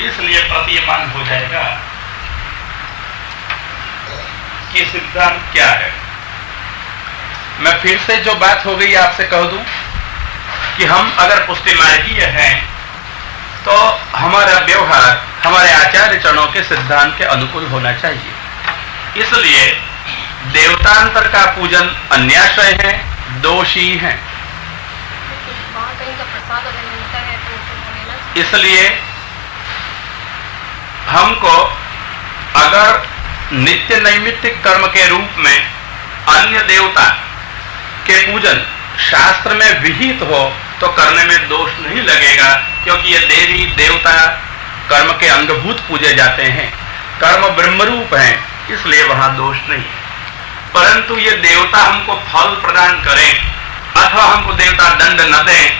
इसलिए प्रतीयमान हो जाएगा कि सिद्धांत क्या है। मैं फिर से जो बात हो गई आपसे कह दूं कि हम अगर पुष्टि मार्गीय हैं तो हमारा व्यवहार हमारे आचार्य चरणों के सिद्धांत के अनुकूल होना चाहिए। इसलिए देवतांतर का पूजन अन्याश्रय है, दोषी है। इसलिए हमको अगर नित्य नैमित्तिक कर्म के रूप में अन्य देवता के पूजन शास्त्र में विहित हो तो करने में दोष नहीं लगेगा, क्योंकि ये देवी देवता कर्म के अंगभूत पूजे जाते हैं, कर्म ब्रह्मरूप हैं, इसलिए वहां दोष नहीं। परंतु ये देवता हमको फल प्रदान करें अथवा हमको देवता दंड न दें,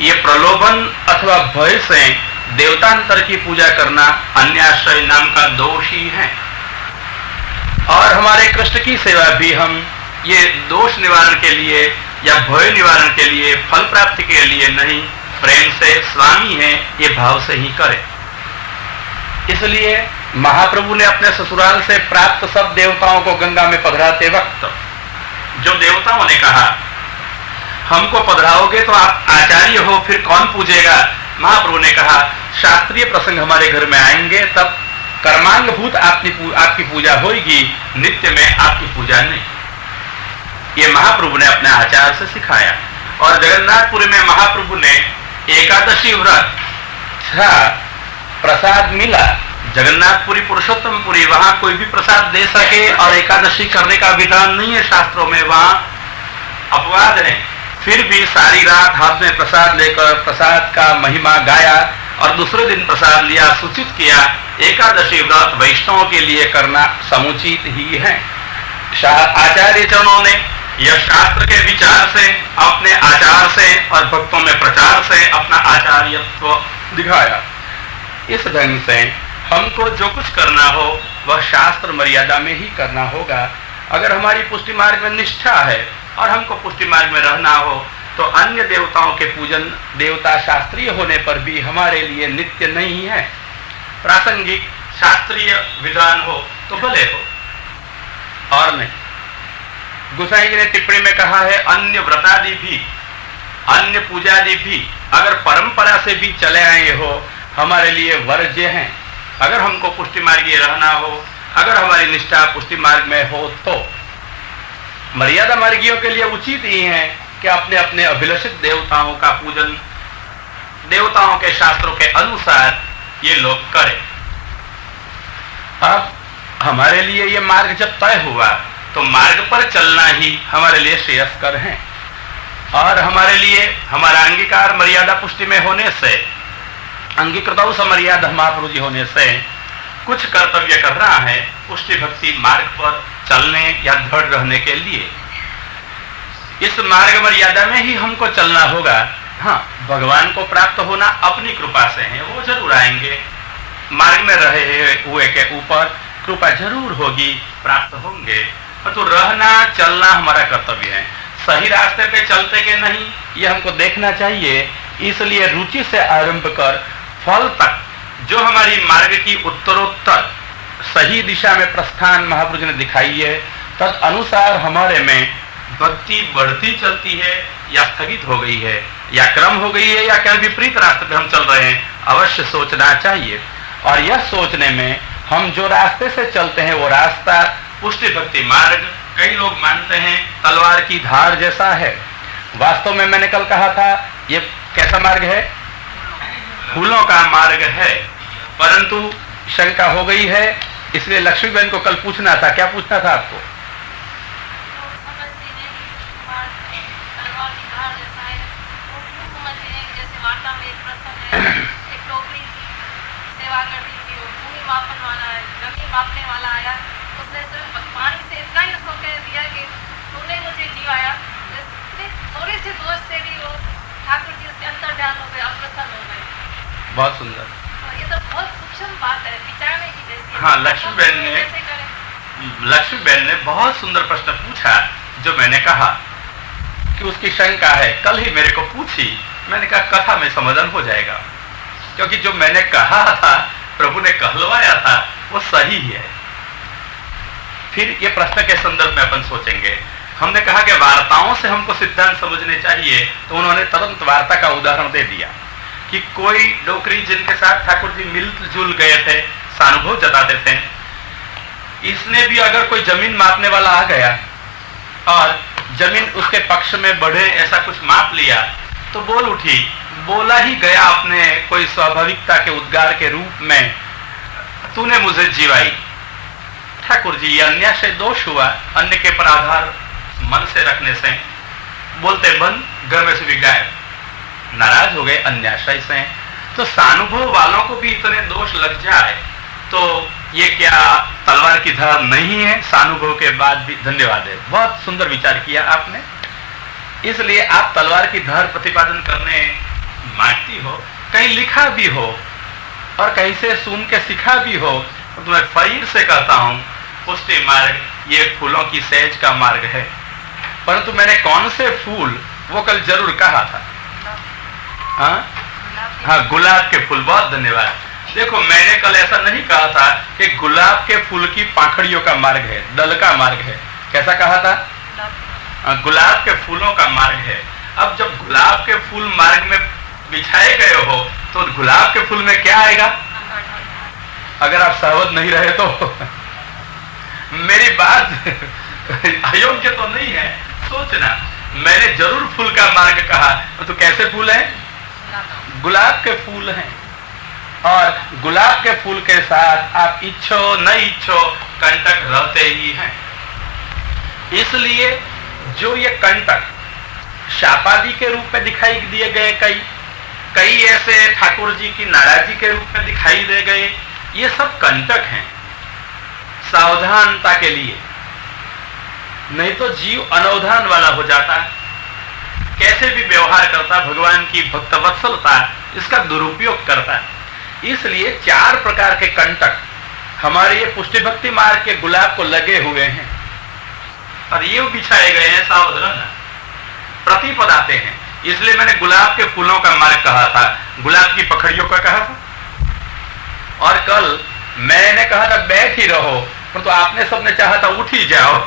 ये प्रलोभन अथवा भय से देवतांतर की पूजा करना अन्याश्रय नाम का दोष ही है। और हमारे कृष्ण की सेवा भी हम ये दोष निवारण के लिए या भय निवारण के लिए, फल प्राप्ति के लिए नहीं, प्रेम से स्वामी है ये भाव से ही करें। इसलिए महाप्रभु ने अपने ससुराल से प्राप्त सब देवताओं को गंगा में पधराते वक्त जो देवताओं ने कहा हमको पधराओगे तो आप आचार्य हो, फिर कौन पूजेगा? महाप्रभु ने कहा शास्त्रीय प्रसंग हमारे घर में आएंगे तब कर्मांगभूत आपकी पूजा होगी, नित्य में आपकी पूजा नहीं। ये महाप्रभु ने अपने आचार से सिखाया। और जगन्नाथपुरी में महाप्रभु ने एकादशी व्रत था, प्रसाद मिला, जगन्नाथपुरी पुरुषोत्तमपुरी, वहां कोई भी प्रसाद दे सके और एकादशी करने का विधान नहीं है शास्त्रों में, वहां अपवाद है। फिर भी सारी रात हाथ में प्रसाद लेकर प्रसाद का महिमा गाया और दूसरे दिन प्रसाद लिया, सूचित किया एकादशी व्रत वैष्णवों के लिए करना समुचित ही है। आचार्य चरणों ने यह शास्त्र के विचार से, अपने आचार से और भक्तों में प्रचार से अपना आचार्यत्व दिखाया। इस ढंग से हमको जो कुछ करना हो वह शास्त्र मर्यादा में ही करना होगा। अगर हमारी पुष्टि मार्ग में निष्ठा है और हमको पुष्टि मार्ग में रहना हो तो अन्य देवताओं के पूजन देवता शास्त्रीय होने पर भी हमारे लिए नित्य नहीं है। प्रासंगिक शास्त्रीय विधान हो तो भले हो और नहीं। गोसाई जी ने टिप्पणी में कहा है अन्य व्रतादि भी, अन्य पूजादि भी अगर परंपरा से भी चले आए हो हमारे लिए वर्ज्य हैं। अगर हमको पुष्टि मार्गीय रहना हो, अगर हमारी निष्ठा पुष्टि मार्ग में हो तो मर्यादा मार्गियों के लिए उचित ही है कि अपने अपने अभिलषित देवताओं का पूजन देवताओं के शास्त्रों के अनुसार ये लोग करें। अब हमारे लिए ये मार्ग जब तय हुआ तो मार्ग पर चलना ही हमारे लिए श्रेयस्कर है। और हमारे लिए हमारा अंगीकार मर्यादा पुष्टि में होने से, अंगीकृतौ समर्यादा महाप्रभु जी होने से कुछ कर्तव्य कर रहा है पुष्टि भक्ति मार्ग पर चलने या दृढ़ रहने के लिए। इस मार्ग मर्यादा में ही हमको चलना होगा। हाँ, भगवान को प्राप्त होना अपनी कृपा से है, वो जरूर आएंगे, मार्ग में रहे हुए के ऊपर कृपा जरूर होगी, प्राप्त होंगे। तो रहना चलना हमारा कर्तव्य है। सही रास्ते पे चलते के नहीं ये हमको देखना चाहिए। इसलिए रुचि से आरंभ कर फल तक जो हमारी मार्ग की उत्तरोत्तर सही दिशा में प्रस्थान महाप्रभु ने दिखाई है, तद अनुसार हमारे में भक्ति बढ़ती चलती है या स्थगित हो गई है या क्रम हो गई है या क्या विपरीत रास्ते पे हम चल रहे हैं, अवश्य सोचना चाहिए। और यह सोचने में हम जो रास्ते से चलते हैं वो रास्ता पुष्टि भक्ति मार्ग, कई लोग मानते हैं तलवार की धार जैसा है। वास्तव में मैंने कल कहा था ये कैसा मार्ग है? फूलों का मार्ग है। परंतु शंका हो गई है, इसलिए लक्ष्मी बहन को कल पूछना था। क्या पूछना था आपको? बहुत सुंदर, ये तो बहुत सूक्ष्म बात है, विचारने की जैसी। हाँ, लक्ष्मी बहन ने बहुत सुंदर प्रश्न पूछा जो मैंने कहा कि उसकी शंका है। कल ही मेरे को पूछी, मैंने कहा कथा में समाधान हो जाएगा, क्योंकि जो मैंने कहा था प्रभु ने कहलवाया था वो सही है। फिर ये प्रश्न के संदर्भ में अपन सोचेंगे। हमने कहा कि वार्ताओं से हमको सिद्धांत समझने चाहिए, तो उन्होंने तुरंत वार्ता का उदाहरण दे दिया कि कोई डोकरी जिनके साथ ठाकुर जी मिलजुल गए थे, सानुभव जताते थे, इसने भी अगर कोई जमीन मापने वाला आ गया और जमीन उसके पक्ष में बढ़े ऐसा कुछ माप लिया, तो बोल उठी, बोला ही गया अपने कोई स्वाभाविकता के उद्गार के रूप में, तूने मुझे जीवाई। ठाकुर जी, ये अन्याय दोष हुआ, अन्य के पर आधार मन से रखने से। बोलते बंद, घर में से भी गायब, नाराज हो गए अन्याय से। तो सानुभव वालों को भी इतने दोष लग जाए तो ये क्या तलवार की धार नहीं है? सानुभव के बाद भी धन्यवाद है, बहुत सुंदर विचार किया आपने। इसलिए आप तलवार की धार प्रतिपादन करने मांगती हो, कहीं लिखा भी हो और कहीं से सुन के सीखा भी हो, तो मैं फिर से कहता हूं, पुष्टि मार्ग ये फूलों की सहज का मार्ग है। परंतु मैंने कौन से फूल वो कल जरूर कहा था। हाँ, गुलाब के फूल। बहुत धन्यवाद। देखो, मैंने कल ऐसा नहीं कहा था कि गुलाब के फूल की पाखड़ियों का मार्ग है, दल का मार्ग है। कैसा कहा था? गुलाब के फूलों का मार्ग है। अब जब गुलाब के फूल मार्ग में बिछाए गए हो तो गुलाब के फूल में क्या आएगा? अगर आप सहमत नहीं रहे तो मेरी बात अयोग्य तो नहीं है, सोचना। मैंने जरूर फूल का मार्ग कहा। तो कैसे फूल है? गुलाब के फूल हैं। और गुलाब के फूल के साथ आप इच्छो न इच्छो कंटक रहते ही हैं। इसलिए जो ये कंटक शापादी के रूप में दिखाई दिए गए, कई ऐसे ठाकुर जी की नाराजी के रूप में दिखाई दे गए, ये सब कंटक हैं सावधानता के लिए। नहीं तो जीव अनवधान वाला हो जाता है, कैसे भी व्यवहार करता, भगवान की भक्तवत्सलता इसका दुरुपयोग करता है। इसलिए 4 प्रकार के कंटक हमारे ये पुष्टि भक्ति मार्ग के गुलाब को लगे हुए हैं और ये बिछाए गए हैं, सावधान प्रतिपद आते हैं। इसलिए मैंने गुलाब के फूलों का मार्ग कहा था, गुलाब की पखड़ियों का कहा था। और कल मैंने कहा था बैठ ही रहो, परंतु आपने सबने चाहा था उठ ही जाओ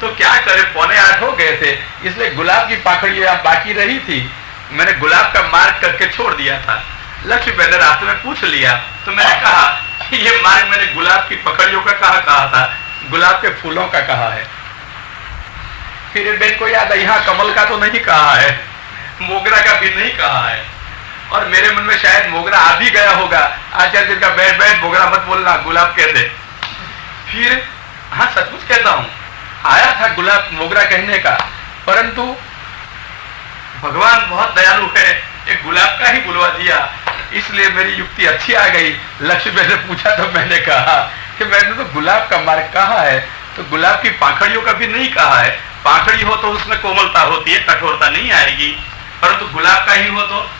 तो क्या करे, 7:45 हो गए थे, इसलिए गुलाब की पाखड़ियां बाकी रही थी। मैंने गुलाब का मार्ग करके छोड़ दिया था। लक्ष्मी बहन ने रास्ते में पूछ लिया तो मैंने कहा कि ये मार्ग मैंने गुलाब की पकड़ियों का कहा था, गुलाब के फूलों का कहा है। फिर बहन को याद है, यहाँ कमल का तो नहीं कहा है, मोगरा का भी नहीं कहा है। और मेरे मन में शायद मोगरा आ भी गया होगा। आचार्य जी का बैठ बैठ मोगरा मत बोलना, गुलाब कहते। फिर हाँ, सचमुच कहता हूं, आया था गुलाब मोगरा कहने का, परंतु भगवान बहुत दयालु है, एक गुलाब का ही बुलवा दिया। इसलिए मेरी युक्ति अच्छी आ गई। लक्ष्मी ने पूछा तो मैंने कहा कि मैंने तो गुलाब का मार्ग कहा है, तो गुलाब की पाखड़ियों का भी नहीं कहा है। पाखड़ी हो तो उसमें कोमलता होती है, कठोरता नहीं आएगी, परंतु गुलाब का ही हो तो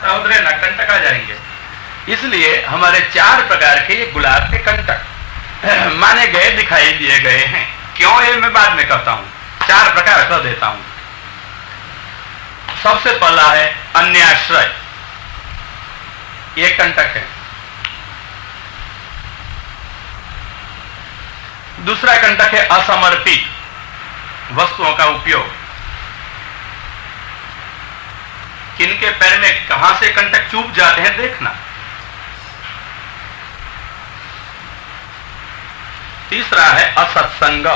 सहोदरे न कंटक आ जाएंगे। इसलिए हमारे 4 प्रकार के ये गुलाब के कंटक माने गए, दिखाई दिए गए हैं। क्यों, ये मैं बाद में कहता हूं, 4 प्रकार कर देता हूं। सबसे पहला है अन्याश्रय, ये कंटक है। दूसरा कंटक है असमर्पित वस्तुओं का उपयोग। किनके पैर में कहां से कंटक चूप जाते हैं देखना। तीसरा है असत्संग।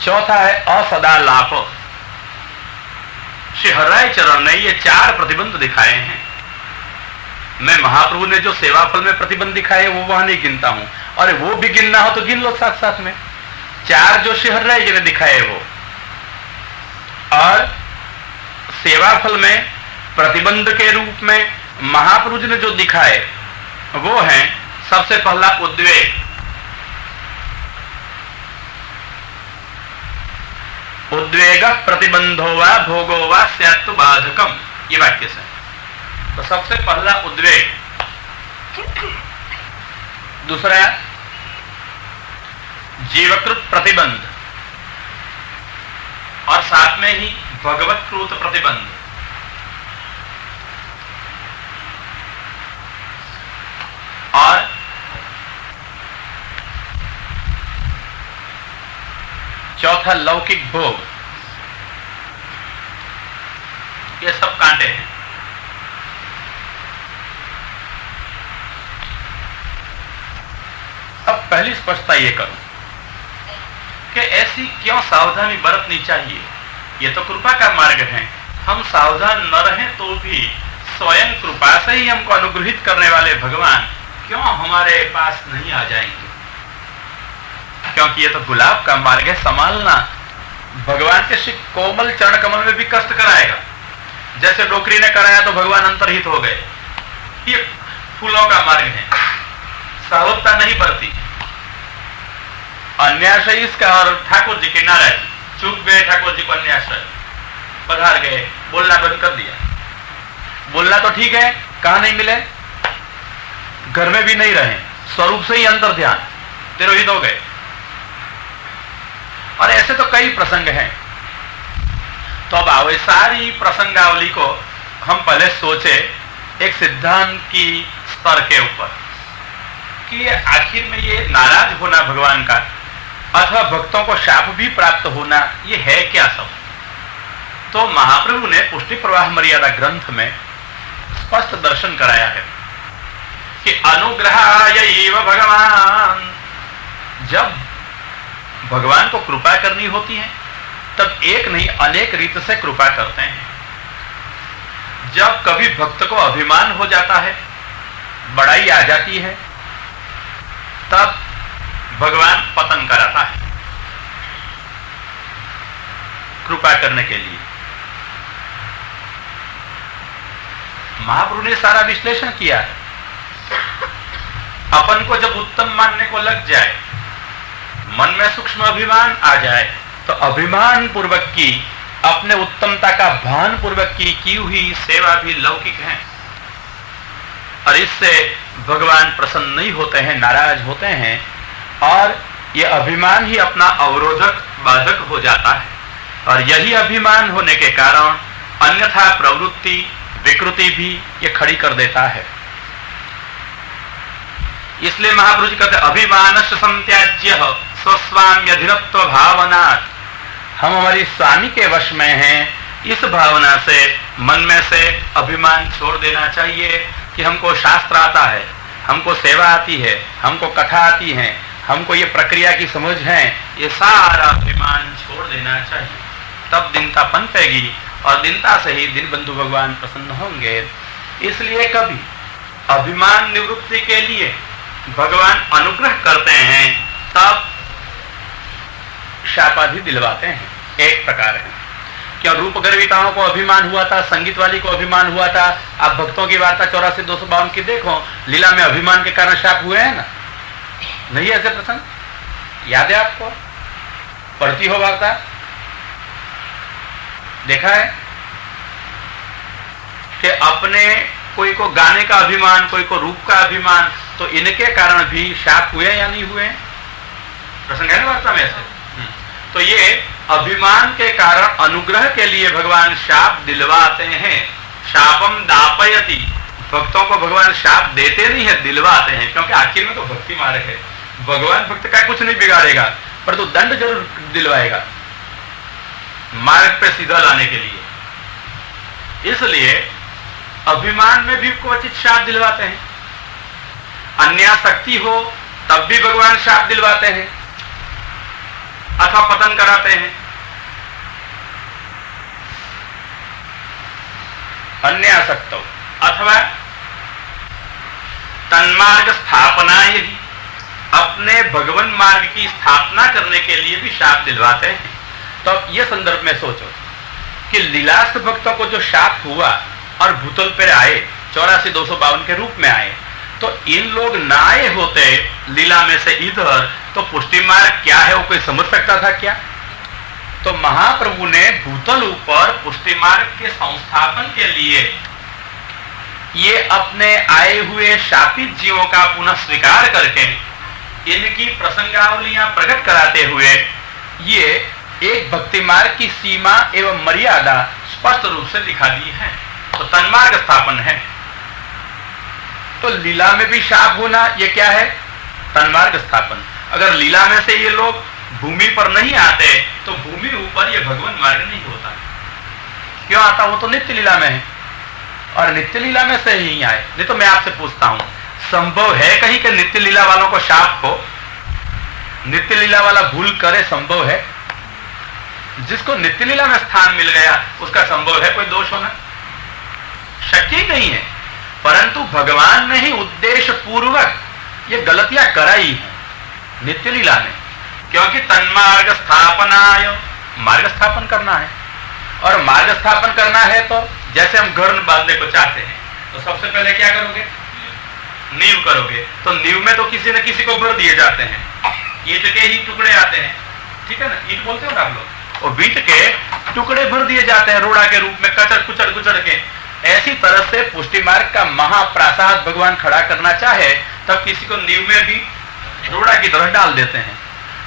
चौथा है असदालाप। श्री हरिराय चरण ने ये 4 प्रतिबंध दिखाए हैं। मैं महाप्रभु ने जो सेवा फल में प्रतिबंध दिखाए वो वहां नहीं गिनता हूं, और वो भी गिनना हो तो गिन लो साथ साथ में। 4 जो श्री हरिराय जी ने दिखाए वो, और सेवा फल में प्रतिबंध के रूप में महाप्रभु जी ने जो दिखाए वो है, सबसे पहला उद्वेग। उद्वेग प्रतिबंधो वा भोगो वा स्यात्तु बाधकम, ये वाक्य से। तो सबसे पहला उद्वेग। दूसरा जीवकृत प्रतिबंध, और साथ में ही भगवतकृत प्रतिबंध। चौथा लौकिक भोग, ये सब कांटे हैं। अब पहली स्पष्टता ये करूं कि ऐसी क्यों सावधानी बरतनी चाहिए। ये तो कृपा का मार्ग है, हम सावधान न रहें तो भी स्वयं कृपा से ही हमको अनुग्रहित करने वाले भगवान क्यों हमारे पास नहीं आ जाएंगे, क्योंकि ये तो गुलाब का मार्ग है। संभालना भगवान के श्री कोमल चरण कमल में भी कष्ट कराएगा, जैसे डोकरी ने कराया तो भगवान अंतर्हित हो गए। ये फूलों का मार्ग है, सावधता नहीं बरती। अन्याशय इसका, और ठाकुर जी के नारायण चूक गए, ठाकुर जी को अन्याशय पधार गए, बोलना बंद कर दिया। बोलना तो ठीक है, कहां नहीं मिले, घर में भी नहीं रहे, स्वरूप से ही अंतर ध्यान, तिरोहित हो गए। और ऐसे तो कई प्रसंग हैं। तो अब आओ सारी प्रसंगावली को हम पहले सोचे एक सिद्धांत की स्तर के ऊपर कि आखिर में ये नाराज होना भगवान का अथवा भक्तों को शाप भी प्राप्त होना, ये है क्या सब। तो महाप्रभु ने पुष्टि प्रवाह मर्यादा ग्रंथ में स्पष्ट दर्शन कराया है कि अनुग्रहाय भगवान, जब भगवान को कृपा करनी होती है तब एक नहीं अनेक रीत से कृपा करते हैं। जब कभी भक्त को अभिमान हो जाता है, बड़ाई आ जाती है, तब भगवान पतन कराता है कृपा करने के लिए। महाप्रभु ने सारा विश्लेषण किया है। अपन को जब उत्तम मानने को लग जाए, मन में सूक्ष्म अभिमान आ जाए, तो अभिमान पूर्वक की, अपने उत्तमता का भान पूर्वक की हुई सेवा भी लौकिक है, और इससे भगवान प्रसन्न नहीं होते हैं, नाराज होते हैं, और ये अभिमान ही अपना अवरोधक बाधक हो जाता है। और यही अभिमान होने के कारण अन्यथा प्रवृत्ति विकृति भी ये खड़ी कर देता है। इसलिए महाप्रभु जी कहते अभिमानस्य संत्याज्य स्वस्वाम्यधीनत्व भावनात्, हम हमारी स्वामी के वश में हैं, इस भावना से मन में से अभिमान छोड़ देना चाहिए कि हमको शास्त्र आता है, हमको सेवा आती है, हमको कथा आती है, हमको ये प्रक्रिया की समझ है, ये सारा अभिमान छोड़ देना चाहिए। तब दीनता पनपेगी और दीनता से ही दीन बंधु भगवान प्रसन्न होंगे। इसलिए कभी अभिमान निवृत्ति के लिए भगवान अनुग्रह करते हैं, तब शापाधि दिलवाते हैं। एक प्रकार है क्या रूप गर्विताओं को अभिमान हुआ था, संगीत वाली को अभिमान हुआ था। आप भक्तों की वार्ता 84-252 की देखो, लीला में अभिमान के कारण शाप हुए हैं ना, नहीं ऐसे प्रसंग याद है आपको? पढ़ती हो वार्ता, देखा है कि अपने कोई को गाने का अभिमान, कोई को रूप का अभिमान, तो इनके कारण भी शाप हुए या नहीं हुए? प्रसंग है ना वार्ता में ऐसे। तो ये अभिमान के कारण अनुग्रह के लिए भगवान शाप दिलवाते हैं। शापम दापयति, भक्तों को भगवान शाप देते नहीं है, दिलवाते हैं, क्योंकि आखिर में तो भक्ति मार्ग है। भगवान भक्त का कुछ नहीं बिगाड़ेगा, पर तो दंड जरूर दिलवाएगा मार्ग पे सीधा लाने के लिए। इसलिए अभिमान में भी क्वचित शाप दिलवाते हैं। अन्यासक्ति हो तब भी भगवान शाप दिलवाते हैं अथवा पतन कराते हैं। अन्यासक्त अथवा तन्मार्ग स्थापना, यही अपने भगवान मार्ग की स्थापना करने के लिए भी शाप दिलवाते हैं। तो अब ये संदर्भ में सोचो कि लीलास्थ भक्तों को जो शाप हुआ और भूतल पर आए, 84-252 के रूप में आए, तो इन लोग ना आए होते लीला में से इधर, तो पुष्टि मार्ग क्या है वो कोई समझ सकता था क्या? तो महाप्रभु ने भूतल ऊपर पुष्टि मार्ग के संस्थापन के लिए ये अपने आए हुए शापित जीवों का पुनः स्वीकार करके इनकी प्रसंगावलियां प्रकट कराते हुए ये एक भक्ति मार्ग की सीमा एवं मर्यादा स्पष्ट रूप से दिखा दी है। तो तन्मार्ग स्थापन है। तो लीला में भी शाप होना ये क्या है? तन्मार्ग स्थापन। अगर लीला में से ये लोग भूमि पर नहीं आते तो भूमि ऊपर ये भगवान मार्ग नहीं होता। क्यों आता? वो तो नित्य लीला में है और नित्य लीला में से ही आए। नहीं तो मैं आपसे पूछता हूं, संभव है कहीं के नित्य लीला वालों को शाप हो, नित्य लीला वाला भूल करे? संभव है? जिसको नित्य लीला में स्थान मिल गया उसका संभव है कोई दोष होना? शक्य ही नहीं है। परंतु भगवान ने ही उद्देश्य पूर्वक ये गलतियां कराई है नित्य लीला में, क्योंकि तन्मार्ग स्थापनाय, मार्ग स्थापन करना है। और मार्ग स्थापन करना है तो जैसे हम घर बांधने को चाहते हैं तो सबसे पहले क्या करोगे? नींव करोगे। तो नींव में तो किसी न किसी को भर दिए जाते हैं, ईंट के ही टुकड़े आते हैं, ठीक है ना? ईंट बोलते हो ना आप लोग। और ईंट के टुकड़े भर दिए जाते हैं रोड़ा के रूप में, कचड़ कुचड़ कुचड़ के। ऐसी तरह से पुष्टि मार्ग का महाप्रासाद भगवान खड़ा करना चाहे तब किसी को नींव में भी रोड़ा की तरह डाल देते हैं।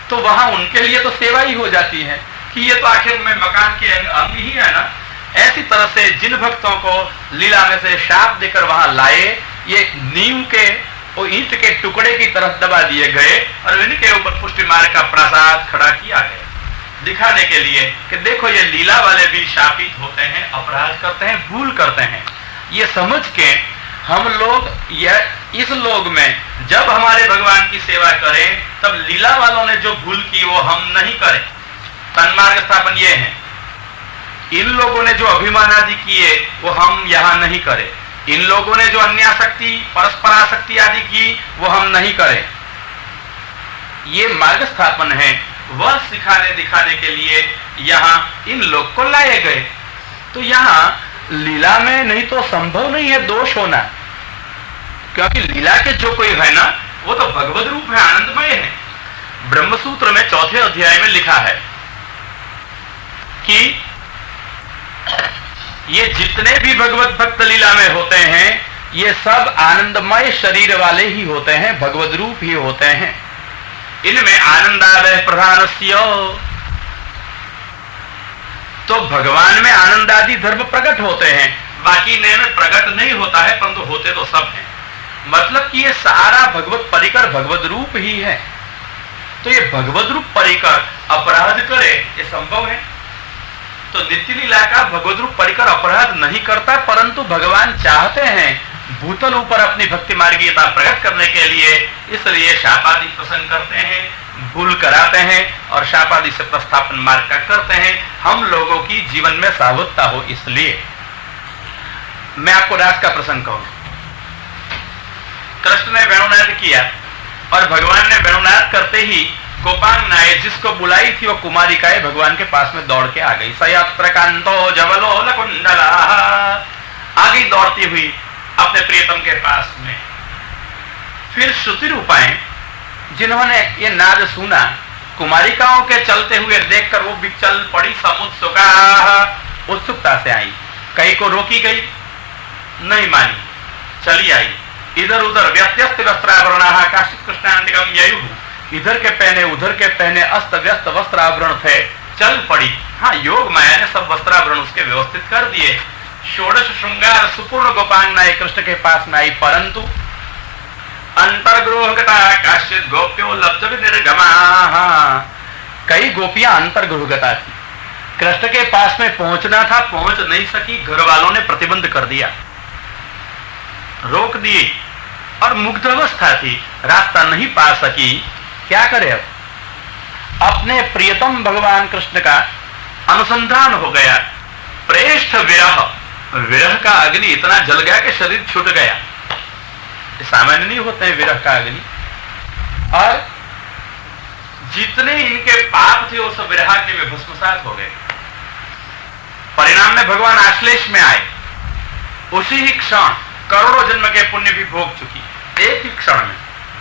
तो वहां उनके लिए तो सेवा ही हो जाती है कि ये तो आखिर में मकान के अंग ही है ना। ऐसी तरह से जिन भक्तों को लीला में से शाप देकर वहां लाए, ये नींव के और ईंट के टुकड़े की तरफ दबा दिए गए और इनके ऊपर पुष्टि मार्ग का प्रसाद खड़ा किया गया, दिखाने के लिए कि देखो ये लीला वाले भी शापित होते हैं, अपराध करते हैं, भूल करते हैं। ये समझ के हम लोग इस लोग में जब हमारे भगवान की सेवा करें तब लीला वालों ने जो भूल की वो हम नहीं करें। तन्मार्ग स्थापन ये है। इन लोगों ने जो अभिमान आदि किए वो हम यहां नहीं करें। इन लोगों ने जो अन्यासक्ति परस्परासक्ति आदि की वो हम नहीं करें। ये मार्ग स्थापन है, वह सिखाने दिखाने के लिए यहां इन लोग को लाए गए। तो यहां लीला में नहीं तो संभव नहीं है दोष होना, क्योंकि लीला के जो कोई है ना वो तो भगवत रूप है, आनंदमय है। ब्रह्मसूत्र में 4थे अध्याय में लिखा है कि ये जितने भी भगवत भक्त लीला में होते हैं ये सब आनंदमय शरीर वाले ही होते हैं, भगवत रूप ही होते हैं। इनमें आनंदादय प्रधानस्य, तो भगवान में आनंदादि धर्म प्रकट होते हैं, बाकी नए में प्रकट नहीं होता है, परंतु होते तो सब हैं। मतलब कि ये सारा भगवत परिकर भगवत रूप ही है। तो ये भगवत रूप परिकर अपराध करे ये संभव है? तो नित्य लीला का भगवत रूप परिकर अपराध नहीं करता, परंतु भगवान चाहते हैं भूतल ऊपर अपनी भक्ति मार्गीयता प्रकट करने के लिए, इसलिए शापादि प्रसंग करते हैं, भूल कराते हैं और शापादि से प्रस्थापन मार्ग का करते हैं, हम लोगों की जीवन में सावधता हो इसलिए। मैं आपको रास का प्रसंग कहूं। कृष्ण ने वेणुनाद किया और भगवान ने वेणुनाद करते ही गोपांगनाएं जिसको बुलाई थी वो कुमारिकाएं भगवान के पास में दौड़ के आ गई। सयत्र कांतो जवलोल कुंडला, आ गई दौड़ती हुई अपने प्रियतम के पास में। फिर श्रुति रूपाएं जिन्होंने ये नाद सुना, कुमारिकाओं के चलते हुए देखकर वो भी चल पड़ी, समुत्सुका, उत्सुकता से आई। कई को रोकी गई, नहीं मानी, चली आई। इधर उधर व्यत्यस्त वस्त्राभरणा काशित कृष्णांतिकम ययु, इधर के पहने उधर के पहने अस्त व्यस्त वस्त्राभरण थे, चल पड़ी। हाँ, योग माया ने सब वस्त्राभरण उसके व्यवस्थित कर दिए। षोडश श्रृंगार सुपूर्ण गोपांगनाएं कृष्ण के पास में आई, परंतु अंतर्गृहगता काश्चित गोप्यो लब्ध निर्गमा, कई गोपियां अंतर्गृहगता थी, कृष्ण के पास में पहुंचना था, पहुंच नहीं सकी। घर वालों ने प्रतिबंध कर दिया, रोक दिए और मुग्ध अवस्था थी, रास्ता नहीं पा सकी। क्या करे अब? अपने प्रियतम भगवान कृष्ण का अनुसंधान हो गया। प्रेष्ठ विरह, विरह का अग्नि इतना जल गया कि शरीर छूट गया। सामान्य नहीं होते हैं विरह का अग्नि। और जितने इनके पाप थे वो सब विरहाग्नि में भस्मसात हो गए। परिणाम में भगवान आश्लेष में आए। उसी ही क्षण करोड़ों जन्म के पुण्य भी भोग चुकी, एक ही क्षण में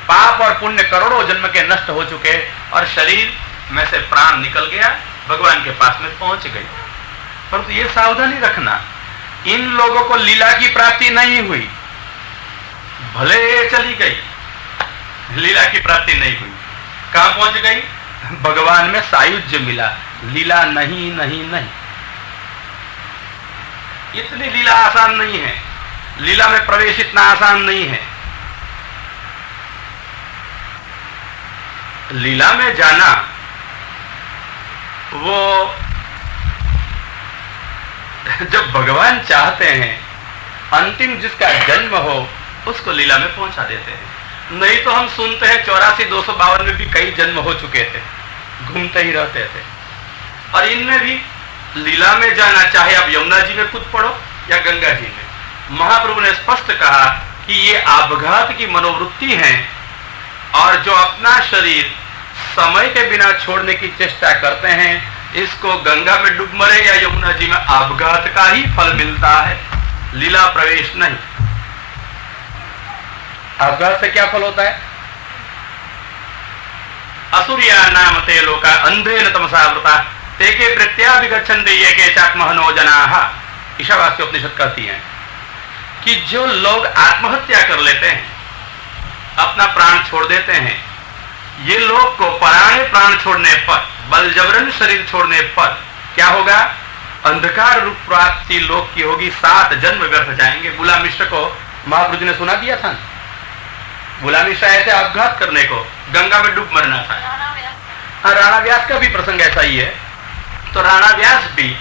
पाप और पुण्य करोड़ों जन्म के नष्ट हो चुके और शरीर में से प्राण निकल गया, भगवान के पास में पहुंच गई। परंतु ये सावधानी रखना, इन लोगों को लीला की प्राप्ति नहीं हुई, भले चली गई, लीला की प्राप्ति नहीं हुई। कहां पहुंच गई? भगवान में सायुज्य मिला, लीला नहीं नहीं नहीं। इतनी लीला आसान नहीं है, लीला में प्रवेश इतना आसान नहीं है। लीला में जाना वो जब भगवान चाहते हैं अंतिम जिसका जन्म हो उसको लीला में पहुंचा देते हैं। नहीं तो हम सुनते हैं 84,252 में भी कई जन्म हो चुके थे, घूमते ही रहते थे। और इनमें भी लीला में जाना, चाहे आप यमुना जी में कूद पड़ो या गंगा जी में, महाप्रभु ने स्पष्ट कहा कि ये आपघात की मनोवृत्ति है और जो अपना शरीर समय के बिना छोड़ने की चेष्टा करते हैं, इसको गंगा में डूब मरे या यमुना जी में आपघात का ही फल मिलता है, लीला प्रवेश नहीं। आपघात से क्या फल होता है? असुरिया नाम ते लोका अंधेन तमसावृता ते के प्रत्याभिगच्छन्ते ये के चात्महनो जनाः। ईशावास्य उपनिषद कहती है कि जो लोग आत्महत्या कर लेते हैं, अपना प्राण छोड़ देते हैं, ये लोग को पराणे प्राण छोड़ने पर, बल जबरन शरीर छोड़ने पर क्या होगा? अंधकार रूप प्राप्ति लोग की होगी, 7 जन्म व्यर्थ जाएंगे। बुला मिश्र को महाप्रभु ने सुना दिया था। बुला मिश्र आए थे आपघात करने को, गंगा में डूब मरना था। हाँ, राणा व्यास का भी प्रसंग ऐसा ही है। तो राणा व्यास भी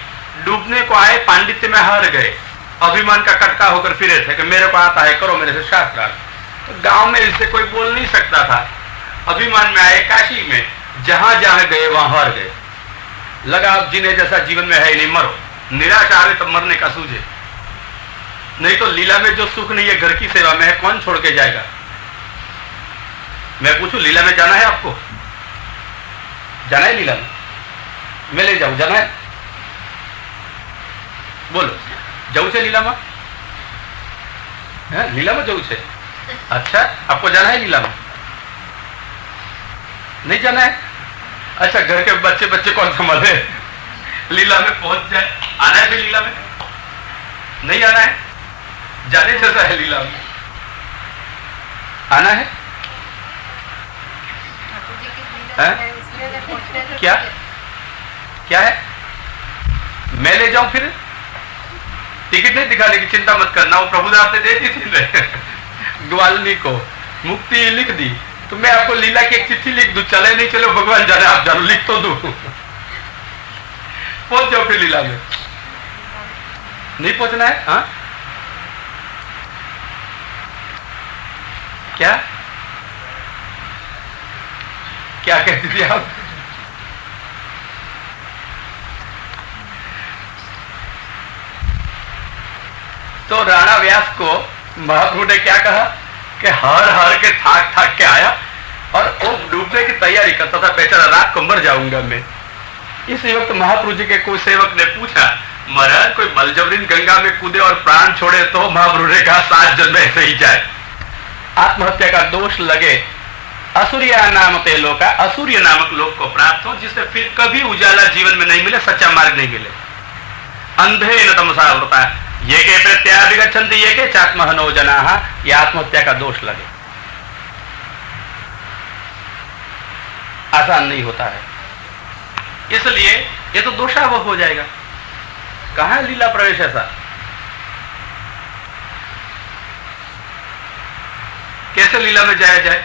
डूबने को आए, पांडित्य में हार गए, अभिमान का कटका होकर फिरे थे कि मेरे को आता है, करो मेरे से शास्त्रार्थ। तो गांव में इससे कोई बोल नहीं सकता था। अभिमान में आए, काशी में जहां जहां गए वहां हार गए। लगा अब जीने जैसा जीवन में है ही नहीं, मरो। निराशा आवे तब मरने का सूझे। नहीं तो लीला में जो सुख नहीं है, घर की सेवा में है, कौन छोड़ के जाएगा? मैं पूछूं, लीला में जाना है आपको? जाना है लीला में? मैं ले जाऊं, जाना है? बोलो, जाऊ से लीला में? लीला में जाऊ से? अच्छा, आपको जाना है लीला में? नहीं जाना है? अच्छा, घर के बच्चे बच्चे कौन संभाले? लीला में पहुंच जाए। आना है फिर लीला में? नहीं आना है? जाने जैसा है लीला में, आना है? क्या क्या है? मैं ले जाऊं फिर? टिकट नहीं दिखाने की चिंता मत करना, वो प्रभुदास ने दे दी थी ग्वालिनी को, मुक्ति लिख दी। तो मैं आपको लीला की एक चिट्ठी लिख दूं, चले नहीं चलो भगवान जाने, आप जानो, लिख तो दूं। पहुंच जाओ फिर लीला में। नहीं पहुंचना है? हाँ, क्या क्या कहती थी आप? तो राणा व्यास को महाप्रभु ने क्या कहा कि हर हर के थाक थाक के आया और वो डूबने की तैयारी करता था, बेचारा रात को मर जाऊंगा मैं। इस वक्त महाप्रभु जी के कोई सेवक ने पूछा, महाराज कोई बलजबरीन गंगा में कूदे और प्राण छोड़े? तो महाप्रभु ने कहा 7 जन्म ऐसे ही जाए। आत्महत्या का दोष लगे, असुरिया नाम ते लोका, असुर्य नामक लोक को प्राप्त हो, जिससे फिर कभी उजाला जीवन में नहीं मिले, सच्चा मार्ग नहीं मिले। अंधे न तमसावृता ये के प्रत्याभिगच्छन्ति ये के चात्महनो जनाः, ये आत्महत्या का दोष लगे। आसान नहीं होता है, इसलिए ये तो दोषावह हो जाएगा। कहां है लीला प्रवेश ऐसा? कैसे लीला में जाया जाए?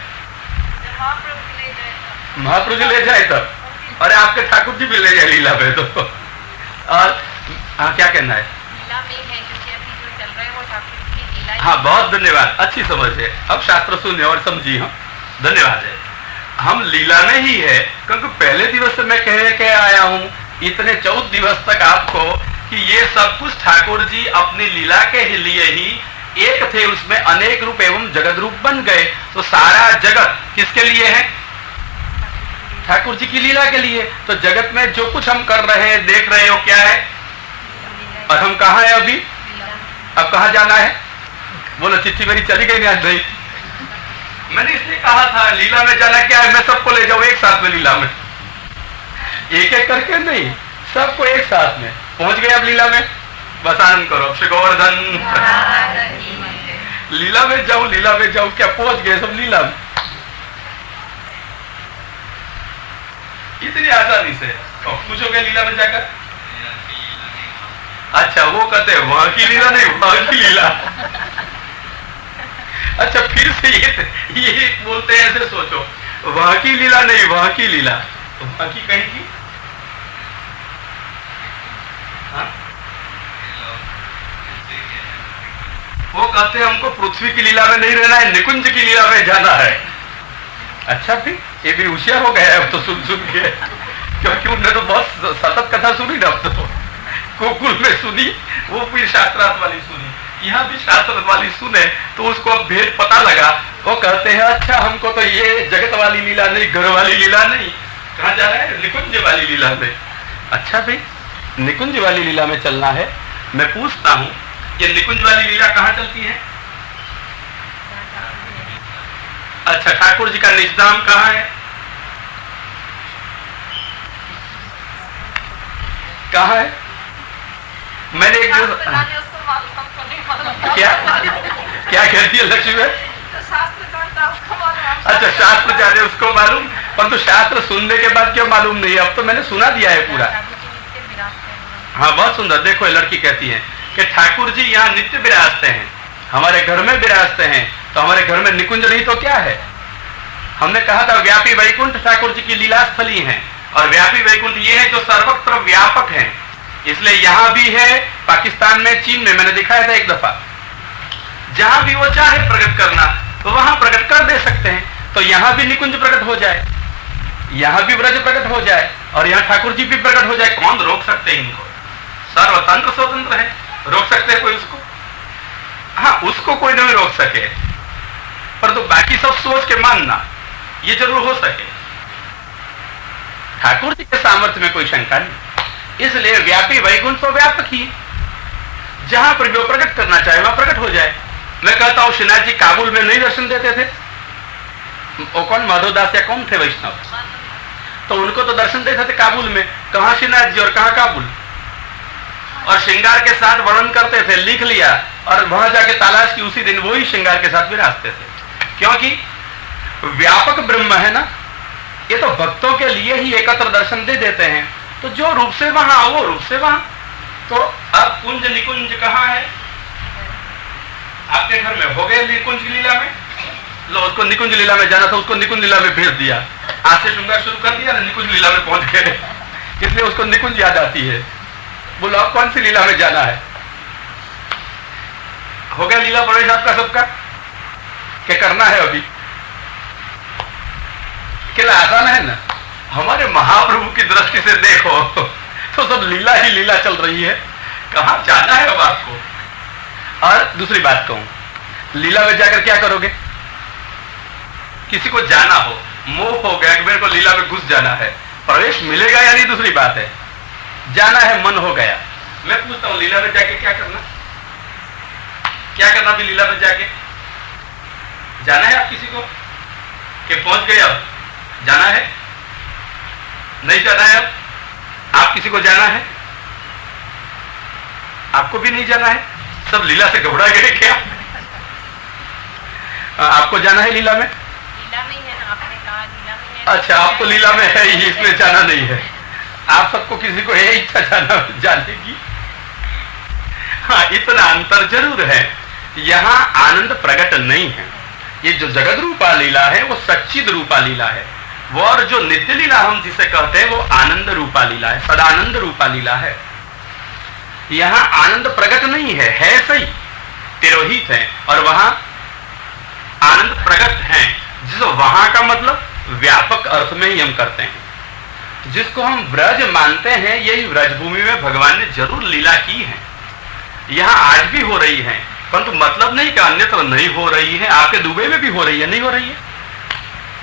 महाप्रभु जी ले जाए तब, अरे आपके ठाकुर जी भी ले जाए लीला में तो। और हाँ, क्या कहना है? लीला में है क्योंकि अभी जो चल रहा है वो ठाकुर की लीला। हाँ, बहुत धन्यवाद, अच्छी समझ है। अब शास्त्र सुने और समझी। हाँ, धन्यवाद है। हम लीला में ही है, क्योंकि पहले दिवस से मैं कह के आया हूं, इतने 14 दिवस तक आपको, कि ये सब कुछ ठाकुर जी अपनी लीला के लिए ही एक थे, उसमें अनेक रूप एवं जगत रूप बन गए। तो सारा जगत किसके लिए है? ठाकुर जी की लीला के लिए। तो जगत में जो कुछ हम कर रहे हैं, देख रहे हो, क्या है? और हम कहाँ हैं अभी? अब कहाँ जाना है? बोलो, चिट्ठी मेरी चली गई आज नहीं? मैंने इसलिए कहा था लीला में जाना क्या है, मैं सबको ले जाऊं एक साथ में लीला में, एक एक करके नहीं, सबको एक साथ में। पहुंच गए अब लीला में, बस आनंद करो। श्री गोवर्धन लीला में जाऊं, लीला में जाऊं, क्या पहुंच गए सब लीला में इतनी आसानी से? पूछोगे लीला में जाकर? अच्छा, वो कहते हैं वहां की लीला नहीं, वहां की लीला। अच्छा, फिर से ये बोलते हैं, ऐसे सोचो, वहां की लीला नहीं, वहां की लीला। तो वहां की कहीं की? वो कहते हैं हमको पृथ्वी की लीला में नहीं रहना है, निकुंज की लीला में जाना है। अच्छा भी ये भी होशियार हो गया है अब तो सुन के, क्योंकि उन्होंने तो बहुत सतत कथा सुनी ना, अब तो गोकुल में सुनी, वो भी शास्त्रार्थ वाली सुनी, यहाँ भी शास्त्रार्थ वाली सुने, तो उसको अब भेद पता लगा। वो कहते हैं अच्छा हमको तो ये जगत वाली लीला नहीं, घर वाली लीला नहीं, कहाँ जा रहा है, निकुंज वाली लीला में। अच्छा भाई निकुंज वाली लीला में चलना है। मैं पूछता हूँ ये निकुंज वाली लीला कहाँ चलती है? अच्छा ठाकुर जी का निज धाम कहाँ है? कहाँ है? मैंने एक क्या क्या कहती है लक्ष्मी में? अच्छा शास्त्र जाने उसको मालूम, परंतु शास्त्र सुनने के बाद क्यों मालूम नहीं? अब तो मैंने सुना दिया है पूरा। हाँ बहुत सुंदर। देखो ये लड़की कहती है कि ठाकुर जी यहाँ नित्य विराजते हैं, हमारे घर में विराजते हैं, तो हमारे घर में निकुंज नहीं तो क्या है? हमने कहा था व्यापी वैकुंठ ठाकुर जी की लीला स्थली है, और व्यापी वैकुंठ ये है जो सर्वत्र व्यापक है। इसलिए यहाँ भी है, पाकिस्तान में, चीन में, मैंने दिखाया था एक दफा, जहां भी वो चाहे प्रकट करना तो वहां प्रकट कर दे सकते हैं। तो यहाँ भी निकुंज प्रकट हो जाए, यहाँ भी व्रज प्रकट हो जाए, और यहाँ ठाकुर जी भी प्रकट हो जाए। कौन रोक सकते हैं इनको? सर्वतंत्र स्वतंत्र है, रोक सकते हैं कोई उसको? हाँ उसको कोई नहीं रोक सके, परंतु बाकी सब सोच के मानना ये जरूर हो सके। ठाकुर जी के सामर्थ्य में कोई शंका नहीं। इसलिए व्यापी वैकुंठ तो व्यापक ही, जहां पर जो प्रकट करना चाहे वहां प्रकट हो जाए। मैं कहता हूं श्रीनाथ जी काबुल में नहीं दर्शन देते थे, वो कौन माधवदास या कौन थे वैष्णव, तो उनको तो दर्शन देते थे काबुल में। कहां श्रीनाथ जी और कहां काबुल, और श्रृंगार के साथ वर्णन करते थे, लिख लिया, और वहां जाके तलाश की, उसी दिन वही श्रृंगार के साथ विराजते थे। क्योंकि व्यापक ब्रह्म है ना, ये तो भक्तों के लिए ही एकत्र दर्शन दे देते हैं। तो जो रूप से वहां वो रूप से वहां। तो अब कुंज निकुंज कहाँ है? आपके घर में हो गए निकुंज लीला में, लो उसको निकुंज लीला में जाना था, उसको निकुंज लीला में भेज दिया, आज से श्रृंगार शुरू कर दिया ना, निकुंज लीला में पहुंच गए, इसलिए उसको निकुंज याद आती है। बोलो अब कौन सी लीला में जाना है? हो गया लीला प्रवेश आपका सबका? क्या करना है अभी? क्या आसान है ना? हमारे महाप्रभु की दृष्टि से देखो तो सब लीला ही लीला चल रही है, कहां जाना है अब आपको? और दूसरी बात कहूं, लीला में जाकर क्या करोगे? किसी को जाना हो, मोह हो गया कि मेरे को लीला में घुस जाना है, प्रवेश मिलेगा या नहीं दूसरी बात है, जाना है मन हो गया। मैं पूछता हूं लीला में जाके क्या करना? क्या करना भी लीला में जाके? जाना है आप किसी को कि पहुंच गए, अब जाना है? नहीं जाना है? अब आप किसी को जाना है? आपको भी नहीं जाना है? सब लीला से घबरा गए क्या? आपको जाना है लीला में? लीला में ही है ना, आपने कहा लीला में है। अच्छा आपको लीला में है ही, इसमें जाना नहीं है। आप सबको किसी को है इच्छा जाने की? हाँ इतना अंतर जरूर है, यहाँ आनंद प्रकट नहीं है। ये जो जगत रूपा लीला है वो सच्चिद रूपा लीला है, वो और जो नित्य लीला हम जिसे कहते हैं वो आनंद रूपा लीला है, सदानंद रूपा लीला है। यहाँ आनंद प्रकट नहीं है सही, तिरोहित है, और वहां आनंद प्रकट है, जिस वहां का मतलब व्यापक अर्थ में ही हम करते हैं। जिसको हम व्रज मानते हैं, यही व्रज भूमि में भगवान ने जरूर लीला की है, यहाँ आज भी हो रही है, परंतु मतलब नहीं कि अन्यत्र नहीं हो रही है। आपके दुबई में भी हो रही है, नहीं हो रही है,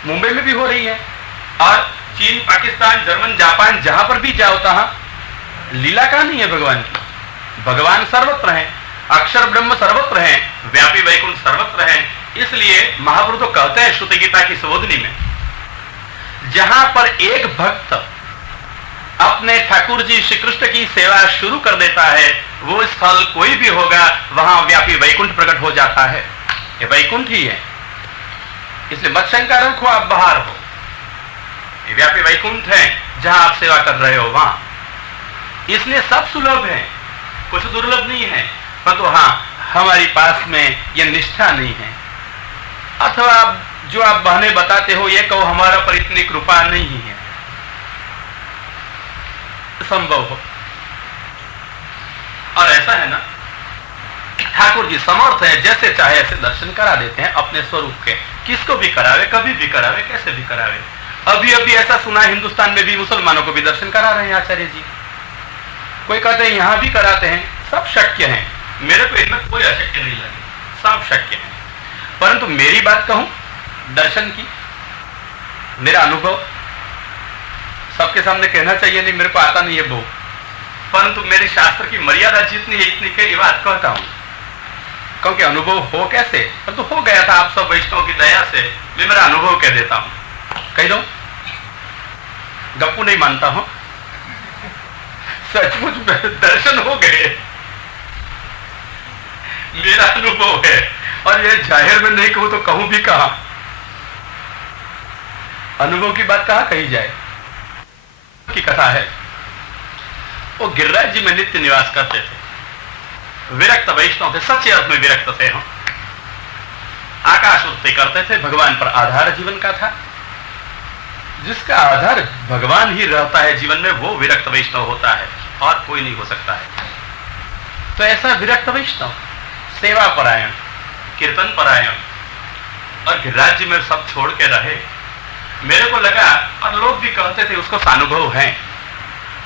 मुंबई में भी हो रही है, और चीन, पाकिस्तान, जर्मन, जापान, जहां पर भी जाओ तहां लीला का नहीं है भगवान की। भगवान सर्वत्र हैं, अक्षर ब्रह्म सर्वत्र हैं, व्यापी वैकुंठ सर्वत्र हैं। इसलिए महाप्रभु तो कहते हैं श्रुति गीता की सुबोधनी में, जहां पर एक भक्त अपने ठाकुर जी श्री कृष्ण की सेवा शुरू कर देता है, वो स्थल कोई भी होगा, वहां व्यापी वैकुंठ प्रकट हो जाता है। ये वैकुंठ ही है, इसलिए मत शंका रखो आप बाहर हो, ये व्यापी वैकुंठ है जहां आप सेवा कर रहे हो वहां। इसलिए सब सुलभ है, कुछ दुर्लभ नहीं है, परंतु हाँ हमारी पास में ये निष्ठा नहीं है, अथवा जो आप बहने बताते हो ये कहो हमारा पर इतनी कृपा नहीं है, संभव हो। और ऐसा है ना ठाकुर जी समर्थ है, जैसे चाहे ऐसे दर्शन करा देते हैं अपने स्वरूप के। किसको भी करावे, कभी भी करावे, कैसे भी करावे। अभी अभी ऐसा सुना है हिंदुस्तान में भी मुसलमानों को भी दर्शन करा रहे हैं आचार्य जी। कोई कहते हैं यहां भी कराते हैं। सब शक्य है, मेरे को इनमें कोई अशक्य नहीं लगे, सब शक्य है। परंतु मेरी बात कहूं दर्शन की, मेरा अनुभव सबके सामने कहना चाहिए नहीं, मेरे को आता नहीं है वो, परंतु मेरे शास्त्र की मर्यादा जितनी है इतनी के ये बात कहता हूं, क्योंकि अनुभव हो कैसे, परंतु हो गया था आप सब वैष्णव की दया से। मैं मेरा अनुभव कह देता हूं, कह दो, गप्पू नहीं मानता हूं, सचमुच में दर्शन हो गए, मेरा अनुभव है। और ये जाहिर में नहीं कहूं तो कहूं भी कहां, अनुभव की बात कहां कही जाए। की कथा है, वो गिरिराज जी में नित्य निवास करते थे, विरक्त वैष्णव थे, सच्चे अर्थ में विरक्त थे। हम आकाश उड़ते करते थे, भगवान पर आधार जीवन का था। जिसका आधार भगवान ही रहता है जीवन में, वो विरक्त वैष्णव होता है और कोई नहीं हो सकता है। तो ऐसा विरक्त वैष्णव सेवा परायण, कीर्तन परायण, और गिरिराज जी में सब छोड़ के रहे। मेरे को लगा, और लोग भी कहते थे उसको सानुभव है,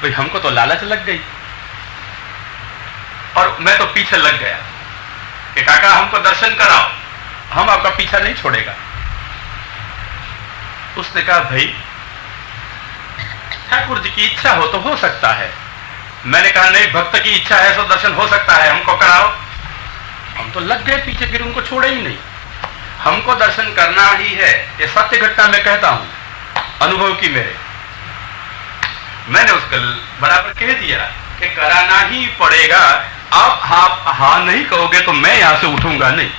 भाई हमको तो लालच लग गई, और मैं तो पीछे लग गया कि काका हमको दर्शन कराओ, हम आपका पीछा नहीं छोड़ेगा। उसने कहा भाई ठाकुर जी की इच्छा हो तो हो सकता है। मैंने कहा नहीं, भक्त की इच्छा है तो दर्शन हो सकता है, हमको कराओ। हम तो लग गए पीछे, फिर उनको छोड़े ही नहीं। हमको दर्शन करना ही है, ये सत्य घटना मैं कहता हूं, अनुभव की मेरे। मैंने उसको बराबर कह दिया कि कराना ही पड़ेगा। अब आप हाँ नहीं कहोगे तो मैं यहां से उठूंगा नहीं,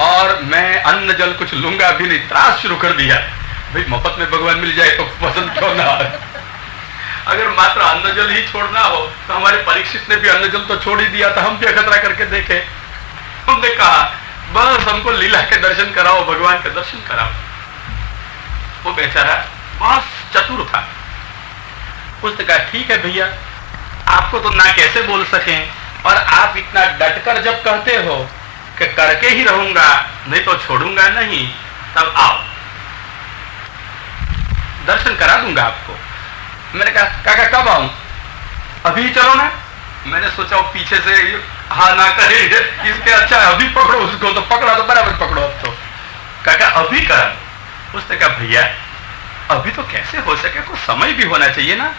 और मैं अन्न जल कुछ लूंगा भी नहीं। त्रास शुरू कर दिया, भाई मुफ्त में भगवान मिल जाए तो पसंद क्यों ना। अगर मात्र अन्न जल ही छोड़ना हो तो हमारे परीक्षित ने भी अन्न जल तो छोड़ ही दिया था, हम भी अखतरा करके देखे। हमने कहा बस हमको लीला के दर्शन कराओ, भगवान के दर्शन कराओ। वो बेचारा बहुत चतुर था, उसने कहा ठीक है भैया, आपको तो ना कैसे बोल सके, और आप इतना डटकर जब कहते हो कि करके ही रहूंगा नहीं तो छोड़ूंगा नहीं, तब आओ दर्शन करा दूंगा आपको। मैंने कहा काका कब आऊं? अभी चलो ना। मैंने सोचा वो पीछे से हाँ ना करे, इसके अच्छा है अभी पकड़ो उसको। तो पकड़ा तो बराबर पकड़ो। अब तो काका अभी करा। उसने कहा भैया अभी तो कैसे हो सके, कुछ समय भी होना चाहिए ना।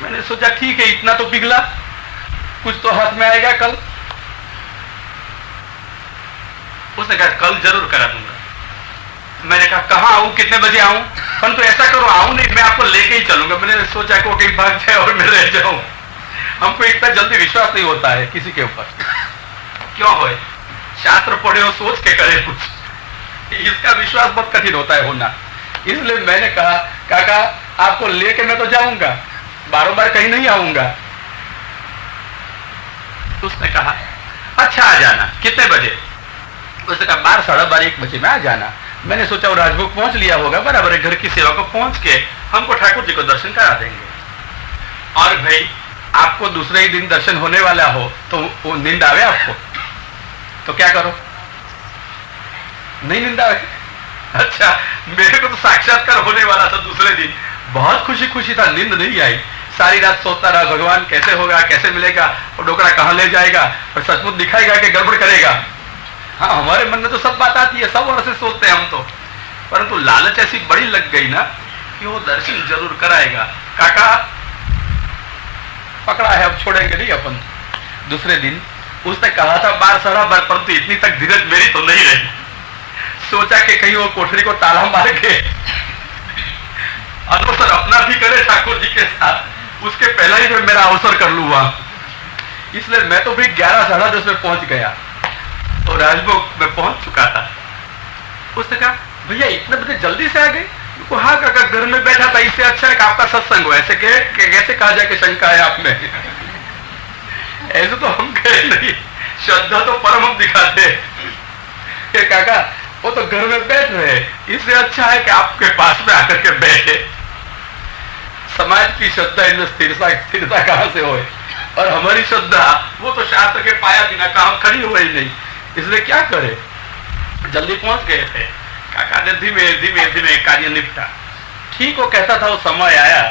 मैंने सोचा ठीक है, इतना तो पिघला, कुछ तो हाथ में आएगा कल। उसने कहा कल जरूर करा दूंगा। मैंने कहा कहाँ आऊं, कितने बजे आऊं? परंतु ऐसा करो आऊं नहीं, मैं आपको लेके ही चलूंगा। मैंने सोचा कि वो कहीं भाग जाए और मैं रह जाऊं। हमको इतना जल्दी विश्वास नहीं होता है किसी के ऊपर। क्यों होए, शास्त्र पढ़े हो सोच के करे कुछ, इसका विश्वास बहुत कठिन होता है होना। इसलिए मैंने कहा काका आपको लेके मैं तो जाऊंगा, बारों बार कहीं नहीं आऊंगा। उसने कहा अच्छा आ जाना, कितने बजे? उसने कहा 12, 12:30, 1 बजे में आ जाना। मैंने सोचा वो राजभोग पहुंच लिया होगा, बराबर है, घर की सेवा को पहुंच के हमको ठाकुर जी को दर्शन करा देंगे। और भाई आपको दूसरे ही दिन दर्शन होने वाला हो तो वो नींद आवे आपको, तो क्या करो? नहीं नींद आवे? अच्छा, मेरे को तो साक्षात्कार होने वाला था दूसरे दिन, बहुत खुशी खुशी था, नींद नहीं आई। सारी रात सोचता रहा भगवान कैसे होगा, कैसे मिलेगा, और डोकरा कहाँ ले जाएगा, और सचमुच दिखाएगा कि गड़बड़ करेगा। हाँ हमारे मन में तो सब बात आती है, सब और से सोचते हैं हम तो, परंतु लालच ऐसी बड़ी लग गई ना कि वो दर्शन जरूर कराएगा। काका पकड़ा है, अब छोड़ेंगे नहीं अपन। दूसरे दिन उसने कहा था 12, 12:30, परंतु इतनी तक धीरज मेरी तो नहीं रही। सोचा कि कहीं वो कोठरी को ताला मार के अवसर अपना भी करे ठाकुर जी के साथ, उसके पहला ही मैं मेरा अवसर कर लूँ वहां। इसलिए मैं तो भी 11, 10:30 में पहुंच गया, तो राजभोग में पहुंच चुका था। उसने कहा भैया इतने बजे जल्दी से आ गए? हाँ काका घर में बैठा था, इससे अच्छा है कि आपका सत्संग हो। ऐसे कैसे कहा जाए कि शंका है आप में? ऐसे तो हम कहे नहीं, श्रद्धा तो परम हम दिखाते हैं। काका वो तो घर में बैठ रहे, इससे अच्छा है कि आपके पास में आकर के बैठे। समाज की श्रद्धा इनमें स्थिरता कहां से होए? और हमारी श्रद्धा वो तो शास्त्र के पाया बिना काम खड़ी हुई नहीं, इसलिए क्या करे। जल्दी पहुंच गए थे। काका ने धीमे धीमे धीमे कार्य निपटा। ठीक वो कहता था, वो समय आया,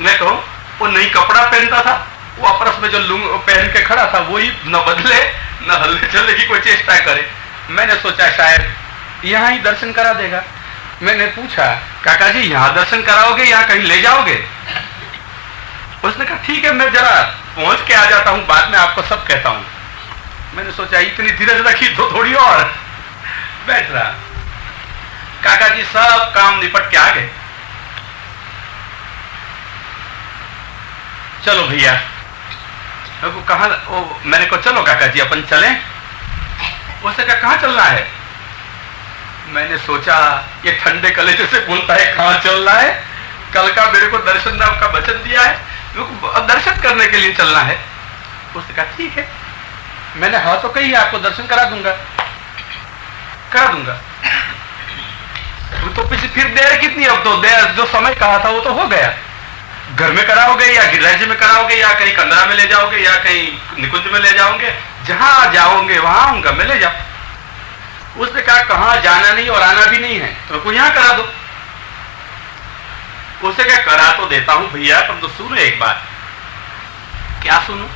मैं कहूं वो नई कपड़ा पहनता था, वो आपस में जो लुंग पहन के खड़ा था वही न बदले न हल्ले चलने की कोई चेष्टा करे। मैंने सोचा शायद यहाँ ही दर्शन करा देगा। मैंने पूछा, काका जी यहाँ दर्शन कराओगे या कहीं ले जाओगे? उसने कहा ठीक है, मैं जरा पहुंच के आ जाता हूं, बाद में आपको सब कहता हूं। मैंने सोचा इतनी धीरज रखी तो थोड़ी और। बैठ रहा। काका जी सब काम निपट के आ गए। चलो भैया, कहा मैंने कहा चलो काका जी अपन चलें। उसने कहा कहाँ चलना है? मैंने सोचा ये ठंडे कलेजे से बोलता है कहाँ चलना है, कल का मेरे को दर्शन नाम का वचन दिया है, दर्शन करने के लिए चलना है। उसने कहा ठीक है। मैंने हाँ तो कही आपको दर्शन करा दूंगा। तो फिर देर कितनी, अब तो देर जो समय कहा था वो तो हो गया। घर में कराओगे या गिरिराज में कराओगे या कहीं कंदरा में ले जाओगे या कहीं निकुंज में ले जाओगे, जहां जाओगे वहां आऊंगा, मैं ले जाओ। उसने कहा कहां जाना नहीं और आना भी नहीं है, तो यहां करा दो। उसे क्या करा तो देता हूं भैया, पर तो सुनो एक बात। क्या सुनो?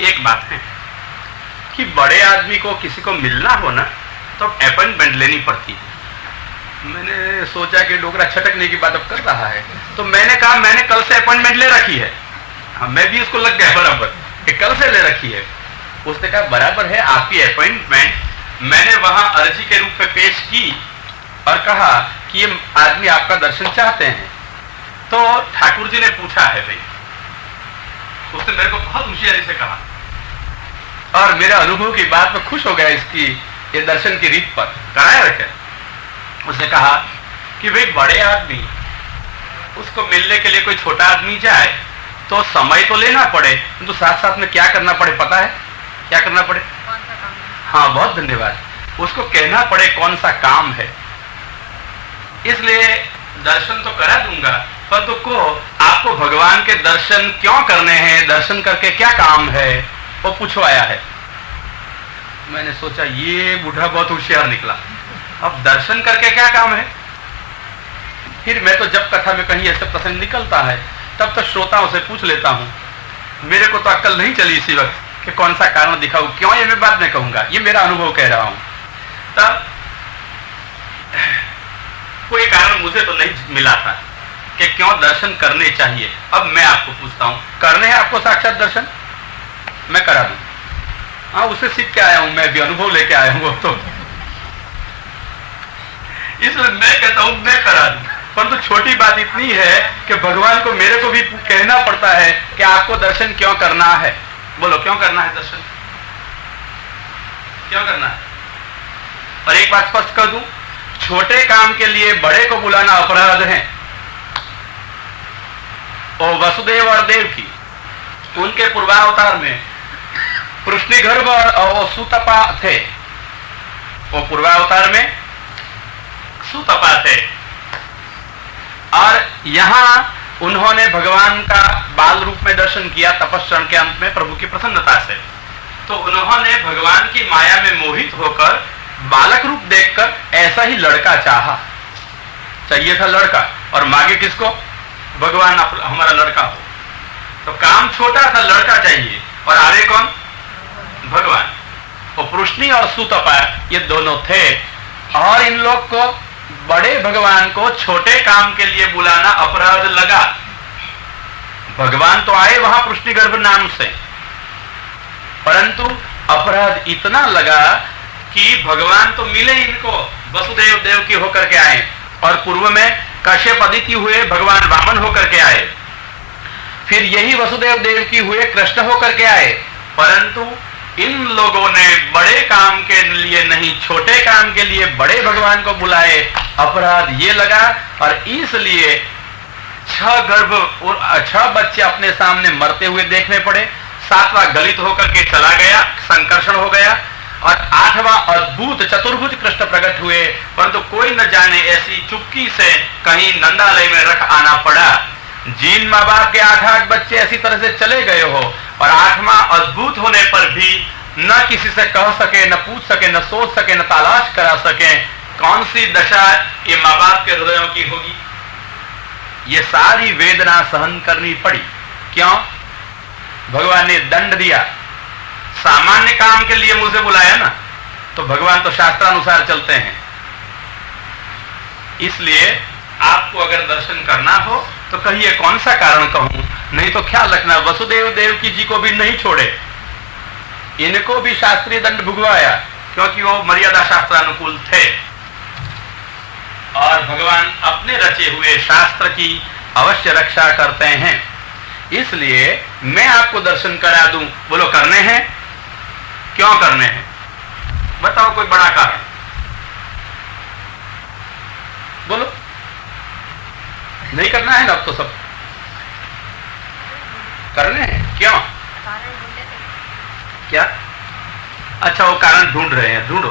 एक बात है कि बड़े आदमी को किसी को मिलना हो ना तो अपॉइंटमेंट लेनी पड़ती है। मैंने सोचा कि डोगरा छटकने की बात अब कर रहा है, तो मैंने कहा मैंने कल से अपॉइंटमेंट ले रखी है। हाँ, मैं भी इसको लग गया बराबर कि कल से ले रखी है। उसने कहा बराबर है, आपकी अपॉइंटमेंट मैंने वहां अर्जी के रूप में पेश की और कहा कि ये आदमी आपका दर्शन चाहते हैं। तो ठाकुर जी ने पूछा है भाई, उसने मेरे को बहुत होशियारी से कहा और मेरे अनुभव की बात में खुश हो गया, इसकी ये दर्शन की रीत पर कराए रखे। उसने कहा कि भाई बड़े आदमी उसको मिलने के लिए कोई छोटा आदमी जाए तो समय तो लेना पड़े, तो साथ साथ में क्या करना पड़े पता है? क्या करना पड़े? हाँ बहुत धन्यवाद। उसको कहना पड़े कौन सा काम है। इसलिए दर्शन तो करा दूंगा, पर तो आपको भगवान के दर्शन क्यों करने हैं, दर्शन करके क्या काम है, वो पूछवाया है। मैंने सोचा ये बूढ़ा बहुत होशियार निकला, अब दर्शन करके क्या काम है। फिर मैं तो जब कथा में कहीं ऐसे प्रसंग निकलता है तब तो श्रोताओं से पूछ लेता हूं। मेरे को तो अक्ल नहीं चली इसी वक्त कि कौन सा कारण दिखाऊं, क्यों, ये मैं बाद में कहूंगा, ये मेरा अनुभव कह रहा हूं। तब कोई कारण मुझे तो नहीं मिला था कि क्यों दर्शन करने चाहिए। अब मैं आपको पूछता हूं, करने हैं आपको साक्षात दर्शन? मैं करा दूं। हाँ, उसे सीख के आया हूं, मैं भी अनुभव लेके आया हूं। तो इसलिए मैं कहता हूं मैं करा दूं, परंतु छोटी बात इतनी है कि भगवान को मेरे को भी कहना पड़ता है कि आपको दर्शन क्यों करना है। बोलो क्यों करना है दर्शन, क्यों करना है? और एक बात स्पष्ट कर दूं, छोटे काम के लिए बड़े को बुलाना अपराध है। और वसुदेव और देवकी उनके पूर्वावतार में कृष्णगर्भ और सुतपा थे, वो पूर्वावतार में सुतपा थे और यहां उन्होंने भगवान का बाल रूप में दर्शन किया तपस्या के अंत में प्रभु की प्रसन्नता से। तो उन्होंने भगवान की माया में मोहित होकर बालक रूप देखकर ऐसा ही लड़का चाहा, चाहिए था लड़का, और मांगे किसको? भगवान हमारा लड़का हो। तो काम छोटा था, लड़का चाहिए, और आगे कौन? भगवान। तो पृष्णी और सुतपा ये दोनों थे, और इन लोग को बड़े भगवान को छोटे काम के लिए बुलाना अपराध लगा। भगवान तो आए वहां पृष्णगर्भ नाम से, परंतु अपराध इतना लगा कि भगवान तो मिले इनको वसुदेव देव की होकर के आए, और पूर्व में कश्यप अदिति हुए भगवान वामन होकर के आए, फिर यही वसुदेव देव की हुए कृष्ण होकर के आए, परंतु इन लोगों ने बड़े काम के लिए नहीं छोटे काम के लिए बड़े भगवान को बुलाए। अपराध ये लगा, और इसलिए 6 गर्भ और 6 बच्चे अपने सामने मरते हुए देखने पड़े। 7वां गलित होकर के चला गया, संकर्षण हो गया, और 8वां अद्भुत चतुर्भुज कृष्ण प्रकट हुए, परंतु कोई न जाने ऐसी चुपकी से कहीं नंदालय में रख आना पड़ा, जिन माँ बाप के 8-8 बच्चे ऐसी तरह से चले गए हो और 8वां अद्भुत होने पर भी न किसी से कह सके, न पूछ सके, न सोच सके, न तलाश करा सके, कौन सी दशा ये माँ बाप के हृदयों की होगी। ये सारी वेदना सहन करनी पड़ी। क्यों? भगवान ने दंड दिया। सामान्य काम के लिए मुझे बुलाया ना, तो भगवान तो शास्त्रानुसार चलते हैं। इसलिए आपको अगर दर्शन करना हो तो कहिए कौन सा कारण कहूं, नहीं तो ख्याल रखना वसुदेव देवकी जी को भी नहीं छोड़े, इनको भी शास्त्रीय दंड भुगवाया क्योंकि वो मर्यादा शास्त्रानुकूल थे और भगवान अपने रचे हुए शास्त्र की अवश्य रक्षा करते हैं। इसलिए मैं आपको दर्शन करा दूं। बोलो करने हैं? क्यों करने हैं? बताओ कोई बड़ा कारण। बोलो। नहीं करना है ना अब तो सब करने हैं। क्यों? क्या? अच्छा वो कारण ढूंढ रहे हैं, ढूंढो।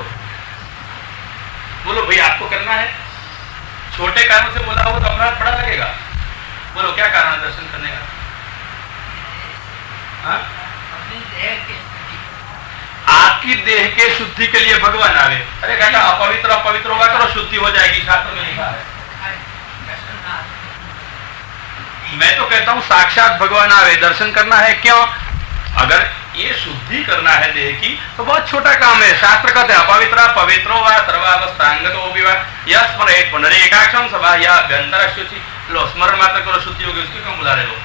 बोलो भाई आपको करना है। छोटे कारण से बोला हो तो अपराध बड़ा लगेगा। बोलो क्या कारण है दर्शन करने का? आपकी देह के शुद्धि के लिए भगवान आवे। अरे कहता अपवित्र अपवित्र होगा करो, शुद्धि हो जाएगी, शास्त्र में लिखा है। मैं तो कहता हूं साक्षात भगवान आवे, दर्शन करना है। क्यों? अगर ये शुद्धि करना है देह की तो बहुत छोटा काम है। शास्त्र कहते हैं अपवित्र पवित्रो वा सर्वावस्थांगतो विवा यस्मरेत् पुनरेकाक्षम सभा या अभ्यंतर शुचि। लो स्मरण मात्र करो, शुद्धि होगी, उसकी क्यों बुला रहे हो?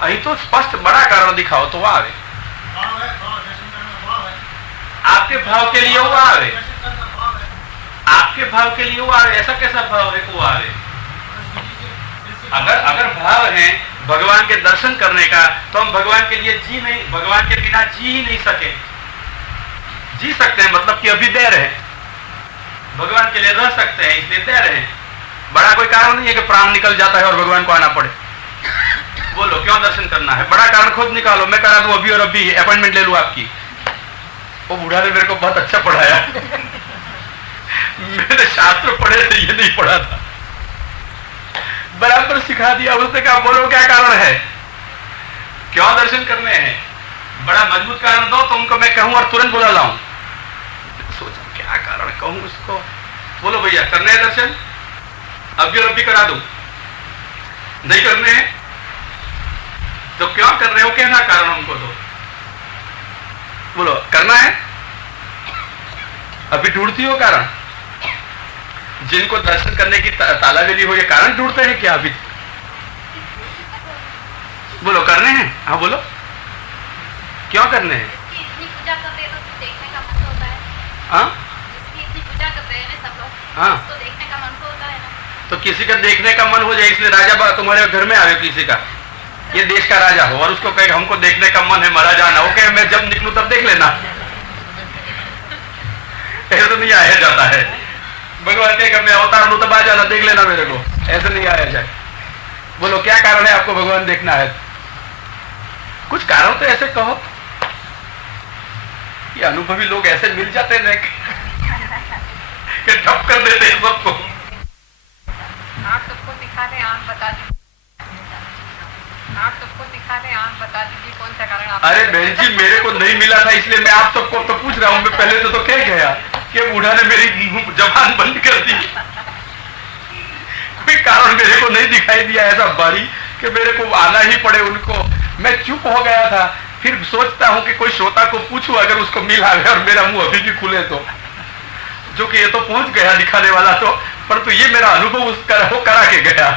अही तो स्पष्ट बड़ा कारण दिखाओ तो वह आवे। आपके भाव के लिए वो आवे, आपके भाव के लिए वो आवे। ऐसा कैसा भाव है वो आवे? अगर भाव है भगवान के दर्शन करने का तो हम भगवान के लिए जी नहीं, भगवान के बिना जी ही नहीं सके। जी सकते हैं मतलब कि अभी दे रहे हैं, भगवान के लिए रह सकते हैं इसलिए दे रहे हैं। बड़ा कोई कारण नहीं है कि प्राण निकल जाता है और भगवान को आना पड़े। बोलो क्यों दर्शन करना है? बड़ा कारण खुद निकालो, मैं करा दूं अभी और अभी, अपॉइंटमेंट ले लूं आपकी। वो बूढ़ा ने मेरे को बहुत अच्छा पढ़ाया मैंने शास्त्र पढ़े थे, ये नहीं पढ़ा था, बराबर सिखा दिया। उसने कहा बोलो क्या कारण है, क्यों दर्शन करने हैं? बड़ा मजबूत कारण दो तो उनको मैं कहूं और तुरंत बुला लाऊं। सोचा क्या कारण कहूं उसको। बोलो भैया करने हैं दर्शन, अभी और अभी करा दूं। नहीं करने हैं तो क्यों कर रहे हो, कहना कारण हमको दो। बोलो करना है, अभी ढूंढती हो कारण। जिनको दर्शन करने की तालावेली हो ये कारण ढूंढते हैं क्या अभी? बोलो करने हैं? हाँ बोलो क्यों करने हैं? इतनी पूजा करते हैं तो देखने का मन होता है। हाँ इतनी पूजा करते हैं ना सब लोग, हाँ तो देखने का मन तो होता है ना। तो किसी का देखने का मन हो जाए इसलिए राजा तुम्हारे घर में आवे, किसी का ये देश का राजा हो और उसको कहे हमको देखने का मन है, मरा जाना हो, कहे मैं जब निकलूं तब देख लेना। ऐसे तो नहीं आया जाता है। भगवान कहेगा मैं अवतार लूं तब आ जाना, देख लेना मेरे को, ऐसे नहीं आया जाए। बोलो क्या कारण है आपको भगवान देखना है? कुछ कारण तो ऐसे कहो। ये अनुभवी लोग ऐसे मिल जाते हैं कि ठप कर देते हैं सबको। आप सबको दिखा दे, आंख बता दीजिए। आप सबको दिखा दे, आंख बता दीजिए कौन सा कारण आप। अरे बहन जी मेरे को नहीं मिला था इसलिए मैं आप सबको तो पूछ रहा हूँ। मैं पहले तो कह गया कि बूढ़ा ने मेरी जबान बंद कर दी। कोई कारण मेरे को नहीं दिखाई दिया ऐसा बारी कि मेरे को आना ही पड़े उनको। मैं चुप हो गया था, फिर सोचता हूँ कि कोई श्रोता को पूछूं अगर उसको मिला है और मेरा मुंह अभी भी खुले तो, जो कि ये तो पहुंच गया दिखाने वाला तो, परंतु ये मेरा अनुभव उसका वो करा के गया।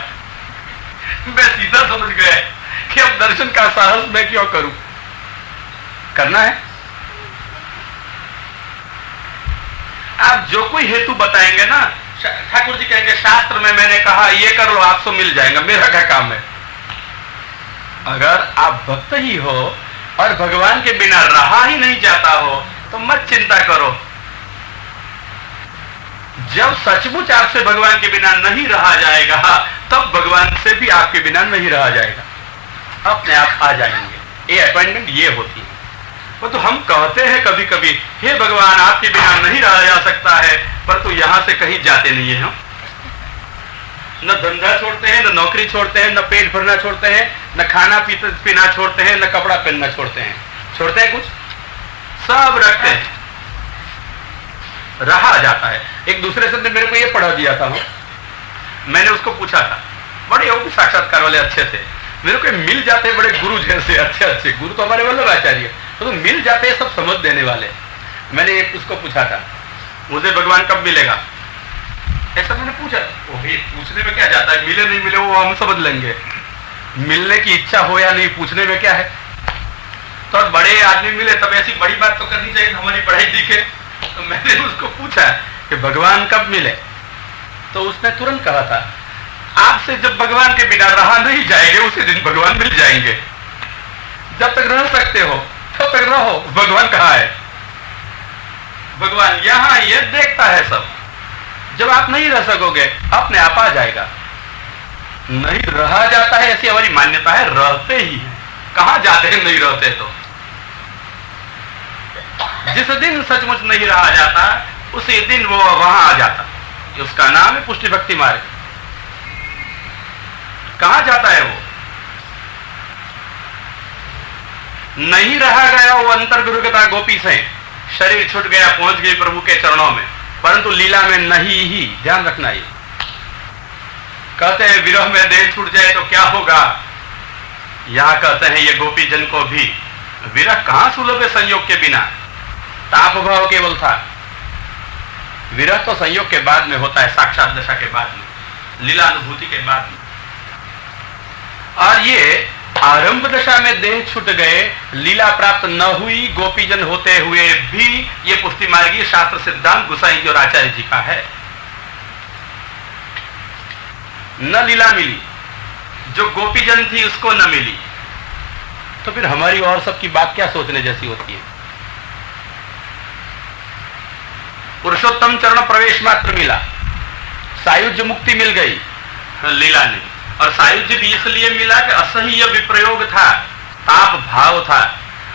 मैं सीधा समझ गया कि अब दर्शन का साहस मैं क्यों करूं। करना है। आप जो कोई हेतु बताएंगे ना, ठाकुर जी कहेंगे शास्त्र में मैंने कहा ये कर लो आपको मिल जाएगा, मेरा क्या काम है। अगर आप भक्त ही हो और भगवान के बिना रहा ही नहीं जाता हो तो मत चिंता करो। जब सचमुच आपसे भगवान के बिना नहीं रहा जाएगा तब भगवान से भी आपके बिना नहीं रहा जाएगा, अपने आप आ जाएंगे। ये अपॉइंटमेंट ये होती है। वो तो हम कहते हैं कभी कभी हे भगवान आपके बिना नहीं रहा जा सकता है, परंतु यहां से कहीं जाते नहीं है हम। न धंधा छोड़ते हैं, न नौकरी छोड़ते हैं, न पेट भरना छोड़ते हैं, न खाना पीना छोड़ते हैं, न कपड़ा पहनना छोड़ते हैं। छोड़ते हैं कुछ? सब रखते हैं, रहा जाता है। एक दूसरे संत ने मेरे को ये पढ़ा दिया था, मैंने उसको पूछा था, बड़े योगी साक्षात्कार वाले अच्छे थे, मेरे को मिल जाते बड़े गुरु जैसे अच्छे अच्छे गुरु तो हमारे वल्लभाचार्य, तो मिल जाते सब समझ देने वाले। मैंने उसको पूछा था, मुझे भगवान कब मिलेगा, ऐसा मैंने पूछा। वो भी पूछने में क्या जाता है, मिले नहीं मिले वो हम समझ लेंगे, मिलने की इच्छा हो या नहीं पूछने में क्या है। तो बड़े आदमी मिले तब ऐसी बड़ी बात तो करनी चाहिए, हमारी पढ़ाई दिखे। तो मैंने उसको पूछा कि भगवान कब मिले, तो उसने तुरंत कहा था, आपसे जब भगवान के बिना रहा नहीं जाएंगे उसी दिन भगवान मिल जाएंगे। जब तक रह सकते हो तब तक रहो, भगवान कहाँ है? भगवान यहां ये देखता है सब। जब आप नहीं रह सकोगे अपने आप आ जाएगा। नहीं रहा जाता है ऐसी हमारी मान्यता है, रहते ही है। कहां जाते हैं नहीं रहते तो? जिस दिन सचमुच नहीं रहा जाता उसी दिन वो वहां आ जाता, उसका नाम है पुष्टि भक्ति मार्ग। कहां जाता है वो? नहीं रहा गया वो अंतर्गुरुगता गोपी से, शरीर छूट गया, पहुंच गई प्रभु के चरणों में, परंतु लीला में नहीं ही। ध्यान रखना, ये कहते हैं विरह में देह छूट जाए तो क्या होगा। यहां कहते हैं ये गोपी जन को भी विरह कहां सुलभ है संयोग के बिना। ताप भाव केवल था, विरह तो संयोग के बाद में होता है, साक्षात दशा के बाद में, लीला अनुभूति के बाद में। और ये आरंभ दशा में देह छूट गए, लीला प्राप्त न हुई, गोपीजन होते हुए भी ये पुष्टि मार्गी शास्त्र सिद्धांत गोसाई जी और आचार्य जी का है। न लीला मिली, जो गोपीजन थी उसको न मिली, तो फिर हमारी और सबकी बात क्या सोचने जैसी होती है। पुरुषोत्तम चरण प्रवेश मात्र मिला, सायुज्य मुक्ति मिल गई लीला ने, और सायुज्य भी इसलिए मिला कि असह्य विप्रयोग था, ताप भाव था,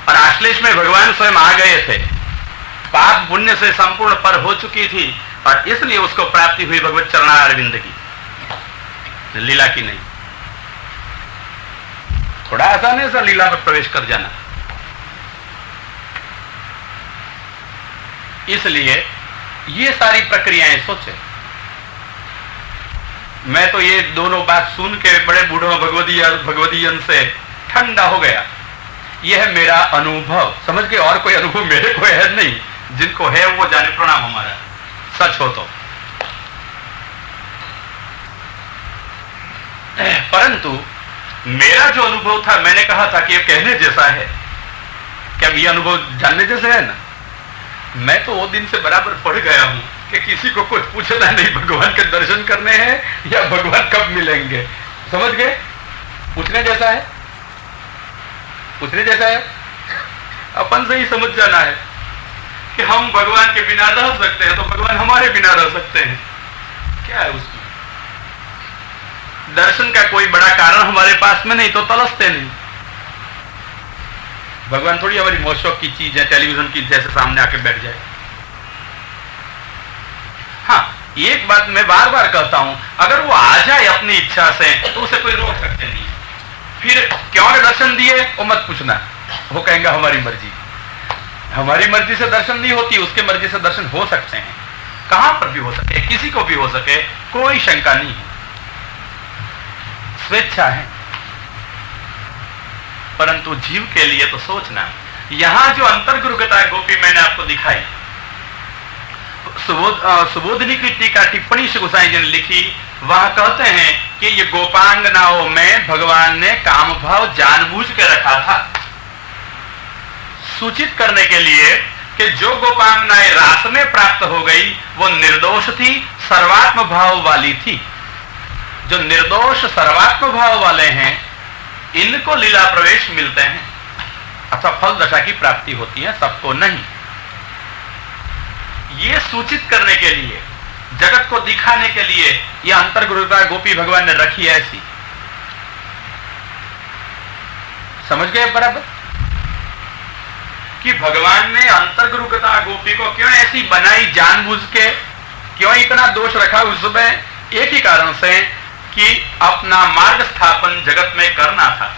और आश्लेष में भगवान स्वयं आ गए थे, पाप पुण्य से संपूर्ण पर हो चुकी थी, और इसलिए उसको प्राप्ति हुई भगवत चरणारविंद की, लीला की नहीं। थोड़ा आसान है सर लीला में प्रवेश कर जाना। इसलिए ये सारी प्रक्रियाएं सोचे। मैं तो ये दोनों बात सुन के बड़े बूढ़ों भगवदीयन से ठंडा हो गया। यह है मेरा अनुभव, समझ के, और कोई अनुभव मेरे को है नहीं, जिनको है वो जाने, प्रणाम हमारा, सच हो तो। परंतु मेरा जो अनुभव था, मैंने कहा था कि ये कहने जैसा है, क्या ये अनुभव जानने जैसे है ना। मैं तो वो दिन से बराबर पढ़ गया हूं कि किसी को कुछ पूछना नहीं, भगवान के दर्शन करने हैं या भगवान कब मिलेंगे, समझ गए? पूछने जैसा है, पूछने जैसा है। अपन से ही समझ जाना है कि हम भगवान के बिना रह सकते हैं तो भगवान हमारे बिना रह सकते हैं। क्या है उसमें? दर्शन का कोई बड़ा कारण हमारे पास में नहीं तो तलसते नहीं। भगवान थोड़ी हमारी मोशौक की चीज है, टेलीविजन की जैसे सामने आके बैठ जाए। हाँ, एक बात मैं बार बार कहता हूं, अगर वो आ जाए अपनी इच्छा से तो उसे कोई रोक सकते नहीं। फिर क्यों दर्शन दिए वो मत पूछना, वो कहेंगे हमारी मर्जी। हमारी मर्जी से दर्शन नहीं होती, उसके मर्जी से दर्शन हो सकते हैं, कहां पर भी हो सके, किसी को भी हो सके, कोई शंका नहीं है, स्वेच्छा है। परंतु जीव के लिए तो सोचना। यहां जो अंतर्गुरुगता गोपी मैंने आपको दिखाई, सुबोधिनी की टीका टिप्पणी से गोसाई जी ने लिखी, वहां कहते हैं कि ये गोपांगनाओं में भगवान ने काम भाव जानबूझ के रखा था, सूचित करने के लिए कि जो गोपांगनाएं रास में प्राप्त हो गई वो निर्दोष थी, सर्वात्म भाव वाली थी। जो निर्दोष सर्वात्म भाव वाले हैं इनको लीला प्रवेश मिलते हैं अथवा फल दशा की प्राप्ति होती है, सबको नहीं। ये सूचित करने के लिए, जगत को दिखाने के लिए यह अंतर्गुरुता गोपी भगवान ने रखी ऐसी। समझ गए बराबर कि भगवान ने अंतर्गुरुता गोपी को क्यों ऐसी बनाई जानबूझ के, क्यों इतना दोष रखा उसमें? एक ही कारण से कि अपना मार्ग स्थापन जगत में करना था।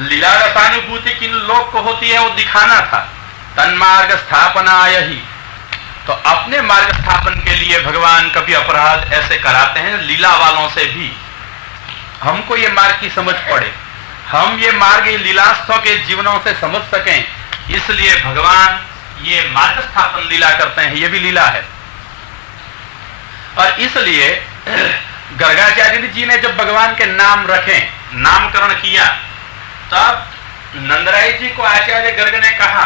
लीला रसानुभूति किन लोग को होती है वो दिखाना था। तन्मार्ग स्थापनाय ही, तो अपने मार्ग स्थापन के लिए भगवान कभी अपराध ऐसे कराते हैं लीला वालों से भी, हमको ये मार्ग की समझ पड़े, हम ये मार्ग लीलास्थों के जीवनों से समझ सकें, इसलिए भगवान ये मार्ग स्थापन लीला करते हैं। ये भी लीला है। और इसलिए गर्गाचार्य जी ने जब भगवान के नाम रखे, नामकरण किया, तब नंदराय जी को आचार्य गर्ग ने कहा,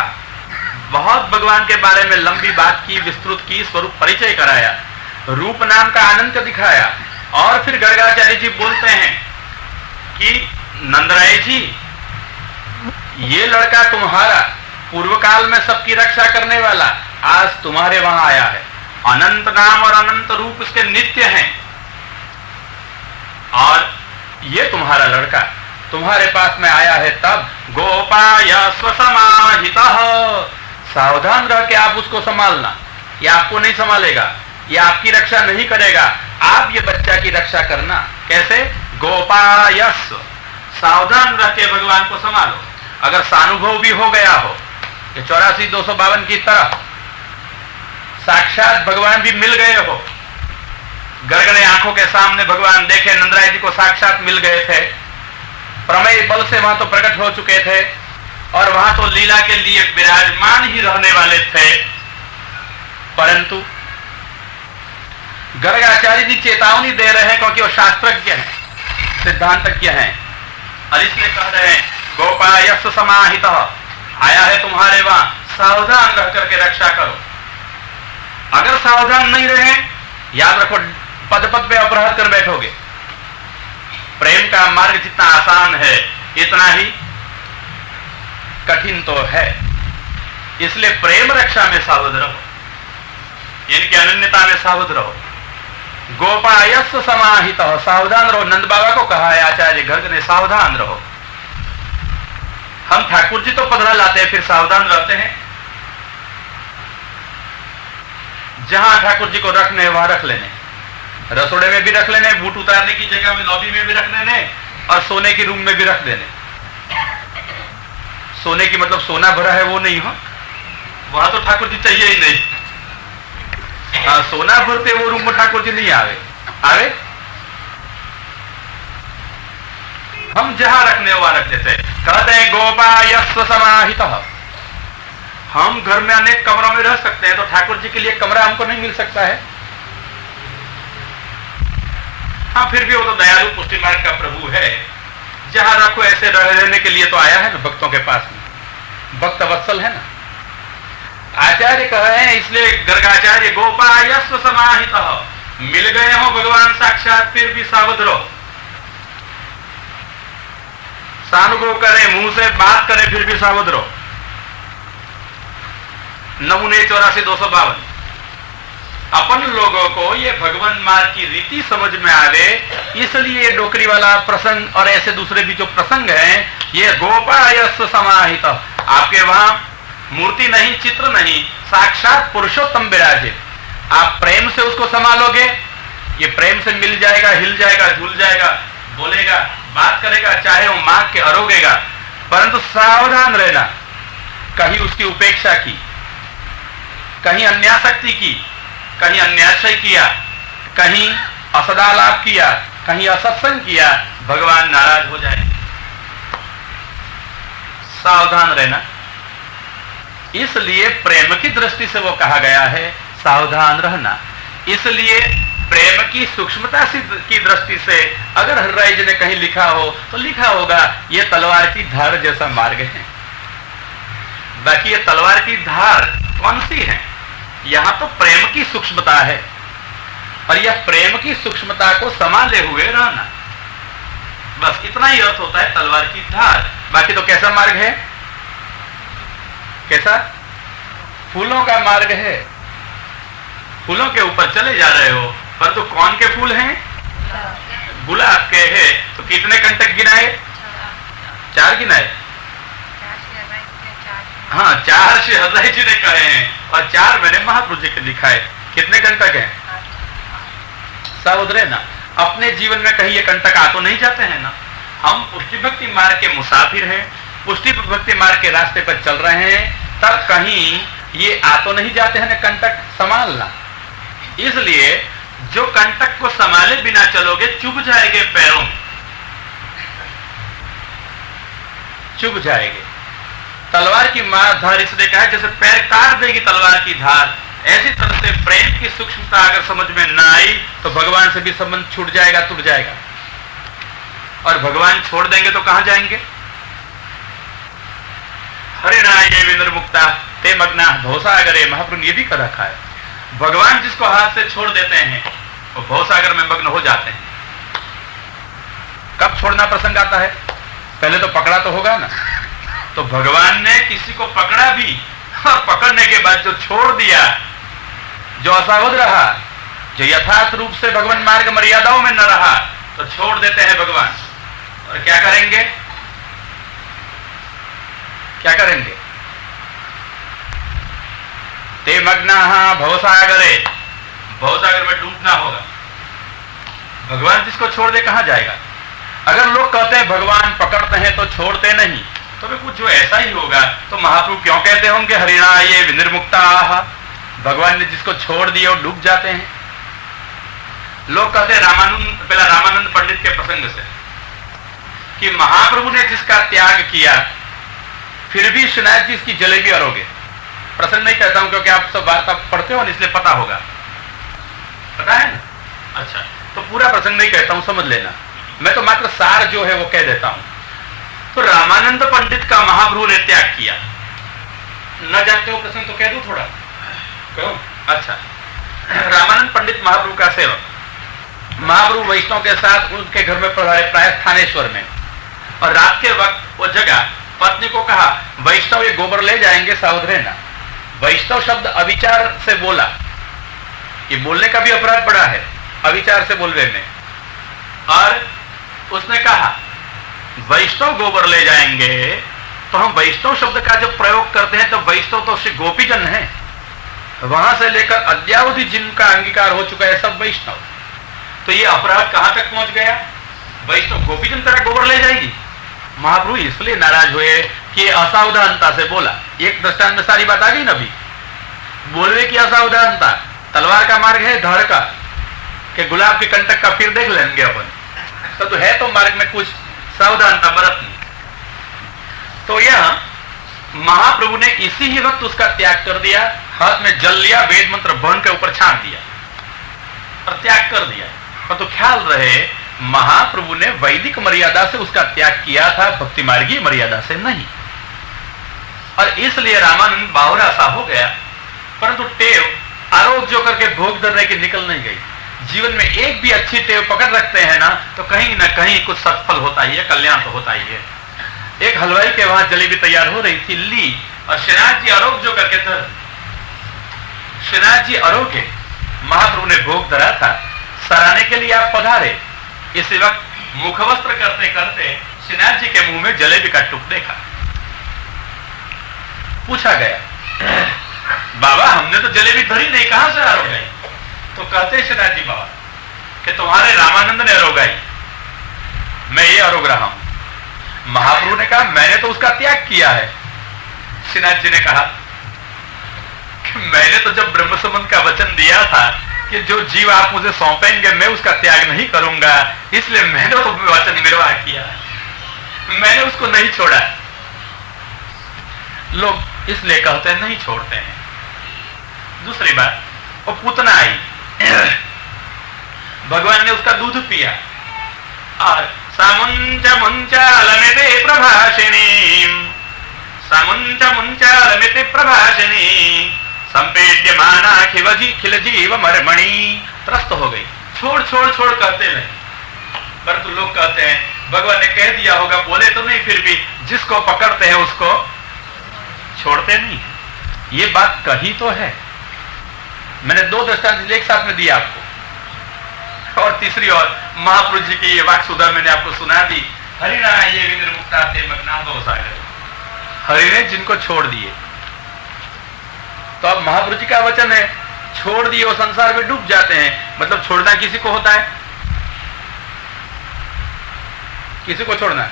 बहुत भगवान के बारे में लंबी बात की, विस्तृत की, स्वरूप परिचय कराया, रूप नाम का अनंत दिखाया। और फिर गर्गाचार्य जी बोलते हैं कि नंदराय जी, ये लड़का तुम्हारा पूर्व काल में सबकी रक्षा करने वाला आज तुम्हारे वहां आया है। अनंत नाम और अनंत रूप इसके नित्य हैं, और ये तुम्हारा लड़का तुम्हारे पास में आया है, तब गोपाय स्वसमाहितः, सावधान रह के आप उसको संभालना। ये आपको नहीं संभालेगा, ये आपकी रक्षा नहीं करेगा, आप ये बच्चा की रक्षा करना। कैसे? गोपायस्व, सावधान रह के भगवान को संभालो। अगर सानुभव भी हो गया हो, ये 84-252 की तरह साक्षात भगवान भी मिल गए हो, गर्ग ने आंखों के सामने भगवान देखे, नंदराय जी को साक्षात मिल गए थे, प्रमेय बल से वहां तो प्रकट हो चुके थे, और वहां तो लीला के लिए विराजमान ही रहने वाले थे। परंतु गर्गाचार्य जी चेतावनी दे रहे हैं, क्योंकि वो शास्त्रज्ञ हैं, सिद्धांतज्ञ हैं, और इसलिए कह रहे हैं गोपायस्व समाहितः, आया है तुम्हारे वहां, सावधान रह करके रक्षा करो। अगर सावधान नहीं रहे, याद रखो, पद पद पे अपराध कर बैठोगे। प्रेम का मार्ग जितना आसान है, इतना ही कठिन तो है। इसलिए प्रेम रक्षा में सावध रहो, इनकी अनन्यता में सावध रहो। गोपायस्व समाहितः, सावधान रहो। नंद बाबा को कहा है आचार्य गर्ग ने, सावधान रहो। हम ठाकुर जी तो पधरा लाते हैं, फिर सावधान रहते हैं। जहां ठाकुर जी को रखने है वहां रख लेने, रसोड़े में भी रख लेने, बूट उतारने की जगह में लॉबी में भी रख लेने, और सोने की रूम में भी रख देने। सोने की मतलब सोना भरा है वो नहीं हो, वहां तो ठाकुर जी चाहिए ही नहीं। हाँ, सोना भरते वो रूम में ठाकुर जी नहीं आवे। हम जहां रखने वहां रख देते। कहते हैं गोपायस्व समाहितः, हम घर में अनेक कमरों में रह सकते हैं, तो ठाकुर जी के लिए कमरा हमको नहीं मिल सकता है? हाँ, फिर भी वो तो दयालु पुष्टि मार्ग का प्रभु है, जहां रखो ऐसे रहने के लिए तो आया है ना भक्तों के पास में, भक्त वत्सल है ना। आचार्य कह रहे हैं, इसलिए गर्गाचार्य गोपायस्व समाहितः, मिल गए हो भगवान साक्षात, फिर भी सावध रहो। सानुभव करे, मुंह से बात करे, फिर भी सावध रहो। नमूने 84-252। अपन लोगों को ये भगवान मार्ग की रीति समझ में आवे, इसलिए ये डोकरी वाला प्रसंग और ऐसे दूसरे भी जो प्रसंग हैं, ये गोपायस्व समाहितः, आपके वहां मूर्ति नहीं, चित्र नहीं, साक्षात पुरुषोत्तम विराजे। आप प्रेम से उसको संभालोगे, ये प्रेम से मिल जाएगा, हिल जाएगा, झूल जाएगा, बोलेगा, बात करेगा, चाहे वो मांग के अरोगेगा। परंतु सावधान रहना, कहीं उसकी उपेक्षा की, कहीं अन्यासक्ति की, कहीं अन्याश्रय किया, कहीं असदालाप किया, कहीं असत्संग किया, भगवान नाराज हो जाए। सावधान रहना। इसलिए प्रेम की दृष्टि से वो कहा गया है सावधान रहना। इसलिए प्रेम की सूक्ष्मता की दृष्टि से अगर हर्राय जी ने कहीं लिखा हो तो लिखा होगा ये तलवार की धार जैसा मार्ग है। बाकी ये तलवार की धार कौन सी है? यहां तो प्रेम की सूक्ष्मता है, और यह प्रेम की सूक्ष्मता को संभाले हुए रहना, बस इतना ही अर्थ होता है तलवार की धार। बाकी तो कैसा मार्ग है? कैसा? फूलों का मार्ग है। फूलों के ऊपर चले जा रहे हो, परंतु कौन के फूल हैं? गुलाब के हैं। तो कितने कंटक गिनाए? 4 गिनाए। हाँ, 4 श्री हृदय जी ने कहे हैं, और 4 मैंने महाप्रभु जी के लिखा है। कितने कंटक हैं? सावध रहना। अपने जीवन में कहीं ये कंटक आ तो नहीं जाते हैं ना। हम पुष्टि भक्ति मार्ग के मुसाफिर हैं, पुष्टि भक्ति मार्ग के रास्ते पर चल रहे हैं, तब कहीं ये आ तो नहीं जाते हैं ना कंटक संभालना। इसलिए जो कंटक को संभाले बिना चलोगे चुभ जाएंगे, पैरों में चुभ जाएंगे। तलवार की मार धार इसलिए कहा जैसे पैर काट देगी तलवार की धार, ऐसी तरह से प्रेम की सूक्ष्मता अगर समझ में ना आई तो भगवान से भी संबंध छूट जाएगा, टूट जाएगा। और भगवान छोड़ देंगे तो कहां जाएंगे? हरिणाये विनिर्मुक्ता ते मग्ना भवसागरे, महाप्रभु ने ये भी कर रखा है। भगवान जिसको हाथ से छोड़ देते हैं वो भवसागर में मग्न हो जाते हैं। कब छोड़ना प्रसंग आता है? पहले तो पकड़ा तो होगा ना। तो भगवान ने किसी को पकड़ा भी और पकड़ने के बाद जो छोड़ दिया, जो असावध रहा, जो यथार्थ रूप से भगवान मार्ग मर्यादाओं में न रहा, तो छोड़ देते हैं भगवान। और क्या करेंगे? क्या करेंगे? ते मग्नाः भवसागरे, भवसागर में डूबना होगा। भगवान जिसको छोड़ दे कहां जाएगा? अगर लोग कहते हैं भगवान पकड़ते हैं तो छोड़ते नहीं, तो भी कुछ जो ऐसा ही होगा। तो महाप्रभु क्यों कहते होंगे हरिणाये विनिर्मुक्ताः? भगवान ने जिसको छोड़ दिया वो डूब जाते हैं। लोग कहते हैं रामानंद पंडित के प्रसंग से कि महाप्रभु ने जिसका त्याग किया फिर भी श्रीनाथ जी इसकी जलेबी अरोगे। प्रसंग नहीं कहता हूं क्योंकि आप सब वार्ता पढ़ते हो इसलिए पता होगा, पता है ना? अच्छा, तो पूरा प्रसंग नहीं कहता हूं, समझ लेना। मैं तो मात्र सार जो है वो कह देता हूं। तो रामानंद पंडित का महाप्रभु ने त्याग किया। न जानते हो प्रसंग तो कह दो थोड़ा, कहो। अच्छा, रामानंद पंडित महाप्रभु का सेवक, महाप्रभु वैष्णव के साथ उनके घर में पधारे, प्राय थानेश्वर में, और रात के वक्त वो जगह पत्नी को कहा वैष्णव ये गोबर ले जाएंगे, सावध रहना। वैष्णव शब्द अविचार से बोला, ये बोलने का भी अपराध बड़ा है, अविचार से बोलने में। और उसने कहा वैष्णव गोबर ले जाएंगे, तो हम वैष्णव शब्द का जब प्रयोग करते हैं तो वैष्णव तो श्री गोपीजन है, वहां से लेकर अद्यावधि जिनका अंगीकार हो चुका है सब वैष्णव। तो ये अपराध कहां तक पहुंच गया? वैष्णव गोपीजन तरह गोबर ले जाएगी। महाप्रभु इसलिए नाराज हुए कि असावधानता से बोला। एक दृष्टांत में सारी बात आ गई ना। अभी बोलवे की असावधानता, तलवार का मार्ग है धड़ का, कि गुलाब के कंटक का फिर देख लेंगे अपन। तो है तो मार्ग में कुछ सावधानता बरतनी। तो यह महाप्रभु ने इसी ही वक्त उसका त्याग कर दिया, हाथ में जल लिया, वेद मंत्र भवन के ऊपर छाट दिया और त्याग कर दिया। पर तो ख्याल रहे महाप्रभु ने वैदिक मर्यादा से उसका त्याग किया था, भक्ति मार्गीय मर्यादा से नहीं। और इसलिए रामानंद बाहुरा सा हो गया, परंतु टेव आरोप जो करके भोग धरने की निकल नहीं गई। जीवन में एक भी अच्छी टेव पकड़ रखते हैं ना, तो कहीं ना कहीं कुछ सफल होता ही है, कल्याण तो होता ही है। एक हलवाई के वहां जलेबी तैयार हो रही थी, ली, और श्रीनाथ जी आरोप जो करके धर, श्रीनाथ जी आरोग्य महाप्रभु ने भोग धरा था, सराहने के लिए आप पधारे। इसी वक्त मुखवस्त्र करते करते श्रीनाथ जी के मुंह में जलेबी का टुक देखा। पूछा गया बाबा हमने तो जलेबी धरी नहीं, कहां से आरोग आई? तो कहते श्रीनाथ जी बाबा कि तुम्हारे रामानंद ने आरोगाई, मैं ये आरोग रहा हूं। महाप्रभु ने कहा मैंने तो उसका त्याग किया है। श्रीनाथ जी ने कहा कि मैंने तो जब ब्रह्म संबंध का वचन दिया था कि जो जीव आप मुझे सौंपेंगे मैं उसका त्याग नहीं करूंगा, इसलिए मैंने तो वचन निर्वाह किया, मैंने उसको नहीं छोड़ा। लोग इसलिए कहते हैं नहीं छोड़ते हैं। दूसरी बात, वो पूतना आई, भगवान ने उसका दूध पिया और सामुंच मुंचालमिते प्रभाषिणी, सामुंच मुंचालमिते प्रभाषिणी संपेड्यमाना खिल जीव मर्मणि, त्रस्त हो गई। छोड़ छोड़ छोड़ कहते नहीं, परंतु लोग कहते हैं भगवान ने कह दिया होगा, बोले तो नहीं, फिर भी जिसको पकड़ते हैं उसको छोड़ते नहीं। ये बात कही तो है। मैंने दो दृष्टांत एक साथ में दिया आपको, और तीसरी और महाप्रभु जी की ये वाक्सुधा मैंने आपको सुना दी। हरिणाये विनिर्मुक्ता ते मग्ना भवसागर, हरि ने जिनको छोड़ दिए। तो अब महाप्रभु जी का वचन है छोड़ दिए वो संसार में डूब जाते हैं। मतलब छोड़ना किसी को होता है? किसी को छोड़ना है?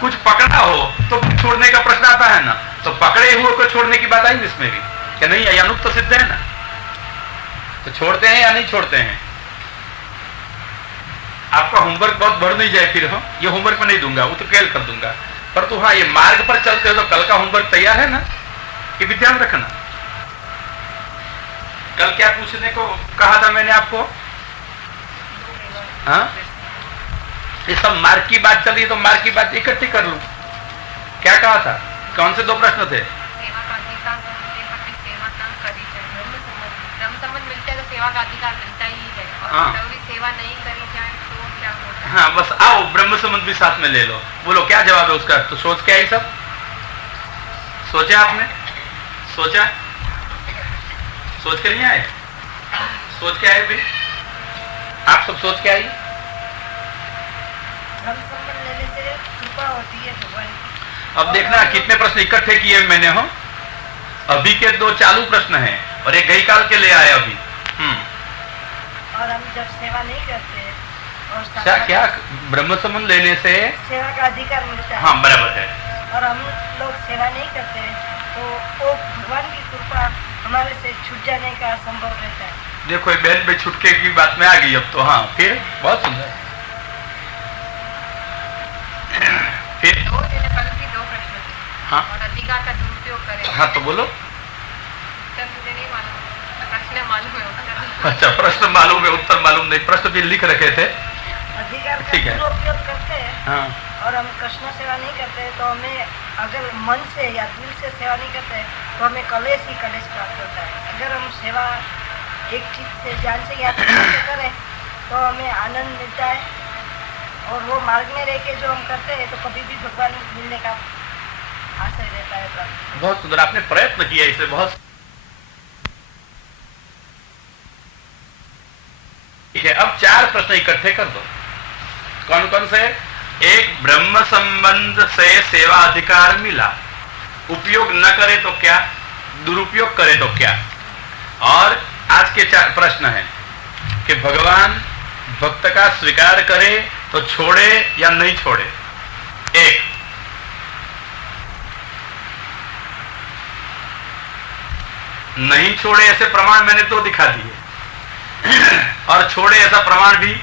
कुछ पकड़ा हो तो छोड़ने का प्रश्न आता है ना, तो पकड़े हुए को छोड़ने की बात आई इसमें भी क्या नहीं? अनुक्त तो सिद्ध है ना, तो छोड़ते हैं या नहीं छोड़ते हैं? आपका होमवर्क बहुत बढ़ नहीं जाए फिर। हो ये होमवर्क में नहीं दूंगा, वो तो कैल कर दूंगा, पर तो हाँ ये मार्ग पर चलते हो तो कल का होमवर्क तैयार है ना, कि भी ध्यान रखना। कल क्या पूछने को कहा था मैंने आपको? हाँ, ये सब मार्ग की बात चल रही है तो मार्ग की बात इकट्ठी कर लूं। क्या कहा था? कौन से 2 प्रश्न थे? सेवा का अधिकार सेवा ना करी जाए, ब्रह्म संबंध मिलता है तो सेवा का अधिकार मिलता ही है, और कभी सेवा नहीं करी जाए तो क्या होता है? हाँ बस आओ ब्रह्म संबंध भी साथ में ले लो। बोलो क्या जवाब है उसका? तो सोच के आई सब? सोचा आपने? सोचा? सोच के नहीं आए? सोच के आए भी? आप सब सोच के आई? ब्रह्म संबंध लेने से कृपा होती है भगवान की। अब देखना कितने प्रश्न इकट्ठे किए मैंने। हो अभी के 2 चालू प्रश्न हैं और एक गई काल के ले आए अभी। और हम जब सेवा नहीं करते और क्या ब्रह्म संबंध लेने से सेवा का अधिकार मिलता है? हाँ बराबर है। और हम लोग सेवा नहीं करते तो वो भगवान की कृपा हमारे से छूट जाने का संभव रहता है। देखो ये बहन पे छुटके की बात में आ गई अब तो। हाँ फिर बहुत सुंदर। फिर 2 प्रश्न थे। हाँ और अधिकार का दुरुपयोग करें। हाँ तो बोलो। उत्तर मुझे नहीं मालूम, प्रश्न मालूम है उत्तर। अच्छा प्रश्न मालूम है, उत्तर मालूम नहीं। प्रश्न भी लिख रखे थे। अधिकार का ठीक है। दुरुपयोग करते हैं हाँ और हम कृष्ण सेवा नहीं करते तो हमें अगर मन से या दिल से सेवा नहीं करते तो हमें कलेश ही कलेश प्राप्त होता है। अगर हम सेवा एक चीज से जान से या से करें तो हमें आनंद मिलता है, और वो मार्ग में रह के जो हम करते हैं तो कभी भी भगवान मिलने का आशय रहता है। बहुत सुंदर आपने प्रयत्न किया इसे। बहुत ठीक है। अब 4 प्रश्न इकट्ठे कर दो। कौन कौन से? एक, ब्रह्म संबंध से सेवा अधिकार मिला, उपयोग न करे तो क्या, दुरुपयोग करे तो क्या। और आज के 4 प्रश्न हैं कि भगवान भक्त का स्वीकार करे तो छोड़े या नहीं छोड़े। 1, नहीं छोड़े ऐसे प्रमाण मैंने 2 दिखा दिए, और छोड़े ऐसा प्रमाण भी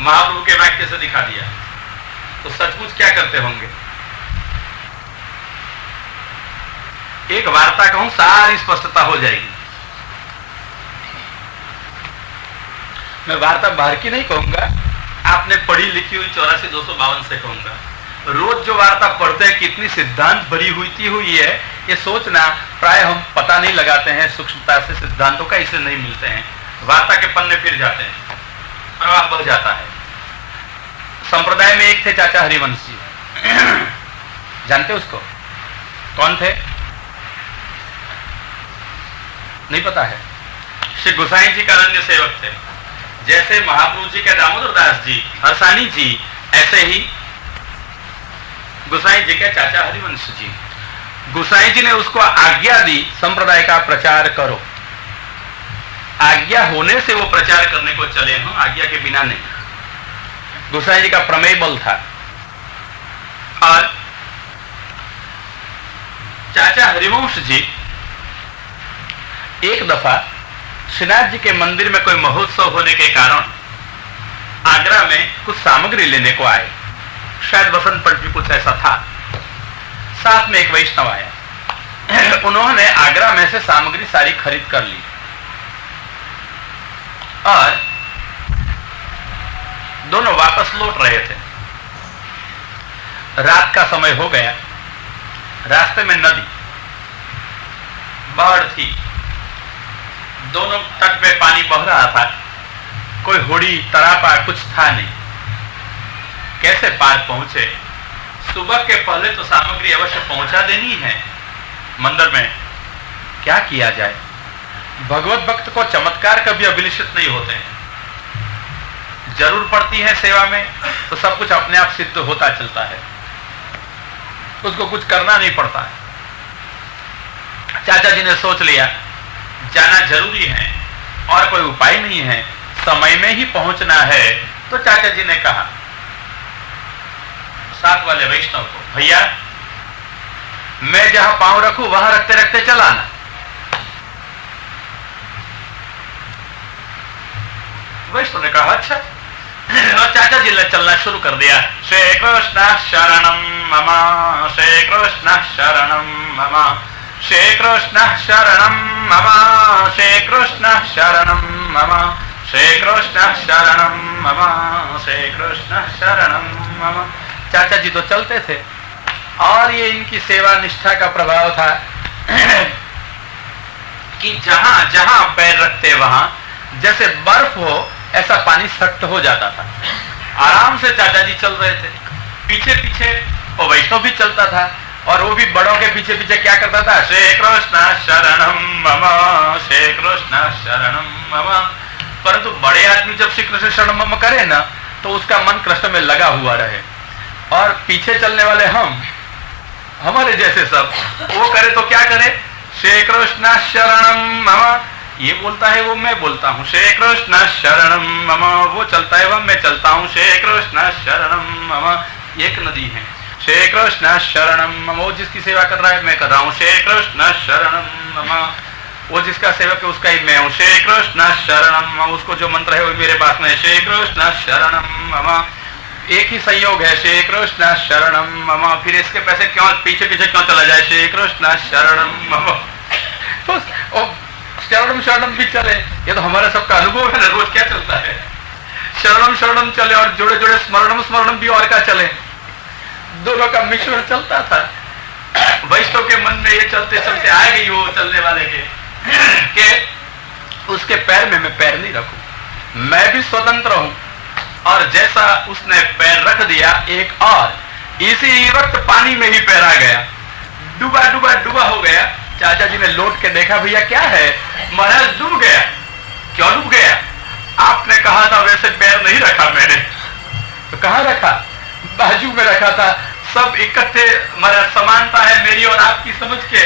महाप्रभु के वाक्य से दिखा दिया। तो सचमुच क्या करते होंगे? एक वार्ता कहूं, सारी स्पष्टता हो जाएगी। मैं वार्ता बाहर की नहीं कहूंगा, आपने पढ़ी लिखी हुई 84-252 से कहूंगा। रोज जो वार्ता पढ़ते हैं कितनी सिद्धांत भरी हुई है, ये सोचना प्राय हम पता नहीं लगाते हैं सूक्ष्मता से। सिद्धांतों का इसे नहीं मिलते हैं, वार्ता के पन्ने फिर जाते हैं, प्रवाह बढ़ जाता है। संप्रदाय में एक थे चाचा हरिवंश जी, जानते उसको? कौन थे? नहीं पता है? श्री गोसाई जी का अनन्य सेवक थे। जैसे महाप्रभु जी के दामोदर दास जी, हरसानी जी, ऐसे ही गोसाई जी के चाचा हरिवंश जी। गोसाई जी ने उसको आज्ञा दी संप्रदाय का प्रचार करो। आज्ञा होने से वो प्रचार करने को चले हैं, आज्ञा के बिना नहीं। गोसाई जी का प्रमेय बल था। और चाचा हरिवंश जी एक दफा श्रीनाथ जी के मंदिर में कोई महोत्सव होने के कारण आगरा में कुछ सामग्री लेने को आए। शायद वसंत पंचमी कुछ ऐसा था। साथ में एक वैष्णव आया। उन्होंने आगरा में से सामग्री सारी खरीद कर ली और दोनों वापस लौट रहे थे। रात का समय हो गया। रास्ते में नदी, बाढ़ थी, दोनों तट पे पानी बह रहा था। कोई होड़ी तरापा कुछ था नहीं। कैसे पार पहुंचे? सुबह के पहले तो सामग्री अवश्य पहुंचा देनी है मंदिर में। क्या किया जाए? भगवत भक्त को चमत्कार कभी अभिलषित नहीं होते हैं। जरूर पड़ती है सेवा में तो सब कुछ अपने आप सिद्ध होता चलता है, उसको कुछ करना नहीं पड़ता है। चाचा जी ने सोच लिया जाना जरूरी है और कोई उपाय नहीं है, समय में ही पहुंचना है। तो चाचा जी ने कहा साथ वाले वैष्णव को, भैया मैं जहां पांव रखूं वहां रखते रखते चलाना। वैष्णव ने कहा अच्छा। और चाचा जी ने चलना शुरू कर दिया। श्री कृष्ण शरणम मम, श्री कृष्ण शरणम मम, श्री कृष्ण शरणम मम, श्री कृष्ण शरणम मम, श्री कृष्ण शरणम मम, श्री कृष्ण शरणम मम। चाचा जी तो चलते थे और ये इनकी सेवा निष्ठा का प्रभाव था कि जहां जहां पैर रखते वहां जैसे बर्फ हो ऐसा पानी सख्त हो जाता था। आराम से चाचा जी चल रहे थे, पीछे पीछे वो वैष्णव भी चलता था और वो भी बड़ों के पीछे पीछे क्या करता था, श्री कृष्ण शरणम मम, श्री कृष्ण शरणम मम। परंतु बड़े आदमी जब श्री कृष्ण शरणम मम करे ना तो उसका मन कृष्ण में लगा हुआ रहे, और पीछे चलने वाले हम, हमारे जैसे सब, वो करे तो क्या करे, श्री कृष्ण शरणम मम, ये बोलता है वो मैं बोलता हूँ, श्री कृष्ण शरणम मम, वो चलता है वह मैं चलता हूँ, श्री कृष्ण शरणम मम। एक नदी है, श्री कृष्ण शरणम मम, वो जिसकी सेवा कर रहा है मैं कर रहा हूँ, श्री कृष्ण शरणम मम। वो जिसका सेवक है उसका ही मैं हूँ, श्री कृष्ण शरणम मम। उसको जो मंत्र है वो मेरे पास में, श्री कृष्ण शरणम मम। एक ही संयोग है, श्री कृष्ण शरणम मम। फिर इसके पैसे क्यों पीछे पीछे क्यों चला जाए, श्री कृष्ण शरणम मम। तो शरणम शरणम भी चले, ये तो हमारे सबका अनुभव है ना, रोज क्या चलता है, शरणम शरणम चले और जोड़े जोड़े स्मरणम स्मरणम भी और क्या चले, दोनों का मिश्रण चलता था। वैष्णव के मन में ये चलते चलते आ गई वो चलने वाले के उसके पैर में मैं पैर नहीं रखूं, मैं भी स्वतंत्र हूं। और जैसा उसने पैर रख दिया एक और इसी वक्त पानी में ही पैर आ गया, डूबा डूबा डूबा हो गया। चाचा जी ने लौट के देखा, भैया क्या है, महाराज डूब गया। क्यों डूब गया, आपने कहा था वैसे पैर नहीं रखा मैंने। तो कहाँ रखा, बाजू में रखा था, सब इकट्ठे महाराज समानता है मेरी और आपकी समझ के।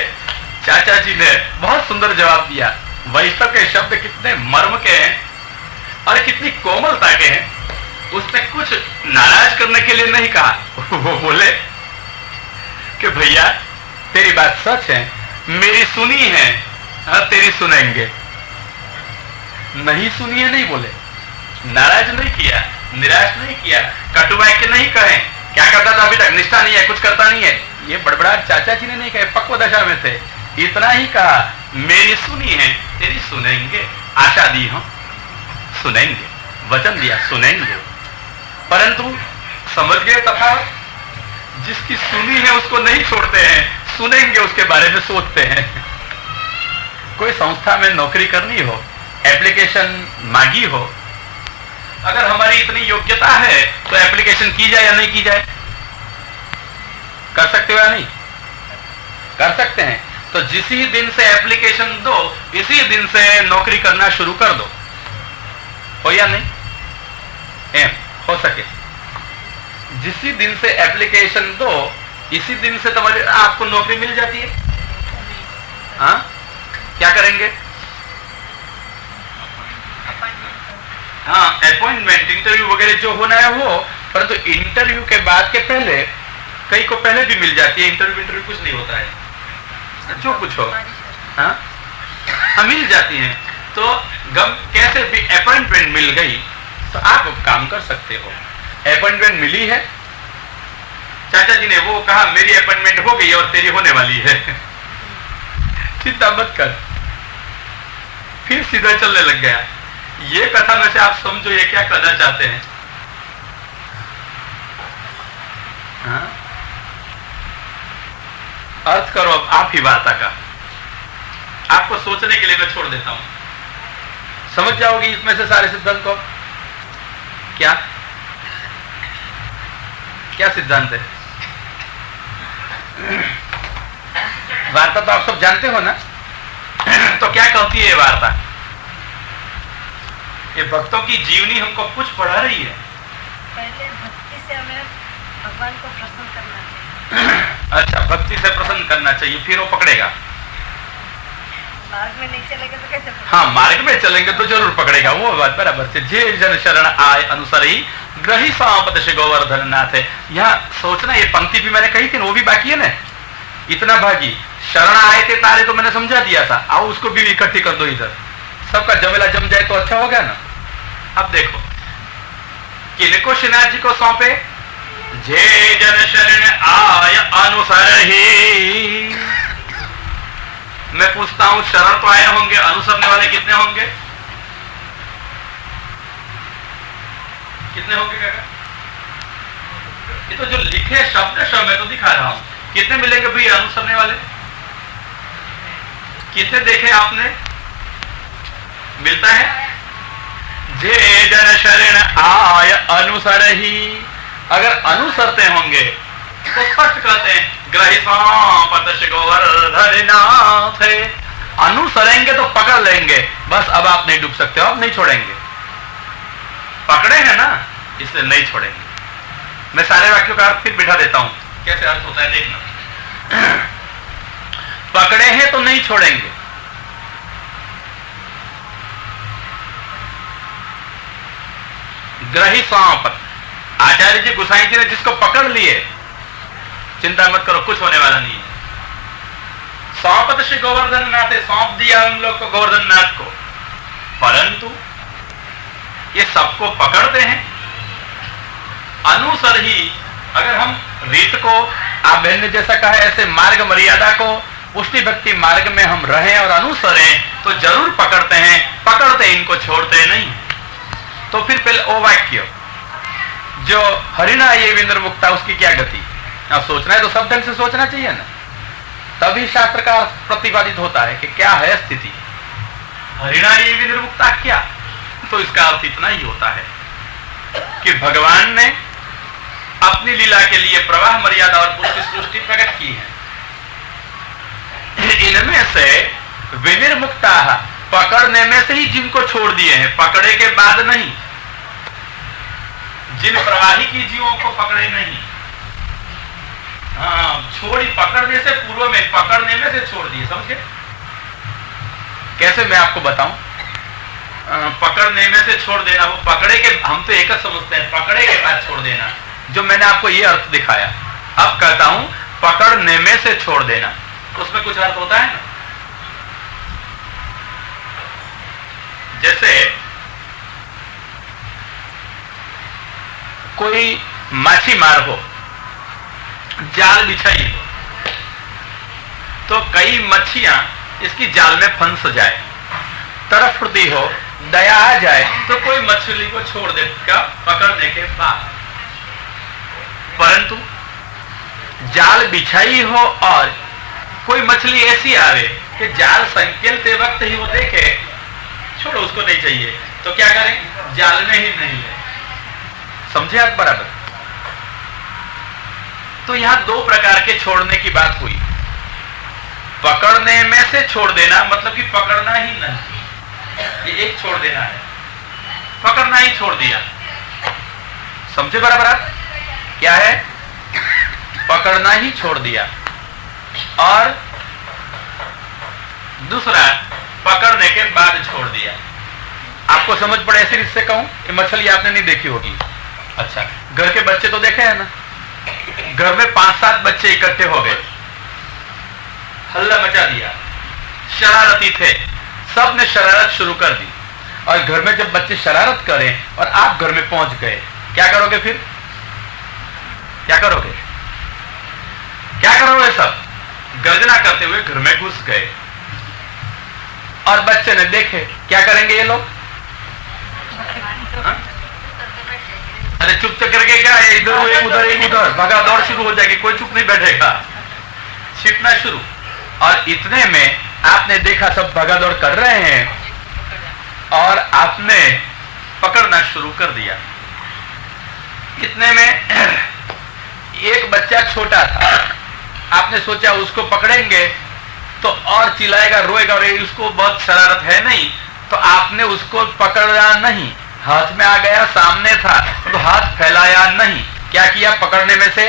चाचा जी ने बहुत सुंदर जवाब दिया। वैष्णव के शब्द कितने मर्म के हैं और कितनी कोमलता के हैं। उसने कुछ नाराज करने के लिए नहीं कहा, वो बोले कि भैया तेरी बात सच है, मेरी सुनी है, तेरी सुनेंगे। नहीं सुनी है नहीं बोले, नाराज नहीं किया, निराश नहीं किया, कटु वाक्य नहीं कहे। क्या करता था अभी तक, निष्ठा नहीं है, कुछ करता नहीं है, ये बड़बड़ाहट चाचा जी ने नहीं कहे, पक्व दशा में थे। इतना ही कहा, मेरी सुनी है, तेरी सुनेंगे। आशा दी हम सुनेंगे, वचन दिया सुनेंगे। परंतु समझ गए तफावत, जिसकी सुनी है उसको नहीं छोड़ते हैं, सुनेंगे उसके बारे में सोचते हैं। कोई संस्था में नौकरी करनी हो, एप्लीकेशन मांगी हो, अगर हमारी इतनी योग्यता है तो एप्लीकेशन की जाए या नहीं की जाए, कर सकते हो या नहीं, कर सकते हैं। तो जिसी दिन से एप्लीकेशन दो इसी दिन से नौकरी करना शुरू कर दो, हो या नहीं, एम हो सके। जिसी दिन से एप्लीकेशन दो इसी दिन से तुम्हारी आपको नौकरी मिल जाती है। हाँ, क्या करेंगे, हाँ अपॉइंटमेंट, इंटरव्यू वगैरह जो होना है वो। परंतु इंटरव्यू के बाद के पहले, कई को पहले भी मिल जाती है, इंटरव्यू कुछ नहीं होता है, जो कुछ हो हाँ मिल जाती है। तो गम कैसे भी अपॉइंटमेंट मिल गई तो आप काम कर सकते हो। अपॉइंटमेंट मिली है, चाचा जी ने वो कहा मेरी अपॉइंटमेंट हो गई और तेरी होने वाली है, चिंता मत कर। फिर सीधा चलने लग गया। ये कथा में से आप समझो ये क्या करना चाहते हैं। हाँ? अर्थ करो अब आप ही वार्ता का, आपको सोचने के लिए मैं छोड़ देता हूं। समझ जाओगी इसमें से सारे सिद्धांत को। क्या क्या सिद्धांत है, वार्ता तो आप सब जानते हो ना। तो क्या कहती है ये वार्ता, ये भक्तों की जीवनी हमको कुछ पढ़ा रही है। पहले भक्ति से हमें भगवान को प्रसन्न करना चाहिए। अच्छा, भक्ति से प्रसन्न करना चाहिए, फिर वो पकड़ेगा। मार्ग में नहीं चलेंगे तो कैसे पकड़ेगा? हाँ, मार्ग में चलेंगे तो जरूर पकड़ेगा, वो बात बराबर से। जे जन शरण आय अनुसरी ग्रही सांपत से गोवर्धन नाथ है। यहाँ सोचना, ये पंक्ति भी मैंने कही थी, वो भी बाकी है ना। इतना भागी शरण आए थे तारे तो मैंने समझा दिया था, आओ उसको भी इकट्ठी कर दो इधर, सबका जमेला जम जाए तो अच्छा हो गया ना। अब देखो किनको श्रीनाथ जी को सौंपे, जे जन शरण आय अनुसर ही। मैं पूछता हूं, शरण तो आए होंगे, अनुसरने वाले कितने होंगे? कितने होंगे काका? ये तो जो लिखे शब्द मैं तो दिखा रहा हूं, कितने मिलेंगे भाई अनुसरने वाले? कितने देखे आपने? मिलता है जे जन शरण आय अनुसर ही। अगर अनुसरते होंगे तो स्पष्ट कहते हैं ग्रही गोवर्धननाथ। अनुसरेंगे तो पकड़ लेंगे, बस अब आप नहीं डूब सकते हो, आप नहीं छोड़ेंगे। पकड़े हैं ना, इसलिए नहीं छोड़ेंगे। मैं सारे वाक्यों का अर्थ फिर बिठा देता हूं, कैसे अर्थ होता है देखना। पकड़े हैं तो नहीं छोड़ेंगे। ग्रही सांप, आचार्य जी गोसाई जी ने जिसको पकड़ लिए, चिंता मत करो, कुछ होने वाला नहीं है। सौंपत श्री गोवर्धन नाथ, सौंप दिया उन लोग को, गोवर्धन नाथ को। परंतु ये सबको पकड़ते हैं। अनुसर ही, अगर हम रीत को, आप बहन ने जैसा कहा ऐसे मार्ग मर्यादा को, उष्टि भक्ति मार्ग में हम रहें और अनुसरें तो जरूर पकड़ते हैं। पकड़ते इनको छोड़ते नहीं। तो फिर पहले ओ वाक्य जो हरिना ये विंद्र मुक्ता, उसकी क्या गति? अब सोचना है तो सब ढंग से सोचना चाहिए ना, तभी शास्त्र का प्रतिपादित होता है कि क्या है स्थिति। हरिना ये विंद्र मुक्ता क्या? तो इसका अर्थ इतना ही होता है कि भगवान ने अपनी लीला के लिए प्रवाह मर्यादा और पुष्टि सृष्टि प्रकट की है। इनमें से विनिर्मुक्ता, पकड़ने में से ही जिनको छोड़ दिए हैं, पकड़े के बाद नहीं। जिन प्रवाही की जीवों को पकड़े नहीं, हाँ, छोड़ी, पकड़ने से पूर्व में, पकड़ने में से छोड़ दिए। समझे कैसे? मैं आपको बताऊं। पकड़ने में से छोड़ देना, वो पकड़े के, हम तो एक समझते हैं, पकड़े के बाद छोड़ देना, जो मैंने आपको ये अर्थ दिखाया। अब कहता हूं पकड़ने में से छोड़ देना, उसमें कुछ अर्थ होता है ना। जैसे कोई माछी मार हो, जाल बिछाई हो, तो कई मच्छियां इसकी जाल में फंस जाए, तरफड़ी हो, दया आ जाए तो कोई मछली को छोड़ देगा पकड़ने के बाद। परंतु जाल बिछाई हो और कोई मछली ऐसी आवे कि जाल संकेलते वक्त ही वो देखे छोड़ो, उसको नहीं चाहिए, तो क्या करें? जाल में ही नहीं है। समझे आप बराबर? तो यहां दो प्रकार के छोड़ने की बात हुई। पकड़ने में से छोड़ देना, मतलब कि पकड़ना ही नहीं, ये एक छोड़ देना है, पकड़ना ही छोड़ दिया। समझे बराबर आप? क्या है? पकड़ना ही छोड़ दिया। और दूसरा, पकड़ने के बाद छोड़ दिया। आपको समझ पड़े ऐसे इससे कहूं, ये मछली आपने नहीं देखी होगी। अच्छा, घर के बच्चे तो देखे हैं ना, घर में 5-7 बच्चे इकट्ठे हो गए, हल्ला मचा दिया, शरारती थे, सब ने शरारत शुरू कर दी। और घर में जब बच्चे शरारत करें और आप घर में पहुंच गए, क्या करोगे फिर? क्या करोगे? क्या करोगे? सब गर्जना करते हुए घर में घुस गए और बच्चे ने देखे, क्या करेंगे ये लोग? अरे चुप करके क्या है, इधर एक उधर एक उधर, भगा दौड़ शुरू हो जाएगी, कोई चुप नहीं बैठेगा, छिपना शुरू। और इतने में आपने देखा सब भगा दौड़ कर रहे हैं और आपने पकड़ना शुरू कर दिया। इतने में एक बच्चा छोटा था, आपने सोचा उसको पकड़ेंगे तो और चिल्लाएगा, रोएगा, और उसको बहुत शरारत है नहीं, तो आपने उसको पकड़ा नहीं, हाथ में आ गया, सामने था तो हाथ फैलाया नहीं, क्या किया? पकड़ने में से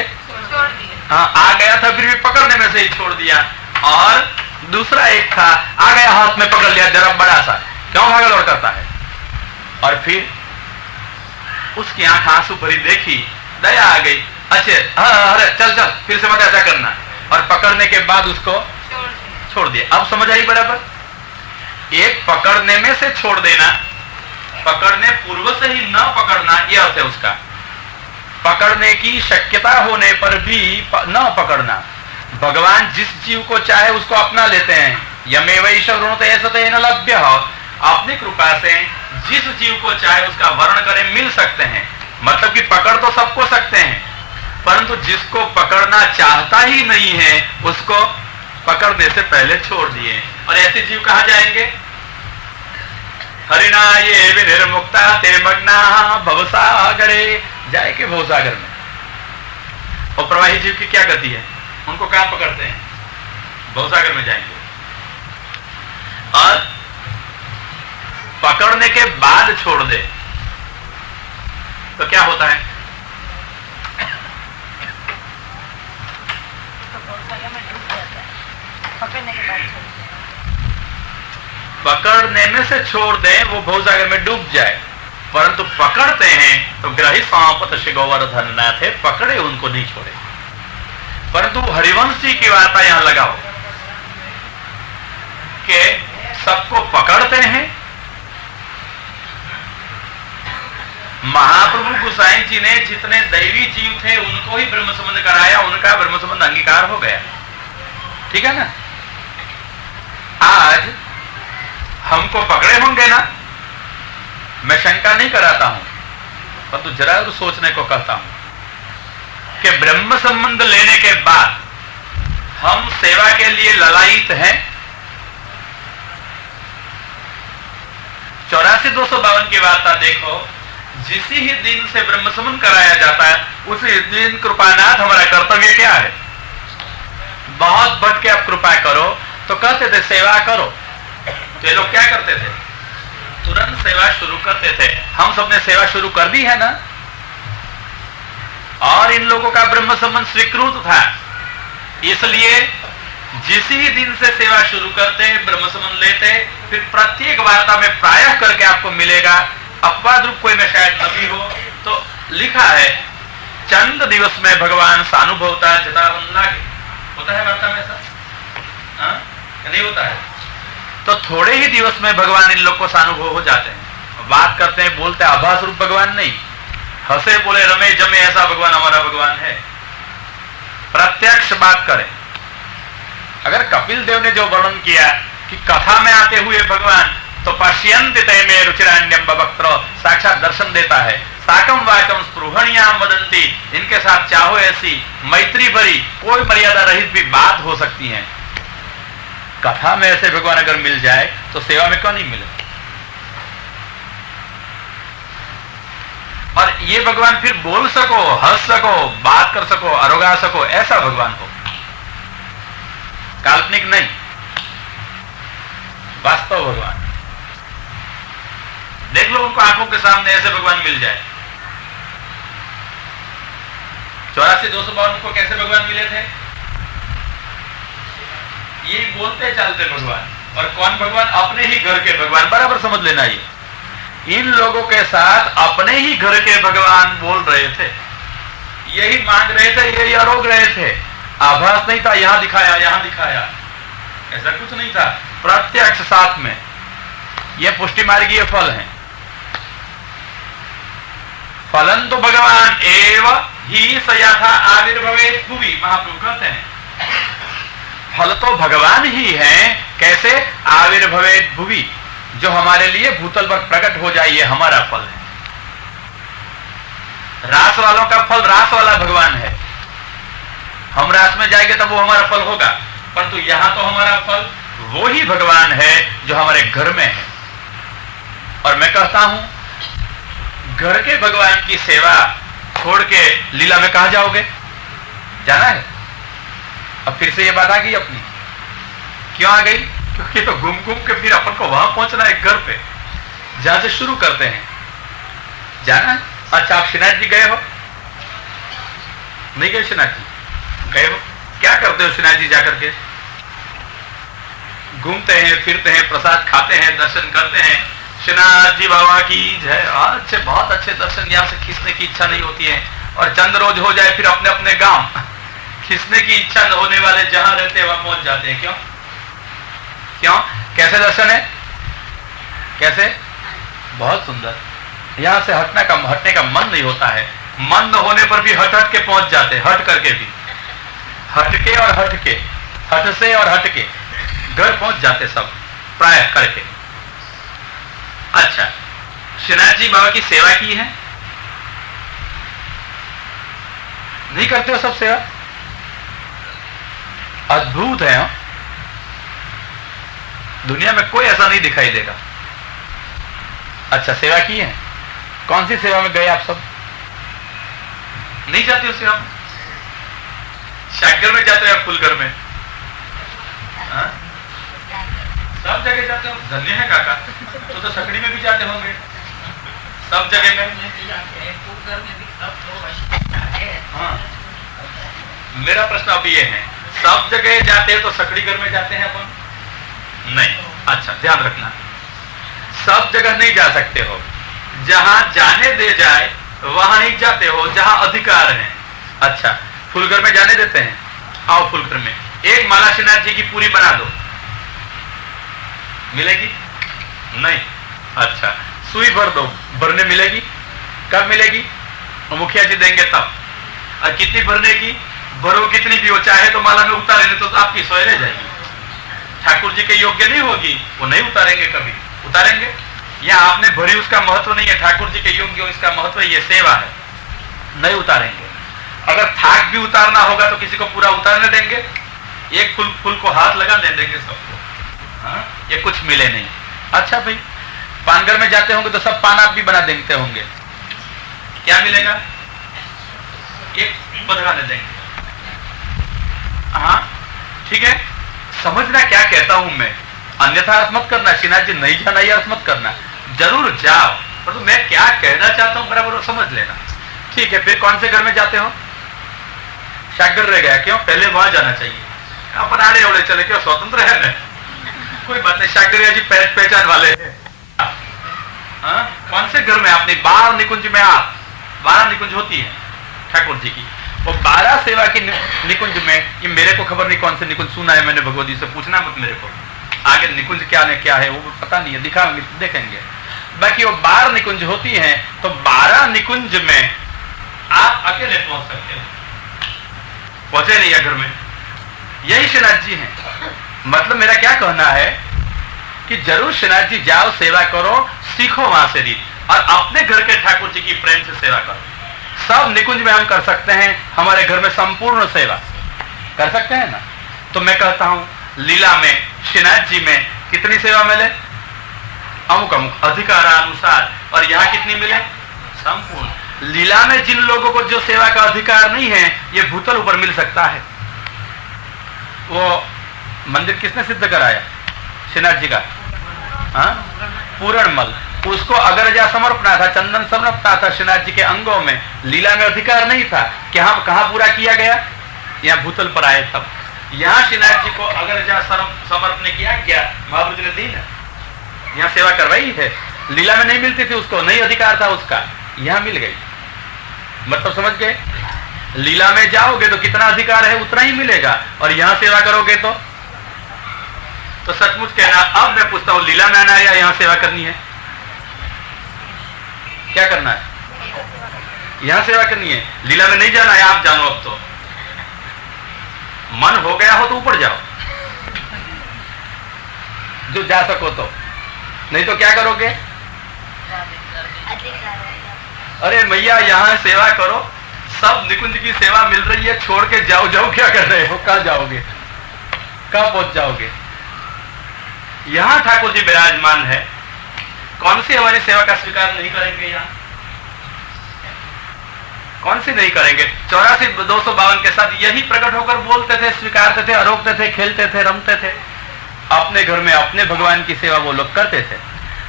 हाँ आ गया था, फिर भी पकड़ने में से ही छोड़ दिया। और दूसरा एक था, आ गया हाथ में पकड़ लिया जरा बड़ा सा, क्यों भागा दौड़ करता है। और फिर उसकी आंख आंसू भरी देखी, दया आ गई, अच्छे अरे चल चल फिर से मत ऐसा करना, और पकड़ने के बाद उसको छोड़ दिया। अब समझ आई बराबर। एक पकड़ने में से छोड़ देना, पकड़ने पूर्व से ही न पकड़ना, यह अर्थ है उसका। पकड़ने की शक्यता होने पर भी न पकड़ना। भगवान जिस जीव को चाहे उसको अपना लेते हैं। यमेवैष ऋणते न लभ्य, अपनी कृपा से जिस जीव को चाहे उसका वर्ण करें मिल सकते हैं। मतलब कि पकड़ तो सबको सकते हैं, परंतु जिसको पकड़ना चाहता ही नहीं है उसको पकड़ने से पहले छोड़ दिए। और ऐसे जीव कहा जाएंगे, हरिणा ये विनिर्मुक्ता ते मग्ना भवसागरे, जाएंगे भवसागर में। और प्रवाही जीव की क्या गति है, उनको कहां पकड़ते हैं, भवसागर में जाएंगे। और पकड़ने के बाद छोड़ दे तो क्या होता है, तो भवसागर में डूब जाता है। पकड़ने के बाद छोड़ दें, पकड़ने में से छोड़ दें वो भवसागर में डूब जाए, परंतु पकड़ते हैं तो ग्रही सांपत श्री गोवर्धन नाथ है, पकड़े उनको नहीं छोड़े। परंतु हरिवंश जी की वार्ता यहां लगाओ कि सबको पकड़ते हैं। महाप्रभु गोसाई जी ने जितने दैवी जीव थे उनको ही ब्रह्म संबंध कराया, उनका ब्रह्म संबंध अंगीकार हो गया। ठीक है ना। आज हमको पकड़े होंगे ना, मैं शंका नहीं कराता हूं, परंतु जरा सोचने को कहता हूं कि ब्रह्म संबंध लेने के बाद हम सेवा के लिए ललायित हैं। 84,252 की वार्ता देखो, जिस ही दिन से ब्रह्म संबंध कराया जाता है उसी दिन कृपानाथ हमारा कर्तव्य क्या है, बहुत बढ़ के आप कृपा करो। तो कहते थे सेवा करो, तो ये लोग क्या करते थे, तुरंत सेवा शुरू करते थे। हम सबने सेवा शुरू कर दी है ना, और इन लोगों का ब्रह्म संबंध स्वीकृत था, इसलिए जिस ही दिन से सेवा शुरू करते ब्रह्म संबंध लेते, फिर प्रत्येक वार्ता में प्रायः करके आपको मिलेगा, अपवाद रूप कोई में शायद न भी हो, तो लिखा है चंद दिवस में भगवान सानुभवता जतावन लागे। होता है वार्ता में ऐसा, नहीं होता है? तो थोड़े ही दिवस में भगवान इन लोग को सानुभव हो जाते हैं, बात करते हैं, बोलते हैं। आभास रूप भगवान नहीं, हंसे बोले रमे जमे ऐसा भगवान हमारा भगवान है। प्रत्यक्ष बात करें। अगर कपिल देव ने जो वर्णन किया कि कथा में आते हुए भगवान, तो पश्यन्ति ते में रुचिरान्यम बवक्त्र, साक्षात दर्शन देता है। साकम वाचम स्पृहणीयाम वदंती, इनके साथ चाहो ऐसी मैत्री भरी कोई मर्यादा रहित भी बात हो सकती है। कथा में ऐसे भगवान अगर मिल जाए तो सेवा में क्यों नहीं मिले। और ये भगवान फिर बोल सको, हंस सको, बात कर सको, अरोगा सको, ऐसा भगवान हो, काल्पनिक नहीं, वास्तव भगवान। देख लो उनको आंखों के सामने ऐसे भगवान मिल जाए। 84,252 को कैसे भगवान मिले थे, ये बोलते चलते भगवान। और कौन भगवान, अपने ही घर के भगवान, बराबर समझ लेना। ये इन लोगों के साथ अपने ही घर के भगवान बोल रहे थे, यही मांग रहे थे, यही आरोग रहे थे। आभास नहीं था, यहां दिखाया यहां दिखाया, ऐसा कुछ नहीं था, प्रत्यक्ष साथ में। ये पुष्टि मार्गीय फल है। फलन तो भगवान एव ही सयाथा आविर्भवेत भुवि, महाप्रभु कहते हैं फल तो भगवान ही है। कैसे, आविर्भवेत भुवि, जो हमारे लिए भूतल पर प्रकट हो जाए, ये हमारा फल है। रास वालों का फल रास वाला भगवान है, हम रास में जाएंगे तब वो हमारा फल होगा, परंतु यहां तो हमारा फल वो ही भगवान है जो हमारे घर में है। और मैं कहता हूं, घर के भगवान की सेवा छोड़ के लीला में कहां जाओगे, जाना है। अब फिर से ये बात आ गई अपनी, क्यों आ गई, क्योंकि तो घूम घूम के फिर अपन को वहां पहुंचना है, घर पे जहां से शुरू करते हैं, जाना है। अच्छा, आप श्रीनाथ जी गए हो, नहीं गए? श्रीनाथ जी गए हो, क्या करते हो श्रीनाथ जी जाकर के? घूमते हैं, फिरते हैं, प्रसाद खाते हैं, दर्शन करते हैं। श्रीनाथ जी बाबा की जय। अच्छे, बहुत अच्छे दर्शन, यहाँ से खींचने की इच्छा नहीं होती है। और चंद रोज हो जाए फिर अपने अपने गांव, खींचने की इच्छा न होने वाले जहां रहते हैं वहां पहुंच जाते हैं। क्यों क्यों? कैसे दर्शन है? कैसे? बहुत सुंदर। यहां से हटने का मन नहीं होता है। मन न होने पर भी हट के पहुंच जाते हैं, हट करके भी, हटके और हटके, हट से और हटके घर पहुंच जाते सब प्राय करके। अच्छा, श्रीनाथ जी बाबा की सेवा की है? नहीं करते हो सब सेवा? अद्भुत है। हाँ? दुनिया में कोई ऐसा नहीं दिखाई देगा। अच्छा, सेवा की है? कौन सी सेवा में गए आप सब? नहीं जाते हो सेवा? शाकर में जाते हो या फुलकर में? हाँ? सब जगह जाते हो? धन्य है काका। तो सकड़ी में भी जाते होंगे, सब जगह में। हाँ, मेरा प्रश्न अभी ये है, सब जगह जाते हैं तो सकड़ी घर में जाते हैं अपन? नहीं। अच्छा, ध्यान रखना, सब जगह नहीं जा सकते हो। जहां जाने दे जाए वहां ही जाते हो, जहां अधिकार है। अच्छा, फुलघर में जाने देते हैं? आओ फुलघर में एक माला श्रीनाथ जी की पूरी बना दो, मिलेगी? नहीं। अच्छा, सुई भर दो, भरने मिलेगी? कब मिलेगी? मुखिया जी देंगे तब। और कितनी भरने की? भरो कितनी भी हो, चाहे तो माला में उतारे, नहीं तो आपकी सोए रह जाएगी। ठाकुर जी के योग्य नहीं होगी, वो नहीं उतारेंगे। कभी उतारेंगे? या आपने भरी उसका महत्व नहीं है, ठाकुर जी के योग्य हो इसका महत्व, ये सेवा है, नहीं उतारेंगे। अगर थाक भी उतारना होगा तो किसी को पूरा उतारने देंगे? एक फूल को हाथ लगा देंगे सबको। हाँ? ये कुछ मिले नहीं। अच्छा भाई, पानघर में जाते होंगे तो सब पान आप भी बना देते होंगे, क्या मिलेगा? एक बदलाने देंगे। हाँ ठीक है, समझना क्या कहता हूं मैं, अन्यथा अर्थ मत करना। श्रीनाथ जी नहीं जाना ये अर्थ मत करना, जरूर जाओ, पर तो मैं क्या कहना चाहता हूं बराबर समझ लेना। ठीक है, फिर कौन से घर में जाते हो? शागर रह गया, क्यों? पहले वहां जाना चाहिए। अपन आड़े ओड़े चले, क्यों? स्वतंत्र है ना, कोई बात नहीं। शागरिया जी पहचान वाले हैं। कौन से घर में? आपने 12 निकुंज में, आप 12 निकुंज होती है ठाकुर जी की, वो 12 सेवा की निकुंज में, ये मेरे को खबर नहीं कौन से निकुंज सुना है मैंने, भगवती से पूछना मत मेरे को। आगे निकुंज क्या है वो पता नहीं है, दिखाएंगे देखेंगे। बाकी वो 12 निकुंज होती हैं, तो 12 निकुंज में आप अकेले पहुंच सकते हो, पहुंचे नहीं है घर में। यही श्रीनाथ जी हैं। मतलब मेरा क्या कहना है कि जरूर श्रीनाथ जी जाओ, सेवा करो, सीखो वहां से रीत, और अपने घर के ठाकुर जी की प्रेम से सेवा करो। सब निकुंज में हम कर सकते हैं, हमारे घर में संपूर्ण सेवा कर सकते हैं ना। तो मैं कहता हूं लीला में श्रीनाथ जी में कितनी सेवा मिले? अमुक अमुक अधिकारानुसार। और यहाँ कितनी मिले? संपूर्ण। लीला में जिन लोगों को जो सेवा का अधिकार नहीं है, ये भूतल ऊपर मिल सकता है। वो मंदिर किसने सिद्ध कराया? श्रीनाथ जी का। हाँ, पूरणमल, उसको अगरजा समर्पणा था, चंदन समर्पणा था श्रीनाथ जी के अंगों में। लीला में अधिकार नहीं था। कहां पूरा किया गया? यहाँ भूतल पर आए तब। यहाँ श्रीनाथ जी को अगरजा समर्पण किया गया, महाप्रभु ने दी है, यहाँ सेवा करवाई है। लीला में नहीं मिलती थी उसको, नहीं अधिकार था उसका, यहाँ मिल गई। मतलब समझ गए? लीला में जाओगे तो कितना अधिकार है उतना ही मिलेगा, और यहाँ सेवा करोगे तो सचमुच कहना। अब मैं पूछता हूँ, लीला में आना है या यहाँ सेवा करनी है? क्या करना है? यहाँ सेवा करनी है, लीला में नहीं जाना है। आप जानो, अब तो मन हो गया हो तो ऊपर जाओ, जो जा सको तो, नहीं तो क्या करोगे? अरे मैया यहाँ सेवा करो, सब निकुंज की सेवा मिल रही है, छोड़ के जाओ क्या कर रहे हो? कहाँ जाओगे? कहाँ पहुंच जाओगे? यहाँ ठाकुर जी विराजमान है, कौन सी हमारी सेवा का स्वीकार नहीं करेंगे? यहाँ कौन सी नहीं करेंगे? 84-252 के साथ यही प्रकट होकर बोलते थे, स्वीकारते थे, आरोपते थे, खेलते थे, रमते थे। अपने घर में अपने भगवान की सेवा वो लोग करते थे।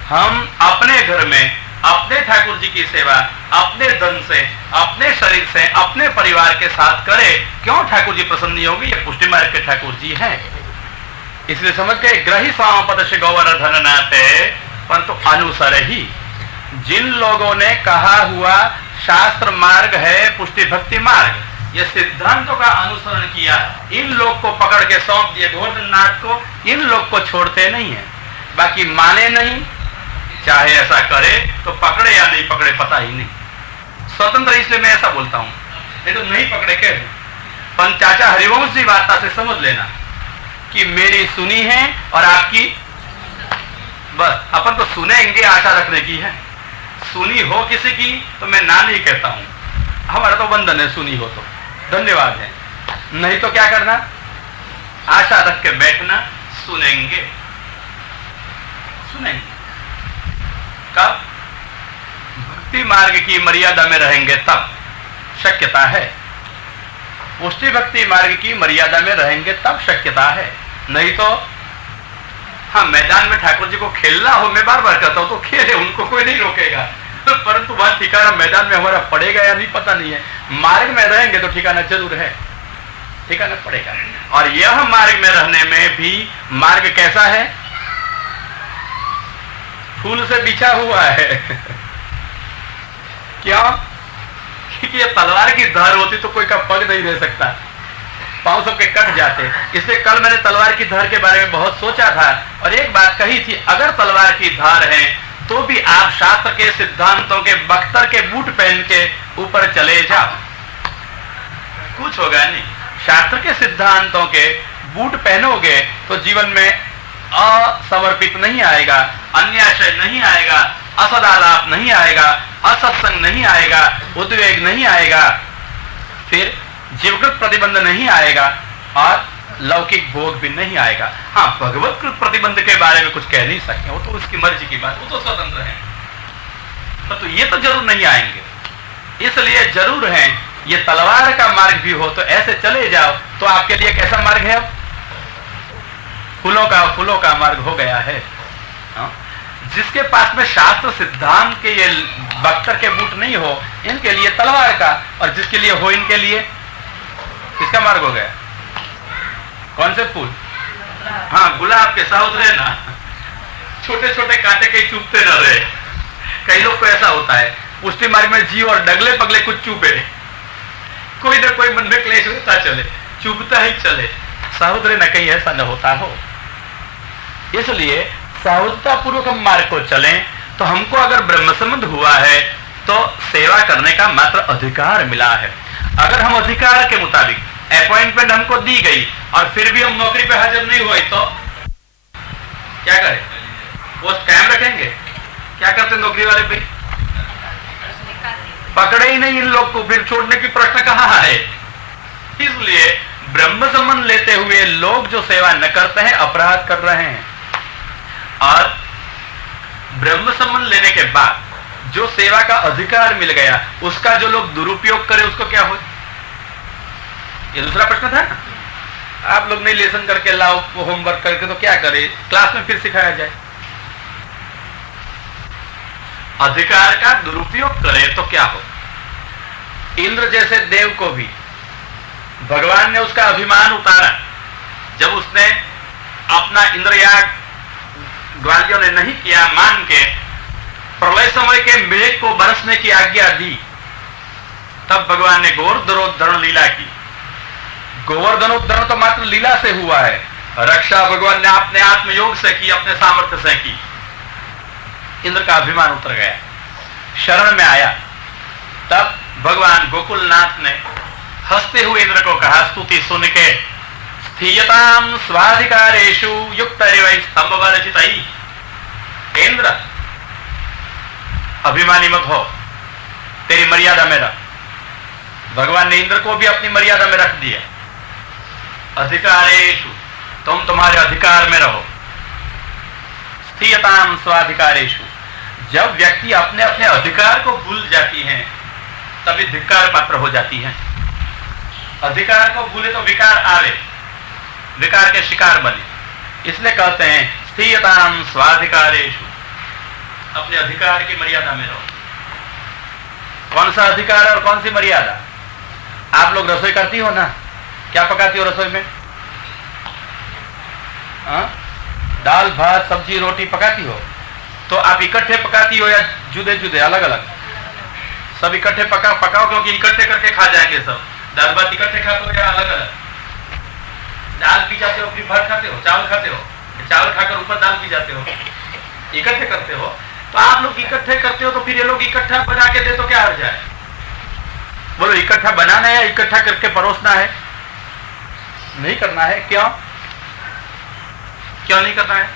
हम अपने घर में अपने ठाकुर जी की सेवा अपने धन से, अपने शरीर से, अपने परिवार के साथ करें, क्यों ठाकुर जी प्रसन्न नहीं होगी? ये पुष्टि मार्ग के ठाकुर जी हैं। इसलिए समझ गए ग्रही स्वामपद से गोवर्धन नाते, परंतु अनुसर ही। जिन लोगों ने कहा हुआ शास्त्र मार्ग है पुष्टि भक्ति मार्ग, ये सिद्धांतों का अनुसरण किया, इन लोग को पकड़ के सौंप दिए गोवर्धननाथ को, इन लोग को छोड़ते नहीं है। बाकी माने नहीं, चाहे ऐसा करे तो पकड़े या नहीं पकड़े पता ही नहीं, स्वतंत्र। इसलिए मैं ऐसा बोलता हूं, नहीं तो नहीं पकड़े कह दूं। पंत चाचा हरिवंश जी वार्ता से समझ लेना कि मेरी सुनी है और आपकी, बस अपन तो सुनेंगे आशा रखने की है। सुनी हो किसी की तो मैं ना नहीं कहता हूं, हमारा तो बंधन है, सुनी हो तो धन्यवाद है, नहीं तो क्या करना, आशा रख के बैठना, सुनेंगे। सुनेंगे कब? भक्ति मार्ग की मर्यादा में रहेंगे तब शक्यता है, पुष्टि भक्ति मार्ग की मर्यादा में रहेंगे तब शक्यता है। नहीं तो हाँ, मैदान में ठाकुर जी को खेलना हो, मैं बार बार कहता हूं तो खेले, उनको कोई नहीं रोकेगा, परंतु वहां ठिकाना मैदान में हमारा पड़ेगा या नहीं पता नहीं है। मार्ग में रहेंगे तो ठिकाना जरूर है, ठिकाना पड़ेगा। और यह मार्ग में रहने में भी मार्ग कैसा है? फूल से बिछा हुआ है क्या? क्योंकि ये तलवार की धार होती तो कोई का पग नहीं रह सकता, पांव सबके कट जाते। इसलिए कल मैंने तलवार की धार के बारे में बहुत सोचा था और एक बात कही थी, अगर तलवार की धार है तो भी आप शास्त्र के सिद्धांतों के बख्तर के बूट पहन के ऊपर चले जाओ, कुछ होगा नहीं। शास्त्र के सिद्धांतों के बूट पहनोगे तो जीवन में असमर्पित नहीं आएगा, अन्याशय नहीं आएगा, असदालाप नहीं आएगा, असत्संग नहीं आएगा, उद्वेग नहीं आएगा, फिर जीवकृत प्रतिबंध नहीं आएगा और लौकिक भोग भी नहीं आएगा। हाँ, भगवतकृत प्रतिबंध के बारे में कुछ कह नहीं सकते, वो तो उसकी मर्जी की बात, वो तो स्वतंत्र है, तो ये तो जरूर नहीं आएंगे। इसलिए जरूर है ये तलवार का मार्ग भी हो तो ऐसे चले जाओ तो आपके लिए कैसा मार्ग है? अब फूलों का मार्ग हो गया है। जिसके पास में शास्त्र सिद्धांत के ये बख्तर के बूट नहीं हो, इनके लिए तलवार का, और जिसके लिए हो इनके लिए किसका मार्ग हो गया? कौन से फूल? हाँ, गुलाब के साथ रहे ना, छोटे छोटे कांटे के चुभते न रहे। कई लोग को ऐसा होता है, पुष्टि मार्ग में जी और डगले पगले कुछ चुभे, कोई ना कोई मन में क्लेश होता चले, चुभता ही चले, साहुद्रे न कहीं ऐसा न होता हो। इसलिए साहुधता पूर्वक हम मार्ग को चलें तो हमको अगर ब्रह्म संबंध हुआ है तो सेवा करने का मात्र अधिकार मिला है। अगर हम अधिकार के मुताबिक अपॉइंटमेंट हमको दी गई और फिर भी हम नौकरी पे हाजिर नहीं हुए तो क्या करें? पोस्ट कायम रखेंगे? क्या करते नौकरी वाले भाई? पकड़े ही नहीं इन लोग को, फिर छोड़ने की प्रश्न कहाँ है? इसलिए ब्रह्म संबंध लेते हुए लोग जो सेवा न करते हैं अपराध कर रहे हैं, और ब्रह्म संबंध लेने के बाद जो सेवा का अधिकार मिल गया उसका जो लोग दुरुपयोग करे उसको क्या हो? ये दूसरा प्रश्न था ना। आप लोग नहीं लेसन करके लाओ होमवर्क करके तो क्या करे? क्लास में फिर सिखाया जाए। अधिकार का दुरुपयोग करे तो क्या हो? इंद्र जैसे देव को भी भगवान ने उसका अभिमान उतारा जब उसने अपना इंद्रयाग ग्वालियों ने नहीं किया मान के प्रलय समय के मेघ को बरसने की आज्ञा दी, तब भगवान ने गोवर्धनोद्धरण लीला की। गोवर्धनोद्धरण तो मात्र लीला से हुआ है, रक्षा भगवान ने अपने आत्मयोग से की, अपने सामर्थ्य से की। इंद्र का अभिमान उतर गया, शरण में आया। तब भगवान गोकुलनाथ ने हंसते हुए इंद्र को कहा, स्तुति सुन के, स्थीयताम स्वाधिकारेषु युक्तरिवै स्तंभवर्जितै। इंद्र अभिमानी मत हो, तेरी मर्यादा में रह। भगवान ने इंद्र को भी अपनी मर्यादा में रख दिया। अधिकारेषु, तुम तुम्हारे अधिकार में रहो। स्थीयताम स्वाधिकारेषु, जब व्यक्ति अपने अपने अधिकार को भूल जाती है तभी धिक्कार पात्र हो जाती है। अधिकार को भूले तो विकार आवे, विकार के शिकार बने। इसलिए कहते हैं स्थीयताम स्वाधिकारेषु, अपने अधिकार की मर्यादा में रहो। कौन सा अधिकार और कौन सी मर्यादा? आप लोग रसोई करती हो ना, क्या पकाती हो रसोई में? दाल भात सब्जी रोटी पकाती हो तो आप इकट्ठे पकाती हो या जुदे जुदे अलग अलग? सब इकट्ठे पकाओ क्योंकि इकट्ठे करके खा जाएंगे सब। दाल भात इकट्ठे खाते हो या अलग अलग? दाल पी जाते हो फिर भात खाते हो, चावल खाते हो, चावल खाकर ऊपर दाल पी जाते हो, इकट्ठे करते हो। तो आप लोग इकट्ठे करते हो तो फिर ये लोग इकट्ठा बना के दे तो क्या हर्ज है? बोलो, इकट्ठा बनाना है या इकट्ठा करके परोसना है? नहीं करना है। क्यों नहीं करना है?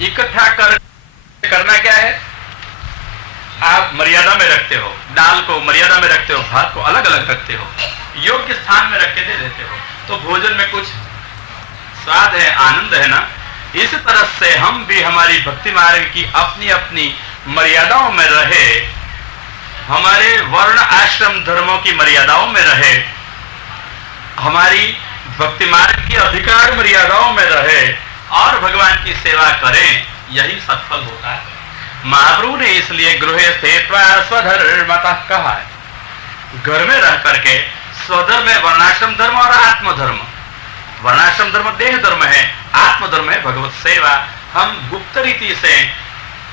इकट्ठा करना क्या है? आप मर्यादा में रखते हो, दाल को मर्यादा में रखते हो, भात को अलग अलग रखते हो, योग्य स्थान में रख के दे देते हो, तो भोजन में कुछ स्वाद है, आनंद है ना। इस तरह से हम भी हमारी भक्ति मार्ग की अपनी अपनी मर्यादाओं में रहे, हमारे वर्ण आश्रम धर्मों की मर्यादाओं में रहे, हमारी भक्ति मार्ग की अधिकार मर्यादाओं में रहे और भगवान की सेवा करें, यही सफल होता है। महाप्रभु ने इसलिए गृहे स्थित्वा स्वधर्मतः कहा है। घर में रह करके स्वधर्म है वर्णाश्रम धर्म और आत्मधर्म। वर्णाश्रम धर्म देह धर्म है, आत्मधर्म है भगवत सेवा। हम गुप्त रीति से,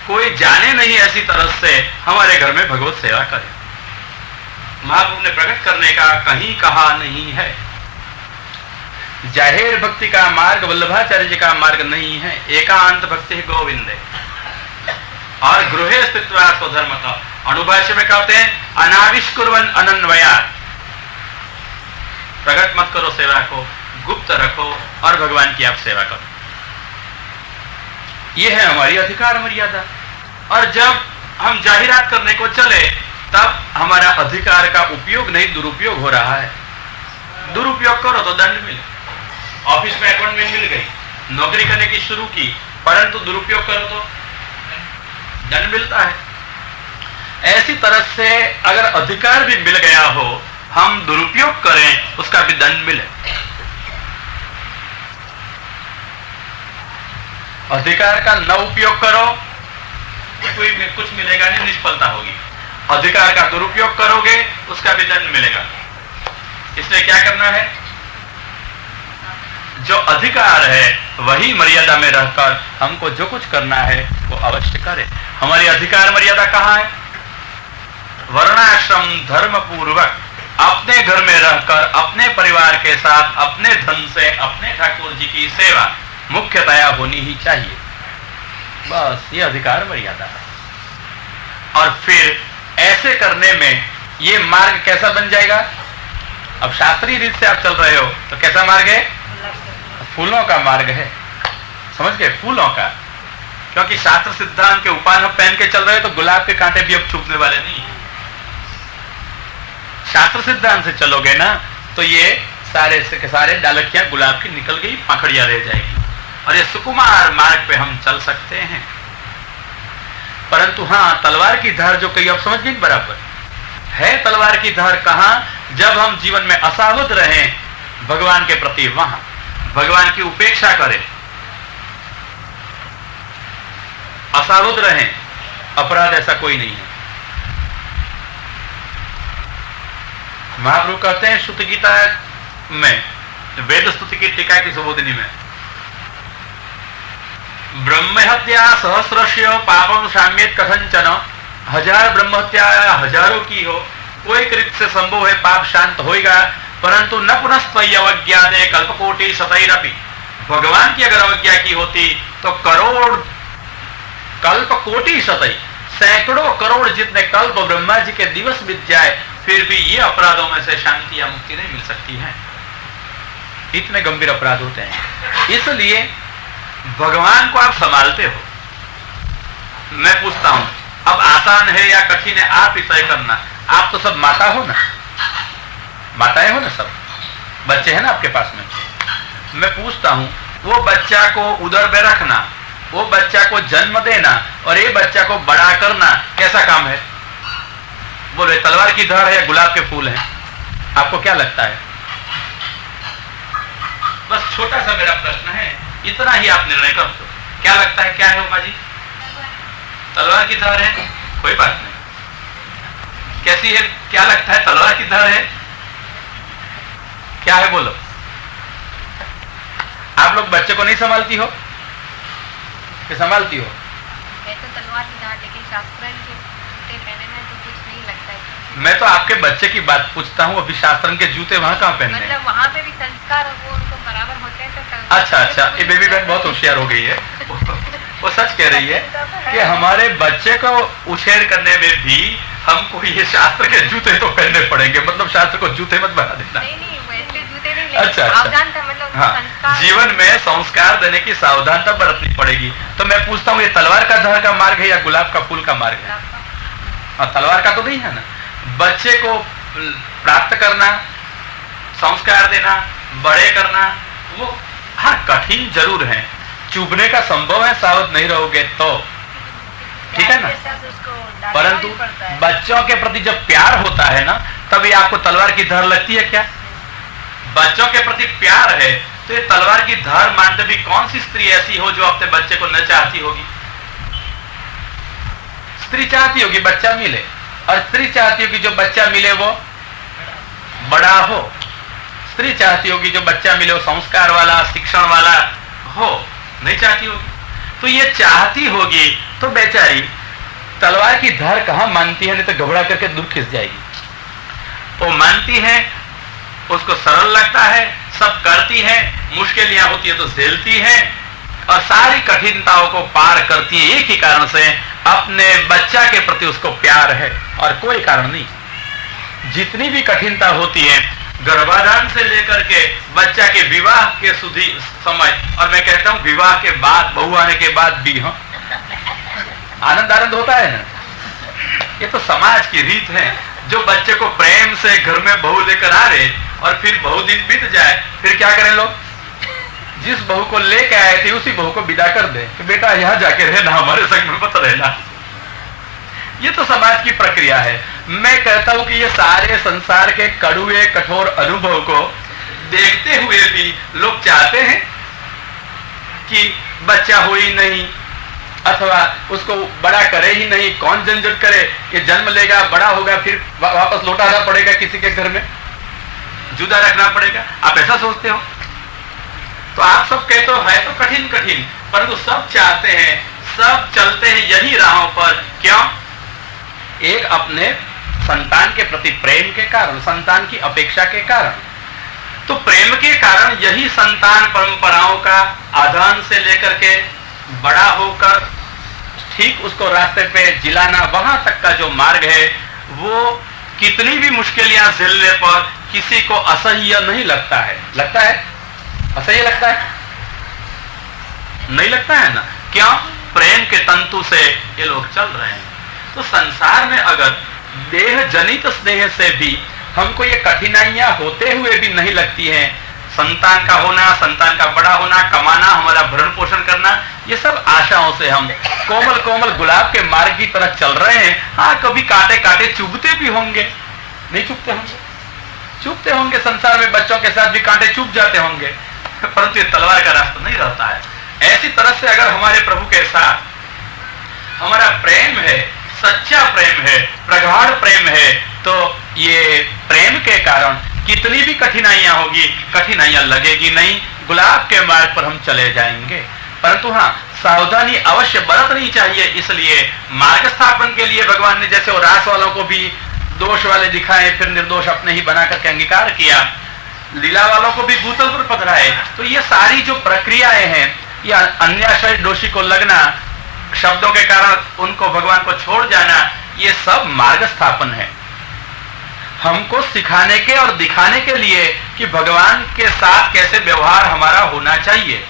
कोई जाने नहीं ऐसी तरह से हमारे घर में भगवत सेवा करें। महाप्रभु ने प्रकट करने का कहीं कहा नहीं है। जाहिर भक्ति का मार्ग वल्लभाचार्य जी का मार्ग नहीं है। एकांत भक्ति गोविंद और गृहे स्थित्वा स्वधर्मतः। अनुभाष्य में कहते हैं अनाविष्कुर्वन् अनन्वयात्। प्रकट मत करो सेवा को, गुप्त रखो और भगवान की आप सेवा करो। यह है हमारी अधिकार मर्यादा। और जब हम जाहिरात करने को चले तब हमारा अधिकार का उपयोग नहीं, दुरुपयोग हो रहा है। दुरुपयोग करो तो दंड मिले। ऑफिस में अपॉइंटमेंट मिल गई, नौकरी करने की शुरू की, परंतु दुरुपयोग करो तो दंड मिलता है। ऐसी तरह से अगर अधिकार भी मिल गया हो, हम दुरुपयोग करें, उसका भी दंड मिले। अधिकार का न उपयोग करो कोई कुछ मिलेगा नहीं, निष्फलता होगी। अधिकार का दुरुपयोग करोगे, उसका भी दंड मिलेगा। इसलिए क्या करना है? जो अधिकार है वही मर्यादा में रहकर हमको जो कुछ करना है वो अवश्य करें। हमारी अधिकार मर्यादा कहाँ है? वर्णाश्रम धर्म पूर्वक अपने घर में रहकर अपने परिवार के साथ अपने धन से अपने ठाकुर जी की सेवा मुख्यतया होनी ही चाहिए। बस ये अधिकार मर्यादा है। और फिर ऐसे करने में ये मार्ग कैसा बन जाएगा? अब शास्त्रीय रीत से आप चल रहे हो तो कैसा मार्ग है? फूलों का मार्ग है। समझ गए? फूलों का। क्योंकि शास्त्र सिद्धांत के उपाय हम पहन के चल रहे हो तो गुलाब के कांटे भी अब छुपने वाले नहीं। शास्त्र सिद्धांत से चलोगे ना तो ये सारे के सारे डालकियां गुलाब की निकल गई, पाखड़ियां रह जाएगी और ये सुकुमार मार्ग पे हम चल सकते हैं। परंतु हाँ, तलवार की धार जो कही आप समझ गए बराबर है। तलवार की धार कहां? जब हम जीवन में असावध रहें भगवान के प्रति, वहां भगवान की उपेक्षा करें, असावध रहें, अपराध ऐसा कोई नहीं है। महाप्रभु कहते हैं श्रुत गीता में, वेद स्तुति की टीका की सुबोधिनी में, ब्रह्महत्या सहस्रस्य पापम शाम्येत कथंचन। 1000 ब्रह्महत्या हजारों की हो, कोई कृत से संभव है पाप शांत होएगा, परंतु न पुनस्त्वयि अवज्ञाते कल्पकोटि शतैरपि। भगवान की अगर अवज्ञा की होती तो करोड़ कल्प कोटि शतै, सैकड़ों करोड़ जितने कल्प ब्रह्मा जी के दिवस बीत जाए, फिर भी ये अपराधों में से शांति या मुक्ति नहीं मिल सकती है। इतने गंभीर अपराध होते हैं। इसलिए भगवान को आप संभालते हो। मैं पूछता हूं, अब आसान है या कठिन है आप ही तय करना। आप तो सब माता हो ना, माताएं हो ना, सब बच्चे हैं ना आपके पास में। मैं पूछता हूं, वो बच्चा को उदर में रखना, वो बच्चा को जन्म देना और ये बच्चा को बड़ा करना कैसा काम है? बोले तलवार की धार है या गुलाब के फूल हैं? आपको क्या लगता है? बस छोटा सा मेरा प्रश्न है, इतना ही आप निर्णय कर दो। क्या लगता है, क्या है उमा जी? तलवार की धार है? कोई बात नहीं। कैसी है? क्या लगता है? तलवार की धार है? क्या है बोलो? आप लोग बच्चे को नहीं संभालती हो कि संभालती हो? मैं तो तलवार की धार, लेकिन शास्त्रन के जूते पहने में तो कुछ नहीं लगता है। मैं तो आपके बच्चे की बात पूछता हूँ, अभी शास्त्रन के जूते वहाँ कहाँ पहनने हैं? मतलब वहाँ पे भी संस्कार वो उनको बराबर होते हैं तो अच्छा, ये बेबी बहन बहुत होशियार हो गई है। वो सच कह रही है कि हमारे बच्चे को उछेर करने में भी हमको ये शास्त्र के जूते तो पहनने पड़ेंगे, मतलब शास्त्र को जूते मत बना देना। नहीं वैसे जूते नहीं, अच्छा, सावधानता मतलब हाँ, संस्कार, जीवन में संस्कार देने की सावधानता बरतनी पड़ेगी। तो मैं पूछता हूँ, ये तलवार का धार का मार्ग है या गुलाब का फूल का मार्ग है? हाँ, तलवार का तो नहीं है ना। बच्चे को प्राप्त करना, संस्कार देना, बड़े करना, वो हाँ कठिन जरूर है, चुभने का संभव है, सावध नहीं रहोगे तो, ठीक है ना। परंतु बच्चों के प्रति जब प्यार होता है ना, तभी आपको तलवार की धार लगती है क्या? बच्चों के प्रति प्यार है तो ये तलवार की धार मानते भी कौन सी स्त्री ऐसी हो जो अपने बच्चे को न चाहती होगी? स्त्री चाहती होगी बच्चा मिले, और स्त्री चाहती होगी जो बच्चा मिले वो बड़ा हो। स्त्री चाहती होगी जो बच्चा मिले वो संस्कार वाला, शिक्षण वाला हो, नहीं चाहती होगी। तो ये चाहती होगी तो बेचारी तलवार की धार कहां मानती है, नहीं तो घबरा करके दूर खिंच जाएगी। वो मानती है, उसको सरल लगता है, सब करती है, मुश्किलें होती है तो झेलती है, और सारी कठिनताओं को पार करती है एक ही कारण से, अपने बच्चा के प्रति उसको प्यार है और कोई कारण नहीं। जितनी भी कठिनता होती है, गर्भाधान से लेकर के बच्चा के विवाह के सुधी समय, और मैं कहता हूं विवाह के बाद, बहू आने के बाद भी, हाँ आनंद होता है ना। ये तो समाज की रीत है, जो बच्चे को प्रेम से घर में बहू लेकर आ रहे और फिर बहु दिन बीत जाए, फिर क्या करें लोग? जिस बहू को लेके आए थे उसी बहू को विदा कर दे कि बेटा यहां जाके रहना, हमारे संग में मत रहना। ये तो समाज की प्रक्रिया है। मैं कहता हूं कि ये सारे संसार के कड़ुए कठोर अनुभव को देखते हुए भी लोग चाहते हैं कि बच्चा हो ही नहीं, अथवा उसको बड़ा करे ही नहीं, कौन झंझट करे, ये जन्म लेगा, बड़ा होगा, फिर वापस लौटाना पड़ेगा किसी के घर में, जुदा रखना पड़ेगा। आप ऐसा सोचते हो? तो आप सब कहते हो है तो कठिन कठिन, परंतु सब चाहते हैं, सब चलते हैं यही राहों पर। क्यों? एक अपने संतान के प्रति प्रेम के कारण, संतान की अपेक्षा के कारण। तो प्रेम के कारण यही संतान परंपराओं का आदान से लेकर के बड़ा होकर ठीक उसको रास्ते पे जिलाना, वहां तक का जो मार्ग है, वो कितनी भी मुश्किलें झेलने पर किसी को असह्य नहीं लगता है। लगता है? असह्य लगता है? नहीं लगता है ना। क्यों? प्रेम के तंतु से ये लोग चल रहे हैं। तो संसार में अगर देह जनित स्नेह से भी हमको ये कठिनाइयां होते हुए भी नहीं लगती हैं, संतान का होना, संतान का बड़ा होना, कमाना, हमारा भरण पोषण करना, ये सब आशाओं से हम कोमल कोमल गुलाब के मार्ग की तरह चल रहे हैं। हाँ, कभी कांटे कांटे चुभते भी होंगे, नहीं चुभते होंगे? चुभते होंगे। संसार में बच्चों के साथ भी कांटे चुभ जाते होंगे, परंतु ये तलवार का रास्ता नहीं रहता है। ऐसी तरह से अगर हमारे प्रभु के साथ हमारा प्रेम है, सच्चा प्रेम है, प्रगाढ़ प्रेम है, तो ये प्रेम के कारण कितनी भी कठिनाइयां होगी, कठिनाइयां लगेगी नहीं, गुलाब के मार्ग पर हम चले जाएंगे। परंतु हाँ, सावधानी अवश्य बरतनी चाहिए। इसलिए मार्ग स्थापन के लिए भगवान ने जैसे वो रास वालों को भी दोष वाले दिखाए, फिर निर्दोष अपने ही बना करके अंगीकार किया, लीला वालों को भी भूतल पर पधराए। तो ये सारी जो प्रक्रियाएं हैं, या अन्याश्रय दोषी को लगना, शब्दों के कारण उनको भगवान को छोड़ जाना, ये सब मार्ग स्थापन है, हमको सिखाने के और दिखाने के लिए कि भगवान के साथ कैसे व्यवहार हमारा होना चाहिए,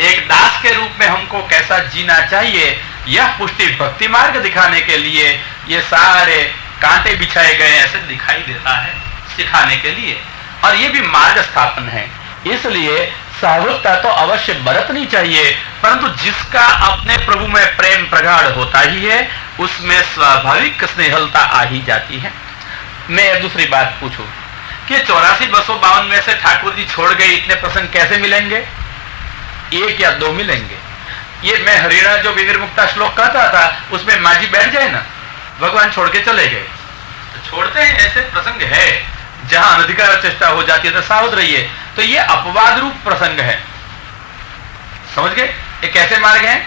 एक दास के रूप में हमको कैसा जीना चाहिए। यह पुष्टि भक्ति मार्ग दिखाने के लिए ये सारे कांटे बिछाए गए ऐसे दिखाई देता है, सिखाने के लिए। और ये भी मार्ग स्थापन है। इसलिए सावधता तो अवश्य बरतनी चाहिए, परंतु जिसका अपने प्रभु में प्रेम प्रगाढ़ होता ही है, उसमें स्वाभाविक स्नेहलता आ ही जाती है। मैं दूसरी बात पूछूं कि 84 252 में से ठाकुर जी छोड़ गए इतने प्रसंग कैसे मिलेंगे? एक या दो मिलेंगे। ये मैं हरिणा जो विनिर्मुक्ता श्लोक कहता था, उसमें माजी बैठ जाए ना, भगवान छोड़ के चले गए, तो छोड़ते हैं। ऐसे प्रसंग है जहां अनधिकार चेष्टा हो जाती है तो सावध रहिए। तो ये अपवाद रूप प्रसंग है, समझ गए? ये कैसे मार्ग हैं?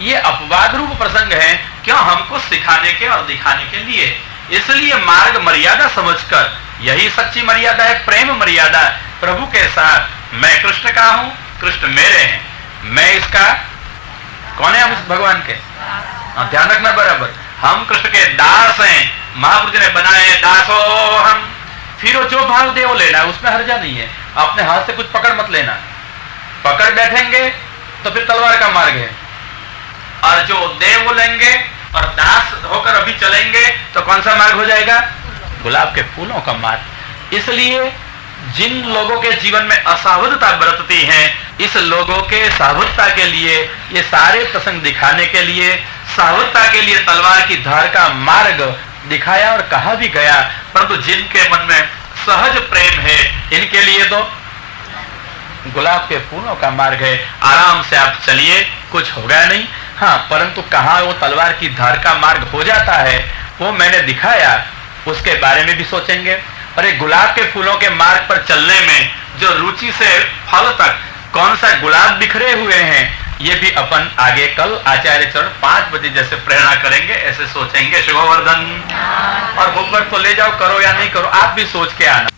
ये अपवाद रूप प्रसंग है, क्यों? हमको सिखाने के और दिखाने के लिए। इसलिए मार्ग मर्यादा समझकर, यही सच्ची मर्यादा है, प्रेम मर्यादा। प्रभु के साथ मैं कृष्ण का हूं, कृष्ण मेरे हैं, मैं इसका कौन है? हम इस भगवान के, ध्यान रखना बराबर, हम कृष्ण के दास हैं। महापुरुष ने बनाए दासो हम। फिर वो जो भाव दे वो लेना है, उसमें हर्जा नहीं है। अपने हाथ से कुछ पकड़ मत लेना, पकड़ बैठेंगे तो फिर तलवार का मार्ग है, और जो दे वो लेंगे और दास होकर अभी चलेंगे तो कौन सा मार्ग हो जाएगा? गुलाब के फूलों का मार्ग। इसलिए जिन लोगों के जीवन में असावधता बरतती है, इस लोगों के सावधता के लिए ये सारे प्रसंग दिखाने के लिए, सावधता के लिए तलवार की धार का मार्ग दिखाया और कहा भी गया। परंतु जिनके मन में सहज प्रेम है, इनके लिए तो गुलाब के फूलों का मार्ग है। आराम से आप चलिए, कुछ होगा नहीं। हाँ, परंतु कहाँ वो तलवार की धार का मार्ग हो जाता है, वो मैंने दिखाया, उसके बारे में भी सोचेंगे। और एक गुलाब के फूलों के मार्ग पर चलने में जो रुचि से फल तक कौन सा गुलाब बिखरे हुए हैं, ये भी अपन आगे कल आचार्य चरण 5 बजे जैसे प्रेरणा करेंगे, ऐसे सोचेंगे। शुभवर्धन। और बुक पर तो ले जाओ, करो या नहीं करो, आप भी सोच के आना।